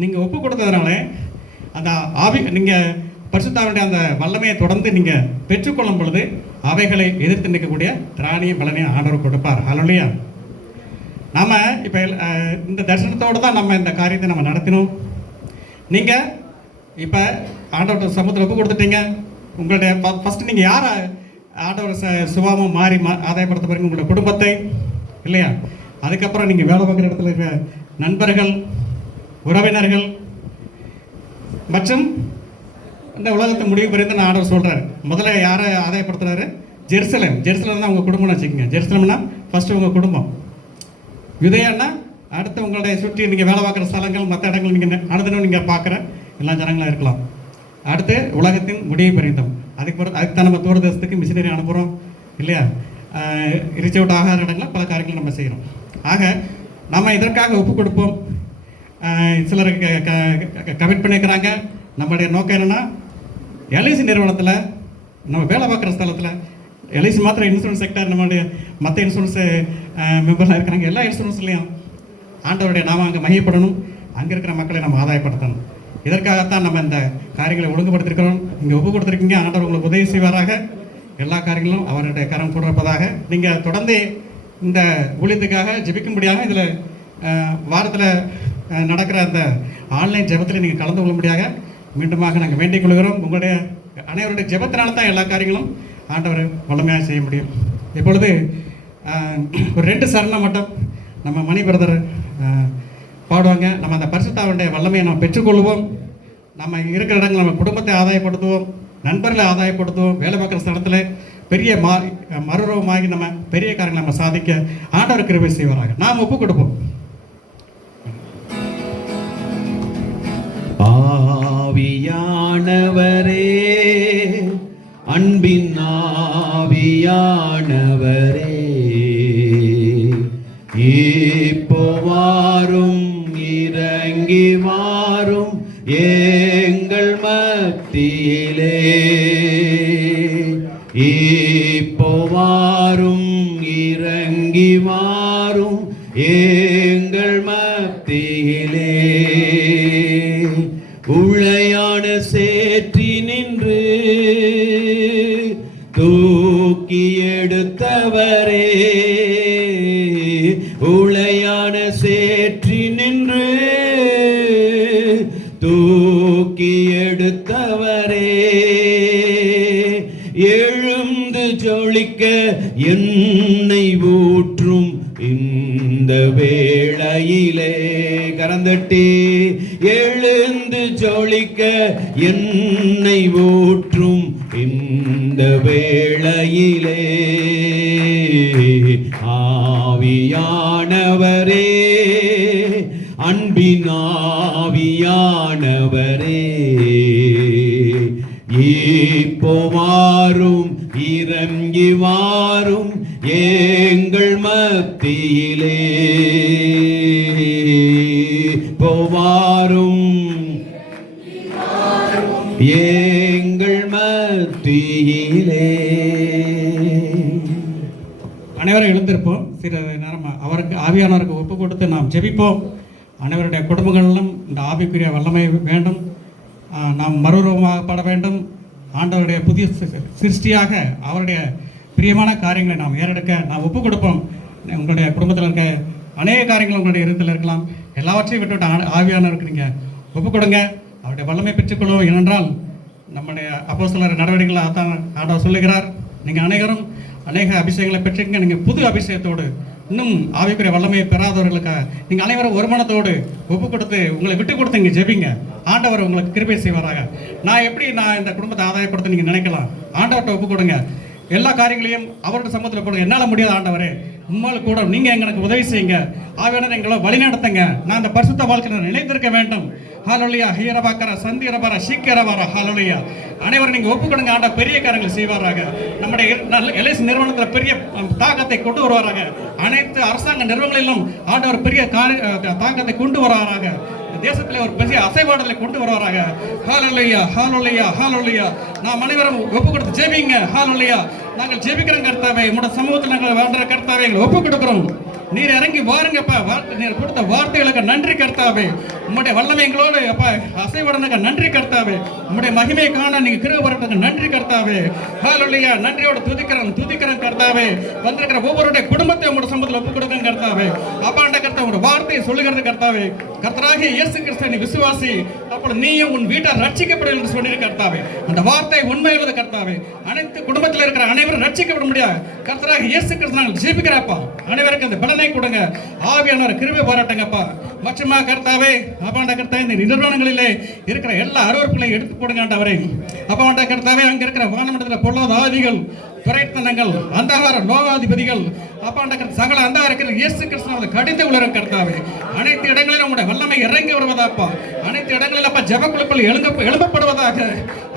நீங்கள் ஒப்பு கொடுத்ததுனால அந்த நீங்கள் பரிசுத்தாவினுடைய அந்த வல்லமையை தொடர்ந்து நீங்கள் பெற்றுக்கொள்ளும் பொழுது அவைகளை எதிர்த்து நிற்கக்கூடிய திராணியும் பலனையும் ஆண்டவர் கொடுப்பார். ஹல்லேலூயா. நாம் இப்போ இந்த தரிசனத்தோடு தான் நம்ம இந்த காரியத்தை நம்ம நடத்தினோம். நீங்கள் இப்போ ஆண்டவர் சமூகத்தில் ஒப்பு கொடுத்துட்டீங்க. உங்களுடைய ஃபஸ்ட்டு நீங்கள் யாரை ஆண்டவர் சுபாவம் மாறி ஆதாயப்படுத்த பாருங்க, உங்களுடைய குடும்பத்தை இல்லையா. அதுக்கப்புறம் நீங்கள் வேலை பார்க்குற இடத்துல இருக்கிற நண்பர்கள், உறவினர்கள் மற்றும் இந்த உலகத்தை முடிவு புரிந்து நான் ஆண்டவர் சொல்கிறார். முதல்ல யாரை ஆதாயப்படுத்துகிறாரு? ஜெருசலேம் தான் உங்கள் குடும்பம்னு வச்சுக்கோங்க. ஜெருசலேம்னா ஃபஸ்ட்டு உங்கள் குடும்பம். யுதேயான்னா அடுத்து உங்களுடைய சுற்றி நீங்கள் வேலை பார்க்குற ஸ்தலங்கள், மற்ற இடங்கள் நீங்கள் அனுதினம் நீங்கள் பார்க்குற எல்லா ஜனங்களாக இருக்கலாம். அடுத்து உலகத்தின் முடிவு பரிந்தம். அதுக்கு தான் நம்ம தூர தேசத்துக்கு மிஷினரி அனுப்புகிறோம் இல்லையா. ரீச் அவுட் ஆகாத இடங்களில் பல காரியங்கள் நம்ம செய்கிறோம். ஆக நம்ம இதற்காக ஒப்பு கொடுப்போம். சிலர் கமிட் பண்ணியிருக்கிறாங்க. நம்மளுடைய நோக்கம் என்னென்னா எல்ஐசி நிறுவனத்தில் நம்ம வேலை பார்க்குற ஸ்தலத்தில் எல்ஐசி மாத்திரம் இன்சூரன்ஸ் செக்டர், நம்மளுடைய மற்ற இன்சூரன்ஸ் மெம்பர்லாம் இருக்கிறாங்க. எல்லா இன்சூரன்ஸ்லேயும் ஆண்டவருடைய நாம அங்கே மையப்படணும், அங்கே இருக்கிற மக்களை நம்ம ஆதாயப்படுத்தணும். இதற்காகத்தான் நம்ம இந்த காரியங்களை ஒழுங்குபடுத்திருக்கிறோம். இங்கே ஒப்பு கொடுத்துருக்கீங்க. ஆண்டவர் உங்களுக்கு உதவி செய்வாராக. எல்லா காரியங்களும் அவருடைய கரம் கொடுப்பதாக. நீங்கள் தொடர்ந்து இந்த ஊழியத்துக்காக ஜெபிக்கும்படியாக இதில் வாரத்தில் நடக்கிற அந்த ஆன்லைன் ஜெபத்தில் நீங்கள் கலந்து கொள்ளும்படியாக மீண்டுமாக நாங்கள் வேண்டிக் கொள்கிறோம். உங்களுடைய அனைவருடைய ஜெபத்தினால தான் எல்லா காரியங்களும் ஆண்டவர் வல்லமையாக செய்ய முடியும். இப்பொழுது ஒரு 2 சரணம் மட்டும் நம்ம மணி பிரதர் பாடுவாங்க. நம்ம அந்த பரிசுத்தாவினுடைய வல்லமையை நம்ம பெற்றுக்கொள்வோம். நம்ம இருக்கிற இடங்கள் நம்ம குடும்பத்தை ஆதாயப்படுத்துவோம், நண்பர்களை ஆதாயப்படுத்துவோம், வேலை பார்க்குற ஸ்தலத்தில் பெரிய மறுரூபமாகி நம்ம பெரிய காரியங்களை நம்ம சாதிக்க ஆண்டவர் கிருபை செய்வாராக. நாம் ஒப்பு கொடுப்போம். ஆவியானவரே, அன்பின் ஆவியானவரே, இப்போ வாரும், இறங்கி வாரும் எங்கள் மத்தியிலே. இப்போ வாரும், இறங்கி வாரும் எங்கள் மத்தியிலே. உளையான சேற்றி நின்று தூக்கி எடுத்தவரே, உளையான சேற்றி நின்று தூக்கி எடுத்தவரே, எழுந்து ஜொலிக்க என்னை ஊற்றும் இந்த வேளையிலே. கரந்தட்டி எழுந்து ஜொலிக்க என்னை ஊற்றும் இந்த வேளையிலே. ஆவியானவரே, அன்பின் ஆவியானவரே, இப்போ வாரும், இறங்கி வாரும் எங்கள் மத்தியிலே. இப்போ வாரும் எங்கள் மத்தியிலே. அனைவரும் எழுந்திருப்போம். சிறிது நேரம் அவருக்கு ஆவியானவருக்கு ஒப்பு கொடுத்து நாம் ஜெபிப்போம். அனைவருடைய குடும்பங்களிலும் இந்த ஆவிக்குரிய வல்லமை வேண்டும். நாம் மறுரூபமாகப்பட வேண்டும். ஆண்டவருடைய புதிய சிருஷ்டியாக அவருடைய பிரியமான காரியங்களை நாம் ஏறெடுக்க நாம் ஒப்பு கொடுப்போம். உங்களுடைய குடும்பத்தில் இருக்க அநேக காரியங்கள் உங்களுடைய இருந்தில் இருக்கலாம். எல்லாவற்றையும் விட்டுவிட்டு ஆவியானவருக்கு நீங்கள் ஒப்பு கொடுங்க. அவருடைய வல்லமை பெற்றுக்கொள்வோம். ஏனென்றால் நம்முடைய அப்போஸ்தலர் நடவடிக்கைகளை ஆண்டவர் சொல்லுகிறார், நீங்கள் அனைவரும் அநேக அபிஷேகங்களை பெற்றுங்க. நீங்கள் புது அபிஷேகத்தோடு இன்னும் ஆவிக்குரிய வல்லமையை பெறாதவர்களுக்கு நீங்கள் அனைவரும் ஒரு மனத்தோடு ஒப்பு கொடுத்து உங்களை விட்டு கொடுத்து இங்கே ஜெபிங்க. ஆண்டவர் உங்களுக்கு கிருபை செய்வாராக. நான் இந்த குடும்பத்தை ஆதாயப்படுத்த நீங்கள் நினைக்கலாம். ஆண்டவர்கிட்ட ஒப்பு கொடுங்க. எல்லா காரியங்களையும் அவரோட சமூகத்தில் கொடுங்க. என்னால் முடியாத ஆண்டவரே, உம்மால் கூட நீங்கள் எங்களுக்கு உதவி செய்யுங்க. ஆவியானவரே, எங்களை வழிநடத்துங்க. நான் இந்த பரிசுத்த வாழ்க்கையில் நிலைத்திருக்க வேண்டும். ஹல்லேலூயா. ஹீரபாக்கர சந்திரபர சீக்கிரவர. ஹல்லேலூயா. அனைவரும் நீங்கள் ஒப்பு கொடுங்க. ஆண்டவர் பெரிய காரியங்கள் செய்வாராக. நம்முடைய எல்ஐசி நிறுவனத்தில் பெரிய தாக்கத்தை கொண்டு வருவாராக. அனைத்து அரசாங்க நிறுவனங்களிலும் ஆண்டவர் பெரிய தாக்கத்தை கொண்டு வருவாராக. தேசத்தில் ஒரு பெரிய அசைவாடுதலை கொண்டு வருவாராக. ஹalleluya ஹalleluya ஹalleluya. நாம் அனைவரும் ஒப்பு கொடுத்து ஜெபிங்க. ஹalleluya. நாங்கள் ஜெபிக்கிறோம் கர்த்தாவே, உம்முடைய சமூகத்தில் நாங்கள் வாழ்ற கர்த்தாவே எங்களை ஒப்பு கொடுக்கிறோம். நீர் இறங்கி வாருங்கப்பா. நீர் கொடுத்த வார்த்தைகளுக்கு நன்றி கர்த்தாவே. உம்முடைய வல்லமை எங்களோடு அப்பா அசைவடனுக்கு நன்றி கர்த்தாவே. உம்முடைய மகிமையை காண நீங்க கிருபை வரதுக்கு நன்றி கர்த்தாவே. ஹalleluya. நன்றியோடு துதிக்கிறோம் கர்த்தாவே. வந்திருக்கிற ஒவ்வொருடைய குடும்பத்தை உம்முடைய சமூகத்தில் ஒப்பு கொடுங்க கர்த்தாவே. அப்பாண்ட கர்த்தா உம்முடைய வார்த்தையை சொல்லுகிறது கர்த்தாவே. கர்த்தராகிய இயேசு கிறிஸ்து நீ விசுவாசி, அப்பொழுது நீயும் உன் வீட்டார் ரட்சிக்கப்படும் என்று சொல்லியிருக்க கர்த்தாவே. அந்த வார்த்தை உண்மையுள்ளது கர்த்தாவே. அனைத்து குடும்பத்தில் இருக்கிற அனைவரும் ரட்சிக்கப்பட முடியாது. கர்த்தராகிய இயேசு கிறிஸ்து நாங்கள் ஜெபிக்கிறப்பா. அனைவருக்கும் அந்த பலனை கொடுங்க. ஆவியானவர் கிருபை பாராட்டுங்கப்பா. மற்றமா கர்த்தாவே அப்பாண்ட கர்த்தா இந்த நிறுவனங்களிலே இருக்கிற எல்லா அருவருப்புகளையும் எடுத்து போடுங்க ஆண்டவரே. அப்பாண்ட கர்த்தாவே அங்க இருக்கிற வானமண்டலத்தில் பொல்லாத ஆவிகள், பிரயத்தனங்கள், அந்தகார லோகாதிபதிகள் அப்பாண்ட சகல அந்தகார இயேசு கிறிஸ்துவின் கடிந்து உலரும் கர்த்தாவே. அனைத்து இடங்களிலும் உங்களுடைய வல்லமை இறங்கி வருவதாப்பா. அனைத்து இடங்களில் அப்பா ஜெப குழுக்கள் எழுப்பப்படுவதாக.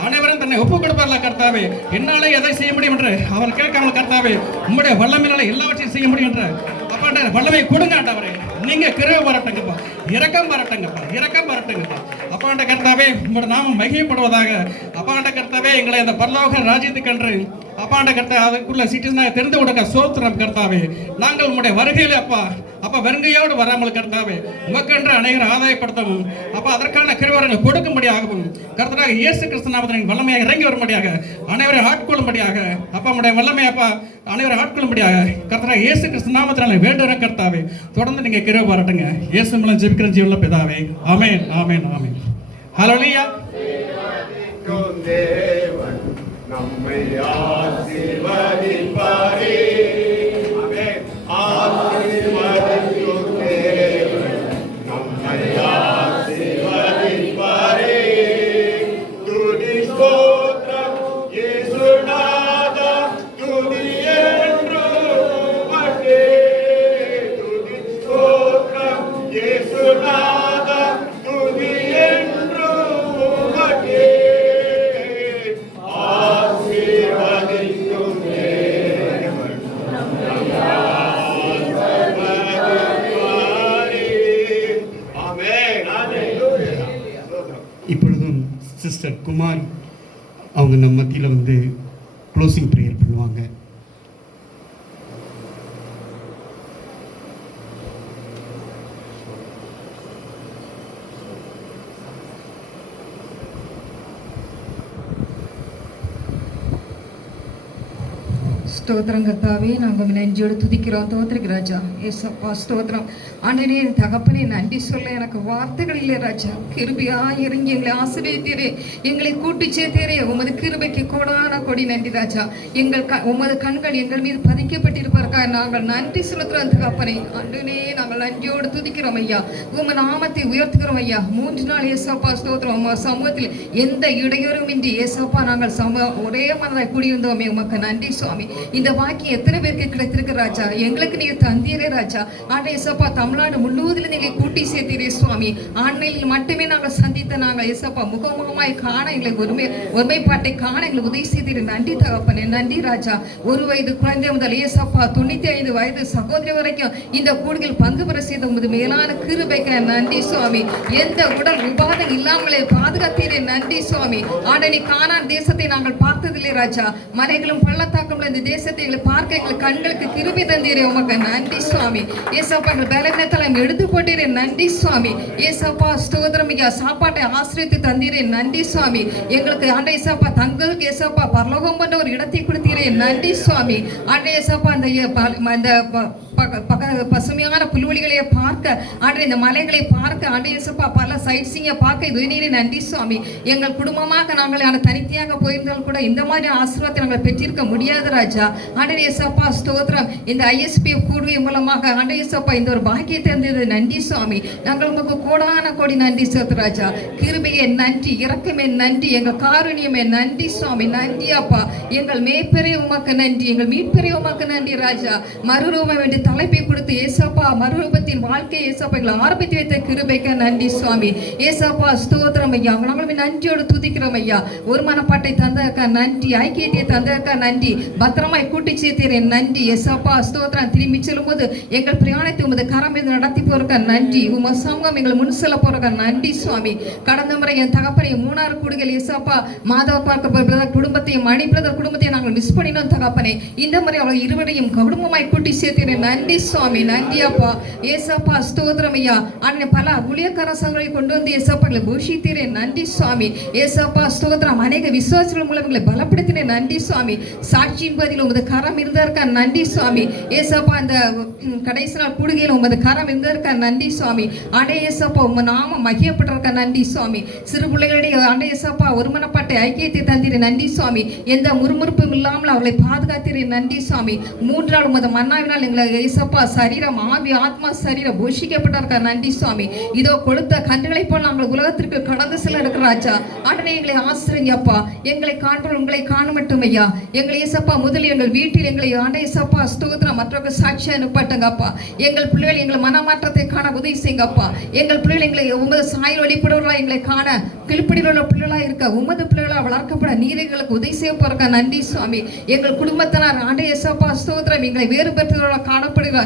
அனைவரும் தன்னை ஒப்புக் கொடுப்பார்ல கர்த்தாவே. என்னாலே எதை செய்ய முடியும் என்று அவர் கேட்காமல் கர்த்தாவே உங்களுடைய வல்லமையினால எல்லாவற்றையும் செய்ய முடியும் என்று அப்பாண்ட வல்லமை கொடுங்க ஆண்டவரே. நீங்க கிருபை பாராட்டுங்கப்பா, இரக்கம் பாராட்டுங்கப்பா. அப்பாண்ட கர்த்தாவே உங்களுடைய நாமம் மகிமைப்படுவதாக. அப்பாண்ட கர்த்தாவே எங்களை அந்த பரலோக ராஜ்யத்துக்கு என்று அப்பாண்ட கர்த்தா அதுக்குள்ள சிட்டிசனாக தெரிந்து கொடுக்க சோத்திரம் கர்த்தாவே. நாங்கள் உங்களுடைய வருகையில் அப்பா வருகையோடு வராமல் கர்த்தாவே உமக்கென்று அனைவரை ஆதாயப்படுத்தவும் அப்பா அதற்கான கிருபைகளை கொடுக்கும்படியாகவும் கர்த்தராக இயேசு கிறிஸ்து நாமத்தின் வல்லமையாக இறங்கி வரும்படியாக அனைவரை ஆட்கொள்ளும்படியாக அப்பா உங்களுடைய வல்லமை அப்பா அனைவரை ஆட்கொள்ளும்படியாக கர்த்தராக இயேசு கிறிஸ்து நாமத்தினால வேண்டுகிற கர்த்தாவே. தொடர்ந்து நீங்க கிருபை பாராட்டுங்க. இயேசு மூலம் ஜெபிக்கிற ஜீவனுள்ள பிதாவே. ஆமென் ஆமென் ஆமென். ஹalleluya. நம்மை ஆசீர்வதிப்பாரே. ஆமென். ஆசீர்வதிக்கும் தேவன் நம்மை ஆசீர்வதிப்பாரே. துதி ஸ்தோத்திரம் இயேசுநாதா, துதி என்றும் உமக்கே. துதி ஸ்தோத்திரம் இயேசுநாதா, துதி என்றும் உமக்கே. இப்பொழுதும் சிஸ்டர் குமார் அவங்க நம்ம மத்தியில் வந்து க்ளோசிங் ப்ரேயர் பண்ணுவாங்க. ஸ்தோத்திரம் கர்த்தாவே, நாங்கள் நெஞ்சோடு துதிக்கிறோம். தோத்திரிக்கு ராஜா ஏசப்பா ஸ்தோத்திரம். ஆண்டனே தகப்பனே நன்றி சொல்ல எனக்கு வார்த்தைகள் இல்லை ராஜா. கிருபையா இறங்கி எங்களை ஆசீர்வதித்தீரே, எங்களை கூட்டி சேர்த்தீரே. உமது கிருபைக்கு கோடான கொடி நன்றி ராஜா. உமது கண்கள் எங்கள் மீது பதிக்கப்பட்டிருப்பாருக்கா நாங்கள் நன்றி செலுத்துறோம் தகப்பனே. ஆண்டனே நாங்கள் நன்றியோடு துதிக்கிறோம் ஐயா. உமது நாமத்தை உயர்த்துகிறோம் ஐயா. 3 நாள் ஏசப்பா ஸ்தோத்திரம். உம சமூகத்தில் எந்த இடையூறுமின்றி ஏசப்பா நாங்கள் ஒரே மனதாய் கூடியிருந்தோமே. உமக்கு நன்றி சுவாமி. இந்த வாக்கியம் எத்தனை பேருக்கு கிடைத்திருக்கு ராஜா. எங்களுக்கு நீங்க தந்தீரே ராஜா. ஆண்டே ஏசப்பா தமிழ்நாடு முழுவதிலும் நீங்க கூட்டி சேர்த்தீரே சுவாமி. ஆன்லைனில் மட்டுமே நாங்கள் சந்தித்த நாங்கள் ஏசப்பா முகமுகமாய் காண எங்களுக்கு ஒருமைப்பாட்டை காண எங்களுக்கு உதவி செய்தீரே. நன்றி தகப்பனே, நன்றி ராஜா. 1 வயது குழந்தை முதல் ஏசப்பா 95 வயது சகோதரி வரைக்கும் இந்த கூடுதல் பங்கு பெற செய்த உமது மேலான கிருபைக்கு நன்றி சுவாமி. எந்த உடல் உபாதம் இல்லாமலே பாதுகாத்தீரே. நன்றி சுவாமி. ஆண்டனி கானான் தேசத்தை நாங்கள் பார்த்ததில்லை ராஜா. மலைகளும் பள்ளத்தாக்கும் இந்த தேசத்தை எங்களை பார்க்க எங்கள் கண்களுக்கு கிருபை தந்தீரே. உமக்கு நன்றி சுவாமி. ஏசப்பா எங்கள் பலவீனத்தால் எடுத்து போட்டீரே. நன்றி சுவாமி. ஏசப்பா ஸ்தோத்திரம் ஐயா. சாப்பாட்டை ஆசிரியத்து தந்தீரே. நன்றி சுவாமி. எங்களுக்கு ஆண்டை ஏசப்பா தங்களுக்கு ஏசப்பா பரலோகம் போன்ற ஒரு இடத்தை கொடுத்தீரே. நன்றி சுவாமி. ஆண்டை ஏசப்பா அந்த பசுமையான புல்வெளிகளை பார்க்க ஆண்டை இந்த மலைகளை பார்க்க ஆண்டை ஏசப்பா பல சைட்ஸிங்கை பார்க்க இது நன்றி சுவாமி. எங்கள் குடும்பமாக நாங்கள் தனித்தியாக போயிருந்தாலும் கூட இந்த மாதிரி ஆசீர்வாதத்தை நாங்கள் பெற்றிருக்க முடியாது ராஜா. ஆண்டை ஏசப்பா ஸ்தோத்திரம். இந்த ISPF கூடுகை மூலமாக ஆண்டை ஏசப்பா இந்த ஒரு பாக்கியத்தை தந்தது நன்றி சுவாமி. நாங்கள் உங்களுக்கு கோடான கோடி நன்றி சேர்த்து ராஜா. கிருபையே நன்றி, இரக்கமே நன்றி, எங்கள் காருண்யமே நன்றி சுவாமி. நன்றி அப்பா. எங்கள் மேய்ப்பரே உமக்கு நன்றி, எங்கள் மீட்பரே உமக்கு நன்றி ராஜா. மறுரூபம் வேண்டி தலைப்பை கொடுத்து ஏசப்பா மறுரூபத்தின் வாழ்க்கை ஏசப்பா எங்களை ஆரம்பித்து வைத்த கிருபைக்கு நன்றி சுவாமி. ஏசப்பா ஸ்தோத்திரம் ஐயா. நாங்களும் நன்றியோடு துதிக்கிறோம் ஐயா. ஒரு மனப்பாட்டை தந்ததற்கா நன்றி, ஐக்கியத்தை தந்ததற்கா நன்றி, பத்திரமாய் கூட்டி சேர்த்தேன் நன்றி. ஏசப்பா ஸ்தோத்திரம். திரும்பி செல்லும்போது எங்கள் பிரயாணத்தை உமது கரம் இருந்து நடத்தி போறக்கா நன்றி. உம சமூகம் எங்களை முன் செல்ல போறக்கா நன்றி சுவாமி. கடந்த முறை என் தகப்பனை 3 கூடுகள் ஏசப்பா மாதவ பார்க்க குடும்பத்தையும் மணி பிரதர் குடும்பத்தையும் நாங்கள் மிஸ் பண்ணினோம் தகப்பனே. இந்த முறை அவளை இருவரையும் குடும்பமாய் கூட்டி சேர்த்தேன் நன்றி சுவாமி. நன்றி அப்பா. ஏசப்பா ஸ்தோத்திரம் ஐயா. அன்னை பல ஊழியக்கார சகோதரை கொண்டு வந்து ஏசப்பாங்களை போஷித்தேன் நன்றி சுவாமி. ஏசப்பா ஸ்தோத்திரம். அநேக விசுவாசிகள் மூலம் எங்களை பலப்படுத்தினேன் நன்றி சுவாமி. சாட்சியின் பதில் உமது கரம் இருந்ததற்கா நன்றி சுவாமி. ஏசப்பா இந்த கடைசி நாள் கூடுகையில் உமது கரம் இருந்ததற்கா நன்றி சுவாமி. ஆண்டே ஏசப்பா உம நாம மகிழப்பட்டிருக்க நன்றி சுவாமி. சிறு பிள்ளைகளிடையே ஆண்டே ஏசப்பா ஒருமனப்பட்ட ஐக்கியத்தை தந்தீரே நன்றி சுவாமி. எந்த முறுமுறுப்பும் இல்லாமல் அவளை பாதுகாத்தீரே நன்றி சுவாமி. 3 நாள் உமது மன்னாவினால் எங்களை ஏசப்பா சரீரம் ஆவி ஆத்மா சரீரம் போஷிக்கப்பட்டிருக்க நன்றி சுவாமி. இதோ கொடுத்த கன்றுகளை போல் நாங்கள் உலகத்திற்கு கடந்து செல்ல இருக்கிற ராஜா. ஆண்டனே எங்களை ஆசிரியப்பா. எங்களை காண்போம் உங்களை காண மட்டும் ஐயா. எங்களை ஏசப்பா முதலில் எங்கள் வீட்டில் எங்களை ஆண்டே ஏசப்பா ஸ்தோத்திரம் மற்றவர்கள் சாட்சியா அனுப்பட்டுங்கப்பா. எங்கள் பிள்ளைகள் எங்கள் மனமாற்றத்தை காண உதவி செய்யுங்கப்பா. எங்கள் பிள்ளைகள் எங்களை உமது சாயல் வெளிப்படுவர்களா எங்களை காண கிளிப்படியில் உள்ள பிள்ளைகளா இருக்க உமது பிள்ளைகளா வளர்க்கப்பட நீர் எங்களுக்கு உதவி செய்ய போறக்க நன்றி சுவாமி. எங்கள் குடும்பத்தினர் ஆண்டே ஏசப்பா ஸ்தோத்திரம் எங்களை வேறு பெற்றவர்களாக காணப்படுகிற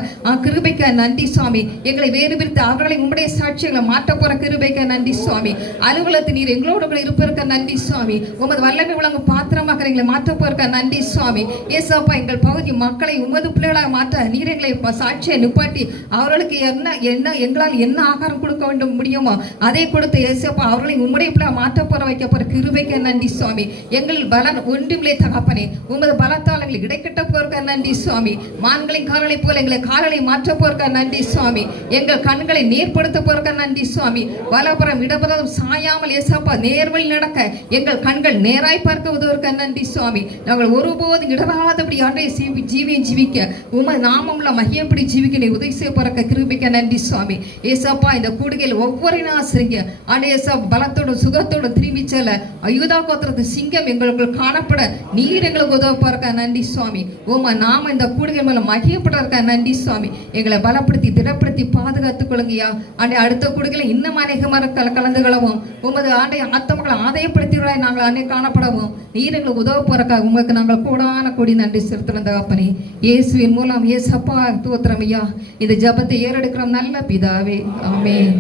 கிருபைக்க நன்றி சுவாமி. எங்களை வேறு பிரித்து அவர்களை உம்முடைய சாட்சியங்களை மாற்ற போற கிருபைக்க நன்றி சுவாமி. அலுவலகத்தில் நீர் எங்களோடு இருப்பதற்க நன்றி சுவாமி. உமது வல்லமை வழங்கும் பாத்திரமாக எங்களை மாற்ற போறக்க நன்றி சுவாமி. ஏசப்பா எங்கள் பகுதி மக்களை உமது பிள்ளைகளாக மாற்ற நீர் எங்களை சாட்சியை நிப்பாட்டி அவர்களுக்கு என்ன எங்களால் என்ன ஆகாரம் கொடுக்க வேண்டும் முடியுமோ அதை கொடுத்து ஏசப்பா அவர்களை உம்முடைய பிள்ளை மாற்ற போற வைக்க போற கிருபைக்க நன்றி சுவாமி. எங்கள் பலன் ஒன்றுமில்லை தகப்பனே. உமது பலத்தால் எங்களை இடைக்கட்ட போறக்க நன்றி சுவாமி. மான்களின் கால்களை போல எங்களை கால்களை மாற்ற போறக்க நன்றி சுவாமி. எங்கள் கண்களை நேர்படுத்த போறக்க நன்றி சுவாமி. வலப்புறம் இடப்புறம் சாயாமல் ஏசப்பா நேர்வழி நடக்க எங்கள் கண்கள் நேராய் பார்க்க உதவுவதற்கு நன்றி சுவாமி. நாங்கள் ஒருபோதும் இடராதபடி ஆண்டை ஜீவியம் ஜீவிக்க உமது நாமம்ல மகியப்படி ஜீவிக்க நீ உதவி செய்ய போறக்க கிருபைக்க நன்றி சுவாமி. ஏசப்பா இந்த கூடுகையில் ஒவ்வொரு ஆசிரிங்க ஆண்டே ஏசப்பா பலத்தோடும் சுகத்தோடும் திரும்பி செல்ல அயுதா கோத்திரத்து சிங்கம் எங்களுக்கு காணப்பட நீர் எங்களுக்கு உதவ போறக்க நன்றி சுவாமி. உம நாம இந்த கூடுகை மேல மகிழப்பட நன்றி சுவாமி. எங்களை பலப்படுத்தி திடப்படுத்தி பாதுகாத்துக் கொள்ளுங்கய்யா. ஆண்டை அடுத்த கூடுகையில இன்னும் அநேகமாக கலந்து கொள்ளவும் உமது ஆண்டை ஆத்தமக்களை ஆதாயப்படுத்திகளாய் நாங்கள் அன்னை காணப்படவும் நீர் எங்களுக்கு உதவ போறக்கா உங்களுக்கு நாங்கள் கூடான கூடி நன்றி செலுத்துறோம் தகப்பனே. இயேசுவின் மூலம் ஏசப்பா தோத்திரம் ஐயா. இந்த ஜபத்தை ஏறெடுக்கிறோம் நல்ல பிதாவே ஆமென்.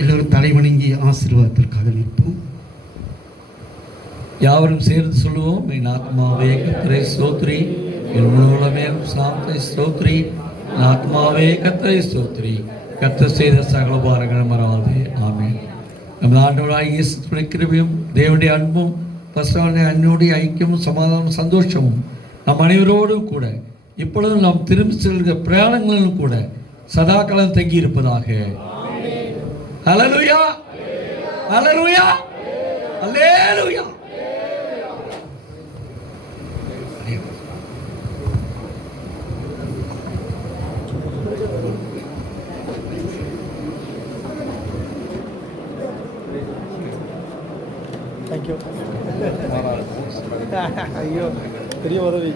எல்லோரும் தலைவணங்கி ஆசீர்வாதத்திற்காக நிற்போம். யாவரும் சேர்ந்து சொல்லுவோம். என் ஆத்மாவே கர்த்தரை ஸ்தோத்திரி, என் முழுவதுமே சாந்தை ஸ்தோத்திரி, என் ஆத்மாவே கர்த்தரை ஸ்தோத்திரி, கர்த்தர் செய்த சகல பாரங்களும் மறவாதே. ஆமென். நம்ம ஆண்டவராகிய இயேசுவின் கிருபையும் தேவனுடைய அன்பும் பரிசுத்த அன்னுடைய ஐக்கியமும் சமாதானமும் சந்தோஷமும் நம் அனைவரோடும் கூட இப்பொழுதும் நாம் திரும்பி செல்கிற பிரயாணங்களிலும் கூட சதா காலம் தங்கி இருப்பதாக. ஹல்லேலூயா, ஹல்லேலூயா, ஹல்லேலூயா. ஐயோ பெரிய உதவி.